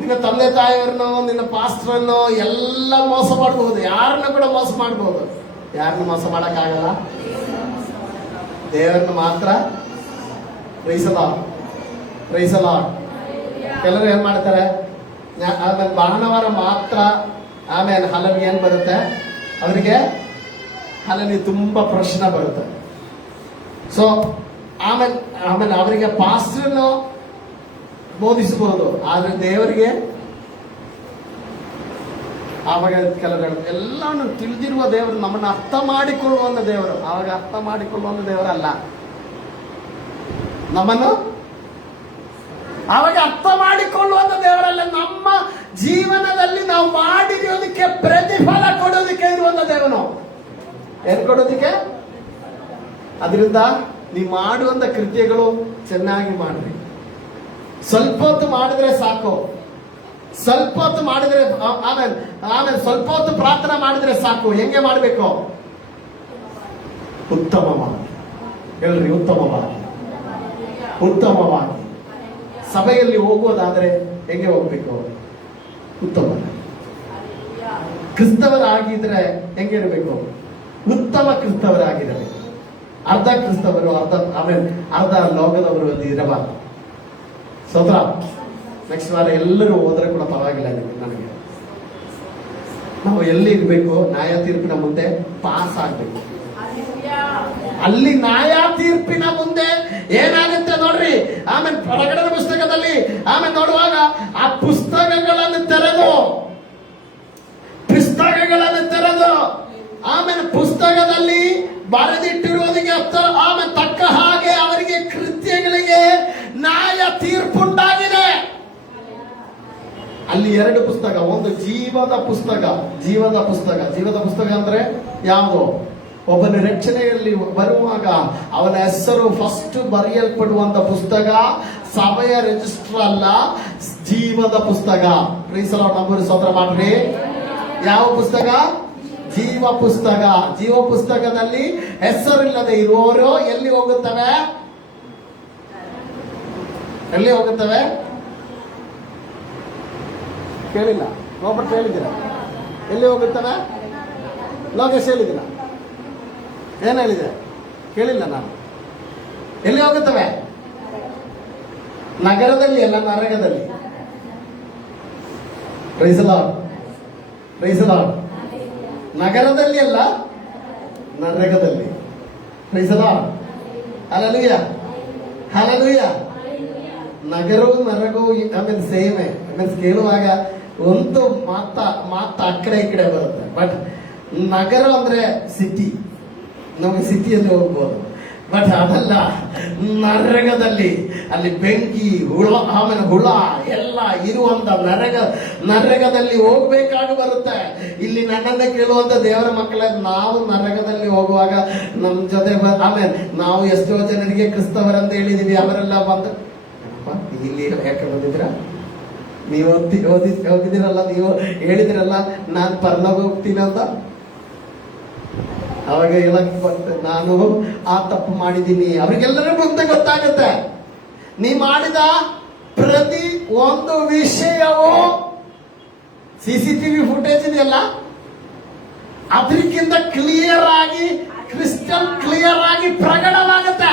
ನಿನ್ನ ತಂದೆ ತಾಯಿಯವ್ರನ್ನೋ ನಿನ್ನ ಪಾಸ್ಟರನ್ನೋ ಎಲ್ಲ ಮೋಸ ಮಾಡಬಹುದು. ಯಾರನ್ನ ಕೂಡ ಮೋಸ ಮಾಡಬಹುದು. ಯಾರನ್ನ ಮೋಸ ಮಾಡಕ್ಕಾಗಲ್ಲ, ದೇವರನ್ನ ಮಾತ್ರ. Praise the Lord. ಕೆಲವರು ಏನ್ ಮಾಡ್ತಾರೆ, ಆಮೇಲೆ ಭಾನುವಾರ ಮಾತ್ರ ಆಮೇಲೆ ಹಲವು ಏನ್ ಬರುತ್ತೆ ಅವರಿಗೆ, ಹಲವು ತುಂಬಾ ಪ್ರಶ್ನೆ ಬರುತ್ತೆ. ಸೊ ಆಮೇಲೆ ಅವರಿಗೆ ಪಾಸ್ಟರ್ನು ಬೋಧಿಸಬಹುದು, ಆದ್ರೆ ದೇವರಿಗೆ ಆವಾಗ ಕೆಲವರು ಎಲ್ಲವನ್ನು ತಿಳಿದಿರುವ ದೇವರು, ನಮ್ಮನ್ನು ಅರ್ಥ ಮಾಡಿಕೊಳ್ಳುವಂತ ದೇವರು. ಆವಾಗ ಅರ್ಥ ಮಾಡಿಕೊಳ್ಳುವಂತ ದೇವರಲ್ಲ, ನಮ್ಮನ್ನು ಆವಾಗ ಅರ್ಥ ಮಾಡಿಕೊಳ್ಳುವಂತ ದೇವರಲ್ಲ. ನಮ್ಮ ಜೀವನದಲ್ಲಿ ನಾವು ಮಾಡಿರೋದಕ್ಕೆ ಪ್ರತಿಫಲ ಕೊಡೋದಕ್ಕೆ ಇರುವಂತ ದೇವನು. ಏನ್ ಕೊಡೋದಕ್ಕೆ? ಅದರಿಂದ ನೀವು ಮಾಡುವಂತ ಕೃತ್ಯಗಳು ಚೆನ್ನಾಗಿ ಮಾಡ್ರಿ. ಸ್ವಲ್ಪ ಹೊತ್ತು ಮಾಡಿದ್ರೆ ಸಾಕು. ಸ್ವಲ್ಪ ಹೊತ್ತು ಮಾಡಿದ್ರೆ ಆಮೇಲೆ ಸ್ವಲ್ಪ ಹೊತ್ತು ಪ್ರಾರ್ಥನೆ ಮಾಡಿದ್ರೆ ಸಾಕು. ಹೆಂಗೆ ಮಾಡಬೇಕು? ಉತ್ತಮವಾಗಿ ಹೇಳ್ರಿ, ಉತ್ತಮವಾಗಿ. ಸಭೆಯಲ್ಲಿ ಹೋಗೋದಾದ್ರೆ ಹೆಂಗೆ ಹೋಗ್ಬೇಕು? ಉತ್ತಮ. ಕ್ರಿಸ್ತವರಾಗಿದ್ರೆ ಹೆಂಗಿರ್ಬೇಕು? ಉತ್ತಮ ಕ್ರಿಸ್ತವರಾಗಿರಬೇಕು. ಅರ್ಧ ಕ್ರಿಸ್ತವರು, ಅರ್ಧ ಲೋಕದವರು ಇರಬಾರ್ದು. ಸ್ತೋತ್ರ. ನೆಕ್ಸ್ಟ್ ವಾರ ಎಲ್ಲರೂ ಹೋದ್ರೆ ಕೂಡ ಪರವಾಗಿಲ್ಲ ನನಗೆ. ನಾವು ಎಲ್ಲಿ ಇರ್ಬೇಕು? ನ್ಯಾಯ ತೀರ್ಪಿನ ಮುಂದೆ ಪಾಸ್ ಆಗ್ಬೇಕು. ಅಲ್ಲಿ ನ್ಯಾಯ ತೀರ್ಪಿನ ಮುಂದೆ ಏನಾಗುತ್ತೆ ನೋಡ್ರಿ. ಆಮೇಲೆ ಪ್ರಕಟಣೆ ಪುಸ್ತಕದಲ್ಲಿ ಆಮೇಲೆ ನೋಡುವಾಗ ಆ ಪುಸ್ತಕಗಳನ್ನು ತೆರೆದು ಆಮೇಲೆ ಪುಸ್ತಕದಲ್ಲಿ ಬರೆದಿಟ್ಟಿರುವುದಕ್ಕೆ ಆಮೇಲೆ ತಕ್ಕ ಹಾಗೆ ಅವರಿಗೆ ಕೃತ್ಯಗಳಿಗೆ ನ್ಯಾಯ ತೀರ್ಪುಂಟಾಗಿದೆ. ಅಲ್ಲಿ 2 ಪುಸ್ತಕ, ಒಂದು ಜೀವದ ಪುಸ್ತಕ. ಜೀವದ ಪುಸ್ತಕ ಅಂದ್ರೆ ಯಾವುದು? ಒಬ್ಬನ ರಕ್ಷಣೆಯಲ್ಲಿ ಬರುವಾಗ ಅವನ ಹೆಸರು ಫಸ್ಟ್ ಬರೆಯಲ್ಪಡುವಂತ ಪುಸ್ತಕ ಸಭೆಯ ರಿಜಿಸ್ಟರ್ ಅಲ್ಲ, ಜೀವದ ಪುಸ್ತಕ. ನಂಬರ್ ಸ್ತೋತ್ರ ಮಾಡ್ರಿ. ಯಾವ ಪುಸ್ತಕ? ಜೀವ ಪುಸ್ತಕ. ಜೀವ ಪುಸ್ತಕದಲ್ಲಿ ಹೆಸರಿಲ್ಲದೆ ಇರುವವರು ಎಲ್ಲಿ ಹೋಗುತ್ತವೆ? ಕೇಳಿಲ್ಲ. ರೋಬರ್ಟ್ ಹೇಳಿದ್ದೀರ? ಎಲ್ಲಿ ಹೋಗುತ್ತವೆ? ಲೋಕೇಶ್ ಹೇಳಿದ್ದೀರ? ಏನ್ ಹೇಳಿದೆ? ಕೇಳಿಲ್ಲ ನಾನು. ಎಲ್ಲಿ ಹೋಗುತ್ತವೆ? ನಗರದಲ್ಲಿ ಅಲ್ಲ, ನರಕದಲ್ಲಿ. Praise Lord. ನಗರದಲ್ಲಿ ಅಲ್ಲ, ನರಕದಲ್ಲಿ. Praise Lord. ಹಲ್ಲೆಲೂಯಾ. ನಗರವು ನರಕವು ಆಮೇಲೆ ಸೇಮೆ. ಆಮೇಲೆ ಕೇಳುವಾಗ ಒಂದು ಮಾತ ಆ ಕಡೆ ಈ ಕಡೆ ಬರುತ್ತೆ. ಬಟ್ ನಗರ ಅಂದ್ರೆ ಸಿಟಿ, ನಮಗೆ ಸಿಟಿಯಲ್ಲಿ ಹೋಗ್ಬೋದು. ಬಟ್ ಅದಲ್ಲ, ನರಕದಲ್ಲಿ ಅಲ್ಲಿ ಬೆಂಕಿ, ಆಮೇಲೆ ಹುಳ ಎಲ್ಲ ಇರುವಂತ ನರಕದಲ್ಲಿ ಹೋಗ್ಬೇಕಾಗಿ ಬರುತ್ತೆ. ಇಲ್ಲಿ ನನ್ನನ್ನೇ ಕೇಳುವಂತ ದೇವರ ಮಕ್ಕಳೇ, ನಾವು ನರಕದಲ್ಲಿ ಹೋಗುವಾಗ ನಮ್ಮ ಜೊತೆ ಆಮೇಲೆ ನಾವು ಎಷ್ಟೋ ಜನರಿಗೆ ಕ್ರಿಸ್ತವರಂತ ಹೇಳಿದೀವಿ. ಅವರೆಲ್ಲ ಬಂದು ಇಲ್ಲಿ ಯಾಕೆ ಬಂದಿದ್ರ? ನೀವು ಹೋಗಿದಿರಲ್ಲ, ನೀವು ಹೇಳಿದಿರಲ್ಲ ನಾನ್ ಪರಲೋಕ ಹೋಗ್ತೀನಿ ಅಂತ. ಅವಾಗ ಹೇಳಕ್ ಬಂತು, ನಾನು ಆ ತಪ್ಪು ಮಾಡಿದ್ದೀನಿ. ಅವ್ರಿಗೆಲ್ಲರೂ ಮುಂದೆ ಗೊತ್ತಾಗುತ್ತೆ. ನೀ ಮಾಡಿದ ಪ್ರತಿ ಒಂದು ವಿಷಯವು CCTV ಫುಟೇಜ್ ಇದೆಯಲ್ಲ, ಅದಕ್ಕಿಂತ ಕ್ಲಿಯರ್ ಆಗಿ, ಕ್ರಿಸ್ಟಲ್ ಕ್ಲಿಯರ್ ಆಗಿ ಪ್ರಕಟವಾಗುತ್ತೆ.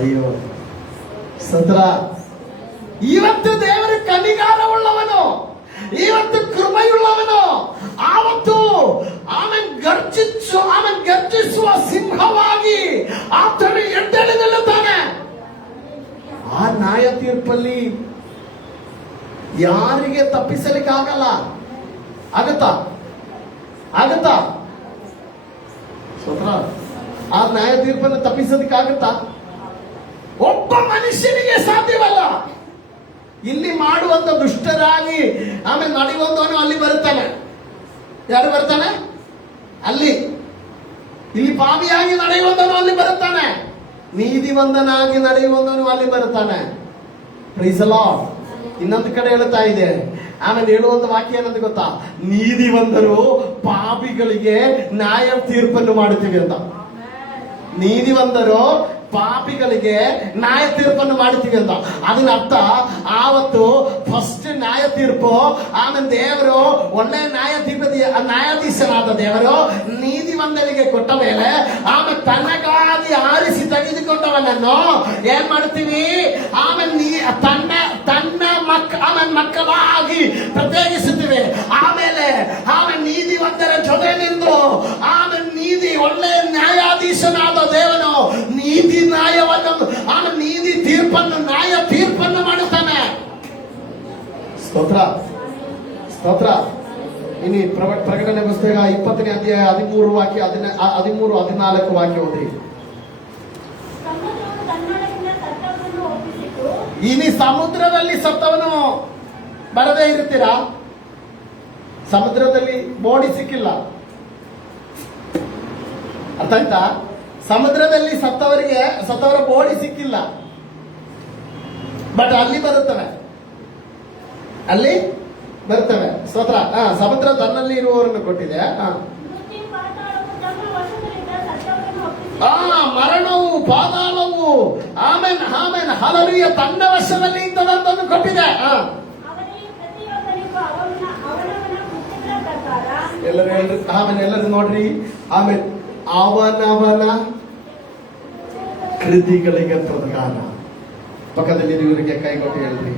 ಅಯ್ಯೋ ಸತ್ರ, ಇವತ್ತು ದೇವರ ಕನಿಗಾಲವುಳ್ಳವನು, ಇವತ್ತು ಕೃಪೆಯುಳ್ಳವನು, ಆವತ್ತು ಗರ್ಜಿಸುವ ಸಿಂಹವಾಗಿ ಆತನು ಎದ್ದೇಳಿ ನಿಲ್ಲುತ್ತಾನೆ. ಆ ನ್ಯಾಯ ತೀರ್ಪಲ್ಲಿ ಯಾರಿಗೆ ತಪ್ಪಿಸಲಿಕ್ಕಾಗಲ್ಲ. ಆಗತ್ತಾ? ಸ್ವತಃ ಆ ನ್ಯಾಯ ತೀರ್ಪನ್ನು ತಪ್ಪಿಸೋದಕ್ಕಾಗತ್ತಾ? ಒಬ್ಬ ಮನುಷ್ಯನಿಗೆ ಸಾಧ್ಯವಲ್ಲ. ಇಲ್ಲಿ ಮಾಡುವಂತ ದುಷ್ಟರಾಗಿ ಆಮೇಲೆ ನಡೆಯುವಂತವನು ಅಲ್ಲಿ ಬರುತ್ತಾನೆ. ಯಾರು ಬರ್ತಾನೆ? ಅಲ್ಲಿ. ಇಲ್ಲಿ ಪಾಪಿಯಾಗಿ ನಡೆಯುವಂತವನು ಅಲ್ಲಿ ಬರುತ್ತಾನೆ. ನೀತಿವಂತನಾಗಿ ನಡೆಯುವಂತವನು ಅಲ್ಲಿ ಬರುತ್ತಾನೆ. Praise the Lord. ಇನ್ನೊಂದು ಕಡೆ ಹೇಳ್ತಾ ಇದೆ, ಆಮೇಲೆ ಹೇಳುವಂತ ವಾಕ್ಯ ಏನಂತ ಗೊತ್ತಾ? ನೀತಿವಂತರು ಪಾಪಿಗಳಿಗೆ ನ್ಯಾಯ ತೀರ್ಪನ್ನು ಮಾಡುತ್ತೀವಿ ಅಂತ. ನೀತಿವಂತರು ಪಾಪಿಗಳಿಗೆ ನ್ಯಾಯ ತೀರ್ಪನ್ನು ಮಾಡ್ತೀವಿ ಅಂತ. ಅದನ್ನ ಅರ್ಥ, ಆವತ್ತು ಫಸ್ಟ್ ನ್ಯಾಯ ತೀರ್ಪು, ಆಮೇಲೆ ದೇವರು ಒಳ್ಳೆ ನ್ಯಾಯಾಧೀಶನಾದ ದೇವರು ನೀತಿವಂತರಿಗೆ ಕೊಟ್ಟ ಮೇಲೆ ಆಮೇಲೆ ತನಗಾಗಿ ಆರಿಸಿ ತೆಗೆದುಕೊಂಡವನನ್ನು ಏನ್ ಮಾಡ್ತೀವಿ? ಆಮೇಲೆ ಆಮೇಲೆ ಮಕ್ಕಳಾಗಿ ಪ್ರತ್ಯೇಕಿಸುತ್ತೀವಿ. ಆಮೇಲೆ ನೀತಿವಂತರ ಜೊತೆ ನಿಂತು ಆಮೇಲೆ ಒಳ್ಳೆ ನ್ಯಾಯಾಧೀಶನಾದ ದೇವನು ನೀತಿ ನ್ಯಾಯವನ್ನು, ಆಮೇಲೆ ನೀತಿ ತೀರ್ಪನ್ನು, ನ್ಯಾಯ ತೀರ್ಪನ್ನು ಮಾಡುತ್ತಾನೆ. ಸ್ತೋತ್ರ. ಇನ್ನು ಪ್ರಕಟಣೆ ಪುಸ್ತಕ 20ನೇ ಅಧ್ಯಾಯ 13 ವಾಕ್ಯ 13-14 ವಾಕ್ಯ ಓದ್ರಿ. ಇನ್ನು ಸಮುದ್ರದಲ್ಲಿ ಸತ್ತವನು ಬರದೇ ಇರುತ್ತೀರಾ? ಸಮುದ್ರದಲ್ಲಿ ಬೋಡಿ ಸಿಕ್ಕಿಲ್ಲ, ಅರ್ಥ ಆಯ್ತಾ? ಸಮುದ್ರದಲ್ಲಿ ಸತ್ತವರ ಬೋಡಿ ಸಿಕ್ಕಿಲ್ಲ. ಬಟ್ ಅಲ್ಲಿ ಬರುತ್ತವೆ. ಸ್ತೋತ್ರ. ಸಮುದ್ರ ತನ್ನಲ್ಲಿ ಇರುವವರನ್ನು ಕೊಟ್ಟಿದೆ. ಮರಣವು, ಪಾತಾಳವು, ಆಮೇನ್ ಹಲರಿಯ ತನ್ನ ವಶದಲ್ಲಿ ಇಂಥದಂತನ್ನು ಕೊಟ್ಟಿದೆ. ಎಲ್ಲರೂ ಹೇಳ್ರಿ. ಆಮೇಲೆ ಎಲ್ಲರೂ ನೋಡ್ರಿ. ಆಮೇಲೆ ಅವನವನ ಕೃತಿಗಳಿಗೆ ಪ್ರಕಾರ. ಪಕ್ಕದಲ್ಲಿ ಇವರಿಗೆ ಕೈಗೊಟ್ಟು ಹೇಳ್ರಿ,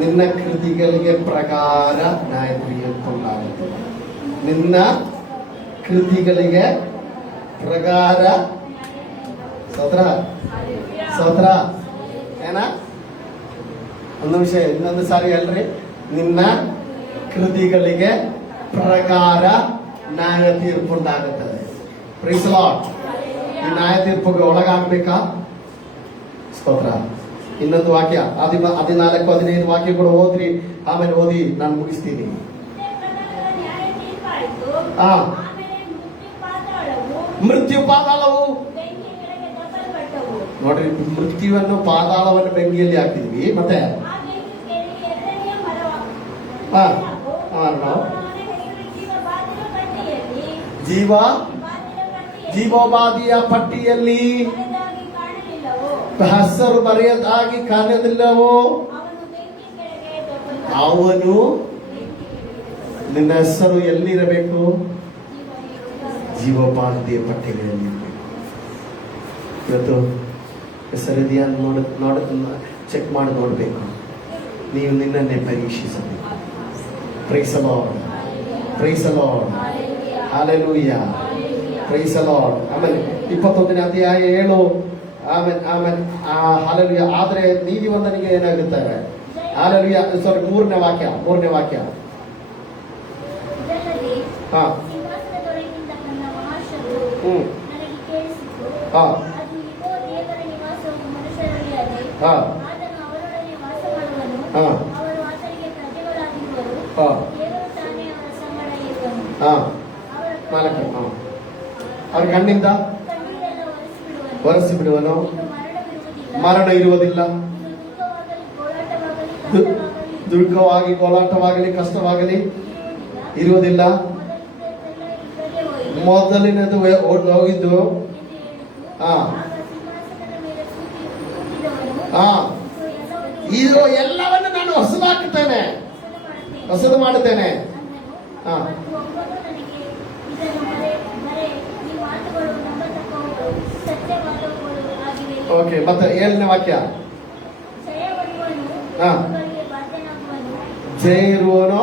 ನಿನ್ನ ಕೃತಿಗಳಿಗೆ ಪ್ರಕಾರ ನ್ಯಾಯ ತೀರ್ಪುಂಟಾಗುತ್ತೆ. ನಿನ್ನ ಕೃತಿಗಳಿಗೆ ಪ್ರಕಾರ. ಸ್ತೋತ್ರ ಏನ? ಒಂದು ವಿಷಯ ಇನ್ನೊಂದು ಸಾರಿ ಹೇಳ್ರಿ. ನಿನ್ನ ಕೃತಿಗಳಿಗೆ ಪ್ರಕಾರ ನ್ಯಾಯ ತೀರ್ಪುಂಟಾಗುತ್ತದೆ. Price the lord. ಈ ನ್ಯಾಯ ತೀರ್ಪಿಗೆ ಒಳಗಾಗಬೇಕಾ? ಸ್ತೋತ್ರ. ಇನ್ನೊಂದು ವಾಕ್ಯ 14, 15 ವಾಕ್ಯ ಕೂಡ ಓದ್ರಿ. ಆಮೇಲೆ ಓದಿ ನಾನು ಮುಗಿಸ್ತೀನಿ. ಮೃತ್ಯು ಪಾತಾಳವು ನೋಡ್ರಿ, ಮೃತ್ಯುವನ್ನು ಪಾತಾಳವನ್ನು ಬೆಂಕಿಯಲ್ಲಿ ಹಾಕ್ತಿದ್ವಿ. ಮತ್ತೆ ಜೀವೋಪಾದಿಯ ಪಟ್ಟಿಯಲ್ಲಿ ಹೆಸರು ಬರೆಯದಾಗಿ ಕಾಣಲಿಲ್ಲವೋ ಅವನು. ನಿನ್ನ ಹೆಸರು ಎಲ್ಲಿರಬೇಕು? ಜೀವೋಪಾದಿಯ ಪಟ್ಟಿಯಲ್ಲಿ. ಇವತ್ತು ಹೆಸರಿದೆಯಾ ಚೆಕ್ ಮಾಡಿ ನೋಡ್ಬೇಕು. ನೀವು ನಿನ್ನನ್ನೇ ಪರೀಕ್ಷಿಸಬೇಕು. Praise the Lord. Praise the lord. Hallelujah. Praise the Lord. ಆಮೇಲೆ 21ನೇ ಅಧ್ಯಾಯ 7. ಆಮೇಲೆ ಹಲ್ಲೆಲೂಯಾ. ಆದ್ರೆ ನೀತಿವಂತನಿಗೆ ಏನಾಗುತ್ತಾರೆ? ಹಲ್ಲೆಲೂಯಾ. ಸಾರಿ, 3ನೇ ವಾಕ್ಯ. ಹಾ ಹಾ ಹಾ ಅವ್ರ ಕಣ್ಣಿಂದ ಒರೆಸಿ ಬಿಡುವನು. ಮರಣ ಇರುವುದಿಲ್ಲ. ದುಃಖವಾಗಿ, ಕೋಲಾಟವಾಗಲಿ, ಕಷ್ಟವಾಗಲಿ ಇರುವುದಿಲ್ಲ. ಮೊದಲಿನದು ಹೋಗಿದ್ದು. ಇದು ಎಲ್ಲವನ್ನು ನಾನು ಹೊಸದು ಮಾಡುತ್ತೇನೆ. ಓಕೆ, ಮತ್ತೆ 7ನೇ ವಾಕ್ಯ. ಜಯ ಇರುವವನು,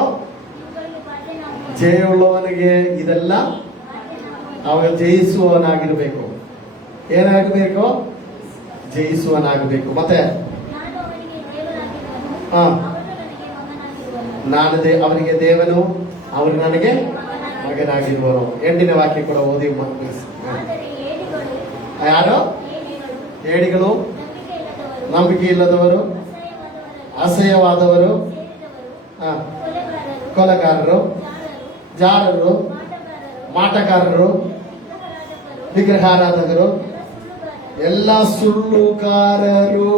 ಜಯವುಳ್ಳವನಿಗೆ ಇದೆಲ್ಲ ಅವಾಗ ಜಯಿಸುವವನಾಗಿರ್ಬೇಕು. ಏನಾಗಬೇಕು? ಜಯಿಸುವನಾಗಬೇಕು. ಮತ್ತೆ ನಾನು ಅವರಿಗೆ ದೇವನು, ಅವರು ನನಗೆ ಮಗನಾಗಿರುವನು. 8ನೇ ವಾಕ್ಯ ಕೂಡ ಓದಿ. ಯಾರು? ಏಡಿಗಳು, ನಂಬಿಕೆ ಇಲ್ಲದವರು, ಅಸಹ್ಯವಾದವರು, ಕೊಲೆಗಾರರು, ಜಾರರು, ಮಾಟಗಾರರು, ವಿಗ್ರಹಾರಾಧಕರು, ಎಲ್ಲ ಸುಳ್ಳುಗಾರರು,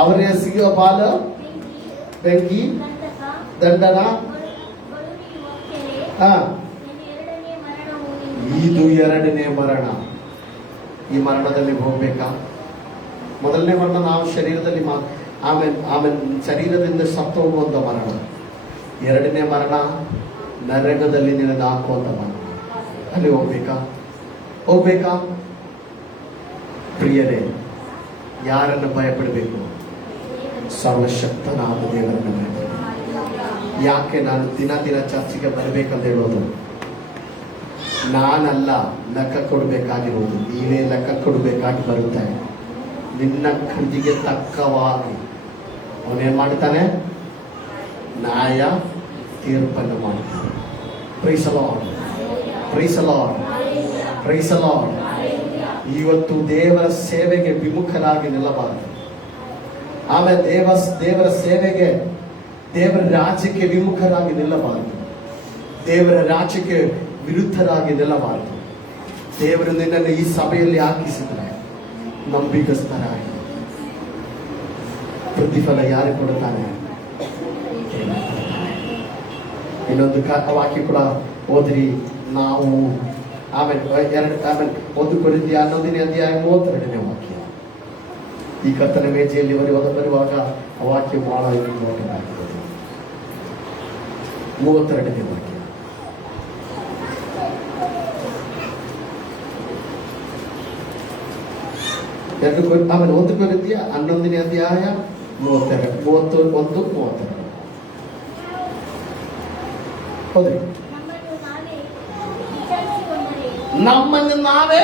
ಅವರಿಗೆ ಸಿಗುವ ಪಾಲು ಬೆಂಕಿ, ದಂಡನ. ಇದು 2ನೇ ಮರಣ. ಈ ಮರಣದಲ್ಲಿ ಹೋಗ್ಬೇಕಾ? ಮೊದಲನೇ ಮರಣ ನಾವು ಶರೀರದಲ್ಲಿ, ಆಮೇಲೆ ಶರೀರದಿಂದ ಸತ್ತು ಹೋಗುವಂತ ಮರಣ. 2ನೇ ಮರಣ ನರಕದಲ್ಲಿ ನಿನಗೆ ಹಾಕುವಂತ ಮರಣ. ಅಲ್ಲಿ ಹೋಗ್ಬೇಕಾ? ಪ್ರಿಯರೇ, ಯಾರನ್ನು ಭಯಪಡಬೇಕು? ಸರ್ವಶಕ್ತನಾದ ದೇವರನ್ನು ಭಯಪಡಬೇಕು. ಯಾಕೆ ನಾನು ದಿನ ಚರ್ಚಿಗೆ ಬರಬೇಕಂತ ಹೇಳೋದು? ನಾನಲ್ಲ ಲೆಕ್ಕ ಕೊಡಬೇಕಾಗಿರುವುದು, ನೀವೇ ಲೆಕ್ಕ ಕೊಡಬೇಕಾಗಿ ಬರುತ್ತೆ. ನಿನ್ನ ಕೃತಿಗೆ ತಕ್ಕವಾಗಿ ಅವನೇನ್ ಮಾಡ್ತಾನೆ? ನ್ಯಾಯ ತೀರ್ಪನ್ನು ಮಾಡ್ತಾನೆ. Praise the Lord. Praise the Lord. Praise the Lord. ಇವತ್ತು ದೇವರ ಸೇವೆಗೆ ವಿಮುಖರಾಗಿ ನಿಲ್ಲಬಾರದು. ಆಮೇಲೆ ದೇವರ ಸೇವೆಗೆ, ದೇವರ ರಾಜ್ಯಕ್ಕೆ ವಿಮುಖರಾಗಿ ನಿಲ್ಲಬಾರದು. ದೇವರ ರಾಜ್ಯಕ್ಕೆ ವಿರುದ್ಧರಾಗಿ ನಿಲ್ಲಬಾರದು. ದೇವರು ನಿನ್ನನ್ನು ಈ ಸಭೆಯಲ್ಲಿ ಹಾಕಿಸಿದರೆ ನಂಬಿಕಸ್ಥರಾಗಿ ಪ್ರತಿಫಲ ಯಾರು ಕೊಡುತ್ತಾನೆ? ಇನ್ನೊಂದು ವಾಕ್ಯ ಕೂಡ ಓದ್ರಿ ನಾವು. ಆಮೇಲೆ 1 ಕೊರಿಂಥಿಯ 11ನೇ ಅಧ್ಯಾಯ 32ನೇ ವಾಕ್ಯ. ಈ ಕರ್ತನ ಮೇಜೆಯಲ್ಲಿ ಬರುವಾಗ ಆ ವಾಕ್ಯ ಬಹಳ ಇಂಪಾರ್ಟೆಂಟ್ ಆಗಿರುತ್ತೆ. 32ನೇ ವಾಕ್ಯ. ಆಮೇಲೆ 1 ಕೊರಿಂಥಿಯ 11ನೇ ಅಧ್ಯಾಯ 31 32. ಹೌದ್ರಿ. ನಮ್ಮನ್ನು ನಾವೇ ನಮ್ಮನ್ನು ನಾವೇ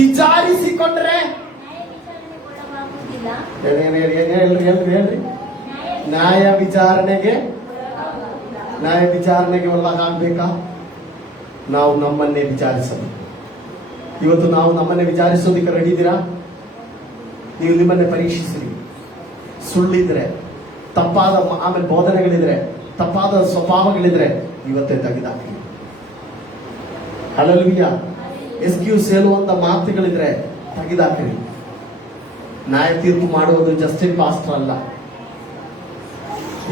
ವಿಚಾರಿಸಿಕೊಂಡರೆ ವಿಚಾರಿಸಿಕೊಂಡ್ರೆ ನ್ಯಾಯ ವಿಚಾರಣೆಗೆ ಒಳಗಾಗುವುದಿಲ್ಲ. ಹೇಳ್ರಿ. ನ್ಯಾಯ ವಿಚಾರಣೆಗೆ ಒಳಗಾಗಬೇಕಾ? ನಾವು ನಮ್ಮನ್ನೇ ವಿಚಾರಿಸಬೇಕು. ಇವತ್ತು ನಾವು ನಮ್ಮನ್ನೇ ವಿಚಾರಿಸೋದಕ್ಕೆ ರೆಡಿ ಇದ್ದೀರಾ? ನೀವು ನಿಮ್ಮನ್ನೇ ಪರೀಕ್ಷಿಸಿರಿ. ಸುಳ್ಳಿದ್ರೆ, ತಪ್ಪಾದ ಆಮೇಲೆ ಬೋಧನೆಗಳಿದ್ರೆ, ತಪ್ಪಾದ ಸ್ವಭಾವಗಳಿದ್ರೆ ಇವತ್ತೇ ತೆಗೆದಾಕಿ. ಹಲ್ಲೆಲೂಯಾ. ಎಕ್ಸ್ಕ್ಯೂಸ್ ಹೇಳುವಂತ ಮಾತುಗಳಿದ್ರೆ ತೆಗೆದಾಕಿರಿ. ನ್ಯಾಯ ತೀರ್ಪು ಮಾಡುವುದು ಜಸ್ಟಿನ್ ಪಾಸ್ಟರ್ ಅಲ್ಲ.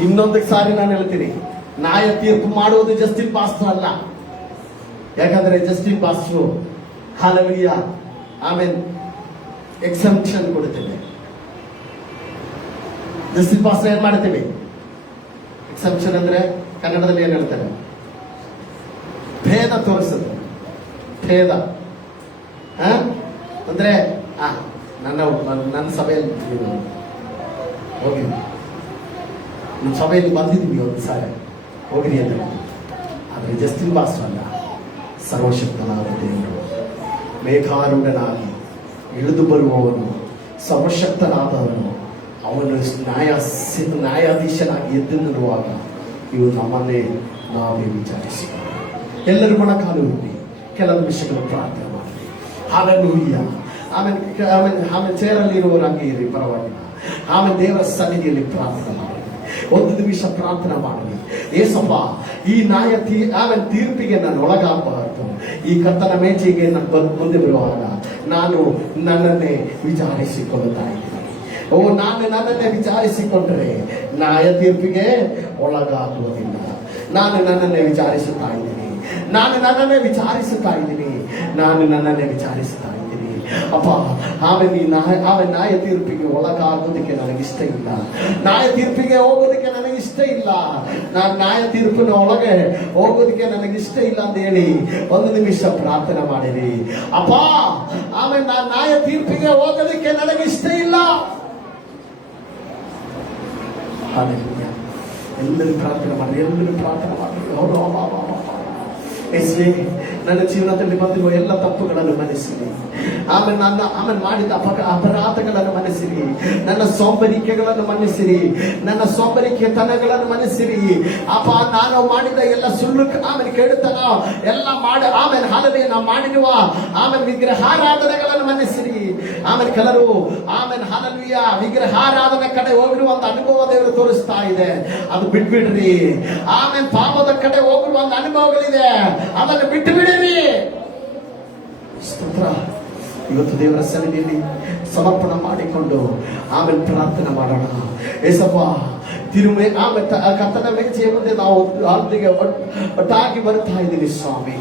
ಇನ್ನೊಂದಕ್ಕೆ ಸಾರಿ ನಾನು ಹೇಳ್ತೀನಿ, ನ್ಯಾಯ ತೀರ್ಪು ಮಾಡುವುದು ಜಸ್ಟಿನ್ ಪಾಸ್ಟರ್ ಅಲ್ಲ. ಯಾಕಂದ್ರೆ ಜಸ್ಟಿನ್ ಪಾಸ್ಟರ್ ಹಲ್ಲೆಲೂಯಾ ಆಮೇಲೆ ಎಕ್ಸೆಂಪ್ಷನ್ ಕೊಡ್ತೇವೆ. ಜಸ್ಟಿನ್ ಪಾಸ್ಟರ್ ಏನ್ ಮಾಡ್ತೇವೆ? ಎಕ್ಸೆಂಪ್ಷನ್ ಅಂದ್ರೆ ಕನ್ನಡದಲ್ಲಿ ಏನ್ ಹೇಳ್ತಾರೆ? ಭೇದ ತೋರಿಸುತ್ತೆ. ಭೇದ ಅಂದ್ರೆ ನನ್ನ ಸಭೆಯಲ್ಲಿ ಹೋಗಿ, ನಮ್ಮ ಸಭೆಯಲ್ಲಿ ಬಂದಿದ್ದೀವಿ ಒಂದು ಸಾರಿ, ಹೋಗಿರಿ ಅಂತ. ಆದರೆ ಜಸ್ಟಿನ್ ಪಾಸ್ಟರ್ ಅಲ್ಲ, ಸರ್ವಶಕ್ತನಾದ ದೇವರು, ಮೇಘಾರೂಢನಾಗಿ ಇಳಿದು ಬರುವವನು, ಸರ್ವಶಕ್ತನಾದವನು, ಅವನು ನ್ಯಾಯಾಧೀಶನಾಗಿ ಎದ್ದು ನಿಲ್ಲುವಾಗ ಇವು ನಮ್ಮನ್ನೇ ನಾವೇ ವಿಚಾರಿಸಿ ಎಲ್ಲರೂ ಮೊಣಕಾಲೂರಿ ಕೆಲವು ವಿಷಯಗಳು ಪ್ರಾರ್ಥನೆ ಮಾಡಿ. ಹಲ್ಲೆಲೂಯಾ. ಆಮೇಲೆ ಚೇರಲ್ಲಿ ಇರುವವರು ಹಂಗೆ ಇರಿ, ಪರವಾಗಿಲ್ಲ. ಆಮೇಲೆ ದೇವರ ಸನ್ನಿಧಿಯಲ್ಲಿ ಪ್ರಾರ್ಥನೆ ಮಾಡಿ. ಒಂದು ನಿಮಿಷ ಪ್ರಾರ್ಥನೆ ಮಾಡಲಿ. ಏಸಪ್ಪ, ಈ ಆಮೇಲೆ ತೀರ್ಪಿಗೆ ನಾನು ಒಳಗಾಗಬಾರದು. ಈ ಕರ್ತನ ಮೇಜೆಗೆ ನಾನು ಮುಂದೆ ಬರುವಾಗ ನಾನು ನನ್ನನ್ನೇ ವಿಚಾರಿಸಿಕೊಳ್ಳುತ್ತಾ ಇದ್ದೀನಿ. ನಾನು ನನ್ನನ್ನೇ ವಿಚಾರಿಸಿಕೊಂಡ್ರೆ ನ್ಯಾಯ ತೀರ್ಪಿಗೆ ಒಳಗಾಗುವುದಿಲ್ಲ. ನಾನು ನನ್ನನ್ನೇ ವಿಚಾರಿಸುತ್ತಾ ಇದ್ದೀನಿ. ನಾನು ನನ್ನನ್ನೇ ವಿಚಾರಿಸುತ್ತಾ ಇದ್ದೀನಿ. ಅಪ್ಪ, ಆಮೇಲೆ ನ್ಯಾಯ ತೀರ್ಪಿಗೆ ಒಳಗಾಗೋದಕ್ಕೆ ನನಗಿಷ್ಟ ಇಲ್ಲ. ನ್ಯಾಯ ತೀರ್ಪಿಗೆ ಹೋಗೋದಕ್ಕೆ ನನಗಿಷ್ಟ ಇಲ್ಲ. ನಾನು ನ್ಯಾಯ ತೀರ್ಪಿನ ಒಳಗೆ ಹೋಗೋದಕ್ಕೆ ನನಗಿಷ್ಟ ಇಲ್ಲ ಅಂತ ಹೇಳಿ ಒಂದು ನಿಮಿಷ ಪ್ರಾರ್ಥನೆ ಮಾಡಿರಿ. ಅಪ್ಪ, ಆಮೇಲೆ ನಾನು ನ್ಯಾಯ ತೀರ್ಪಿಗೆ ಹೋಗೋದಕ್ಕೆ ನನಗಿಷ್ಟ ಇಲ್ಲ. ಎಲ್ಲರೂ ಪ್ರಾರ್ಥನೆ ಮಾಡಿ. ನನ್ನ ಜೀವನದಲ್ಲಿ ಬಂದಿರುವ ಎಲ್ಲ ತಪ್ಪುಗಳನ್ನು ಮನಸ್ಸಿರಿ. ಆಮೇಲೆ ಮಾಡಿದ ಅಪರಾಧಗಳನ್ನು ಮನಸ್ಸಿರಿ. ನನ್ನ ಸೋಂಬರಿಕೆಗಳನ್ನು ಮನಸ್ಸಿರಿ. ನನ್ನ ಸೋಂಬರಿಕೆತನಗಳನ್ನು ಮನಸ್ಸಿರಿ. ಅಪ್ಪ, ನಾನು ಮಾಡಿದ ಎಲ್ಲ ಸುಳ್ಳು, ಆಮೇಲೆ ಕೆಡುತನ ಎಲ್ಲ ಮಾಡಿ, ಆಮೇಲೆ ಹಾಲನೆ ನಾವು ಮಾಡಿರುವ ಆಮೇಲೆ ವಿಗ್ರಹಾರಾಧನೆಗಳನ್ನು ಮನಸ್ಸಿರಿ. ಆಮೇಲೆ ಕೆಲವರು ಆಮೇಲೆ ಹಲ್ಲೆಲೂಯಾ ವಿಗ್ರಹಾರಾಧನೆ ಕಡೆ ಹೋಗಿರುವಂತ ಅನುಭವ ದೇವರು ತೋರಿಸ್ತಾ ಇದೆ. ಅದು ಬಿಟ್ಬಿಡ್ರಿ. ಆಮೇಲೆ ಪಾಪದ ಕಡೆ ಹೋಗಿರುವಂತ ಅನುಭವಗಳಿದೆ, ಅದನ್ನು ಬಿಟ್ಟು ಬಿಡಿರಿ. ಸ್ತೋತ್ರ. ಇವತ್ತು ದೇವರ ಸನ್ನಿಧಿಯಲ್ಲಿ ಸಮರ್ಪಣೆ ಮಾಡಿಕೊಂಡು ಆಮೇಲೆ ಪ್ರಾರ್ಥನೆ ಮಾಡೋಣ. ಏಸಪ್ಪ, ಆಮೇಲೆ ಕರ್ತನ ಮೇಜೆಯ ಮುಂದೆ ನಾವು ಒಟ್ಟಾಗಿ ಬರ್ತಾ ಇದ್ದೀವಿ ಸ್ವಾಮಿ.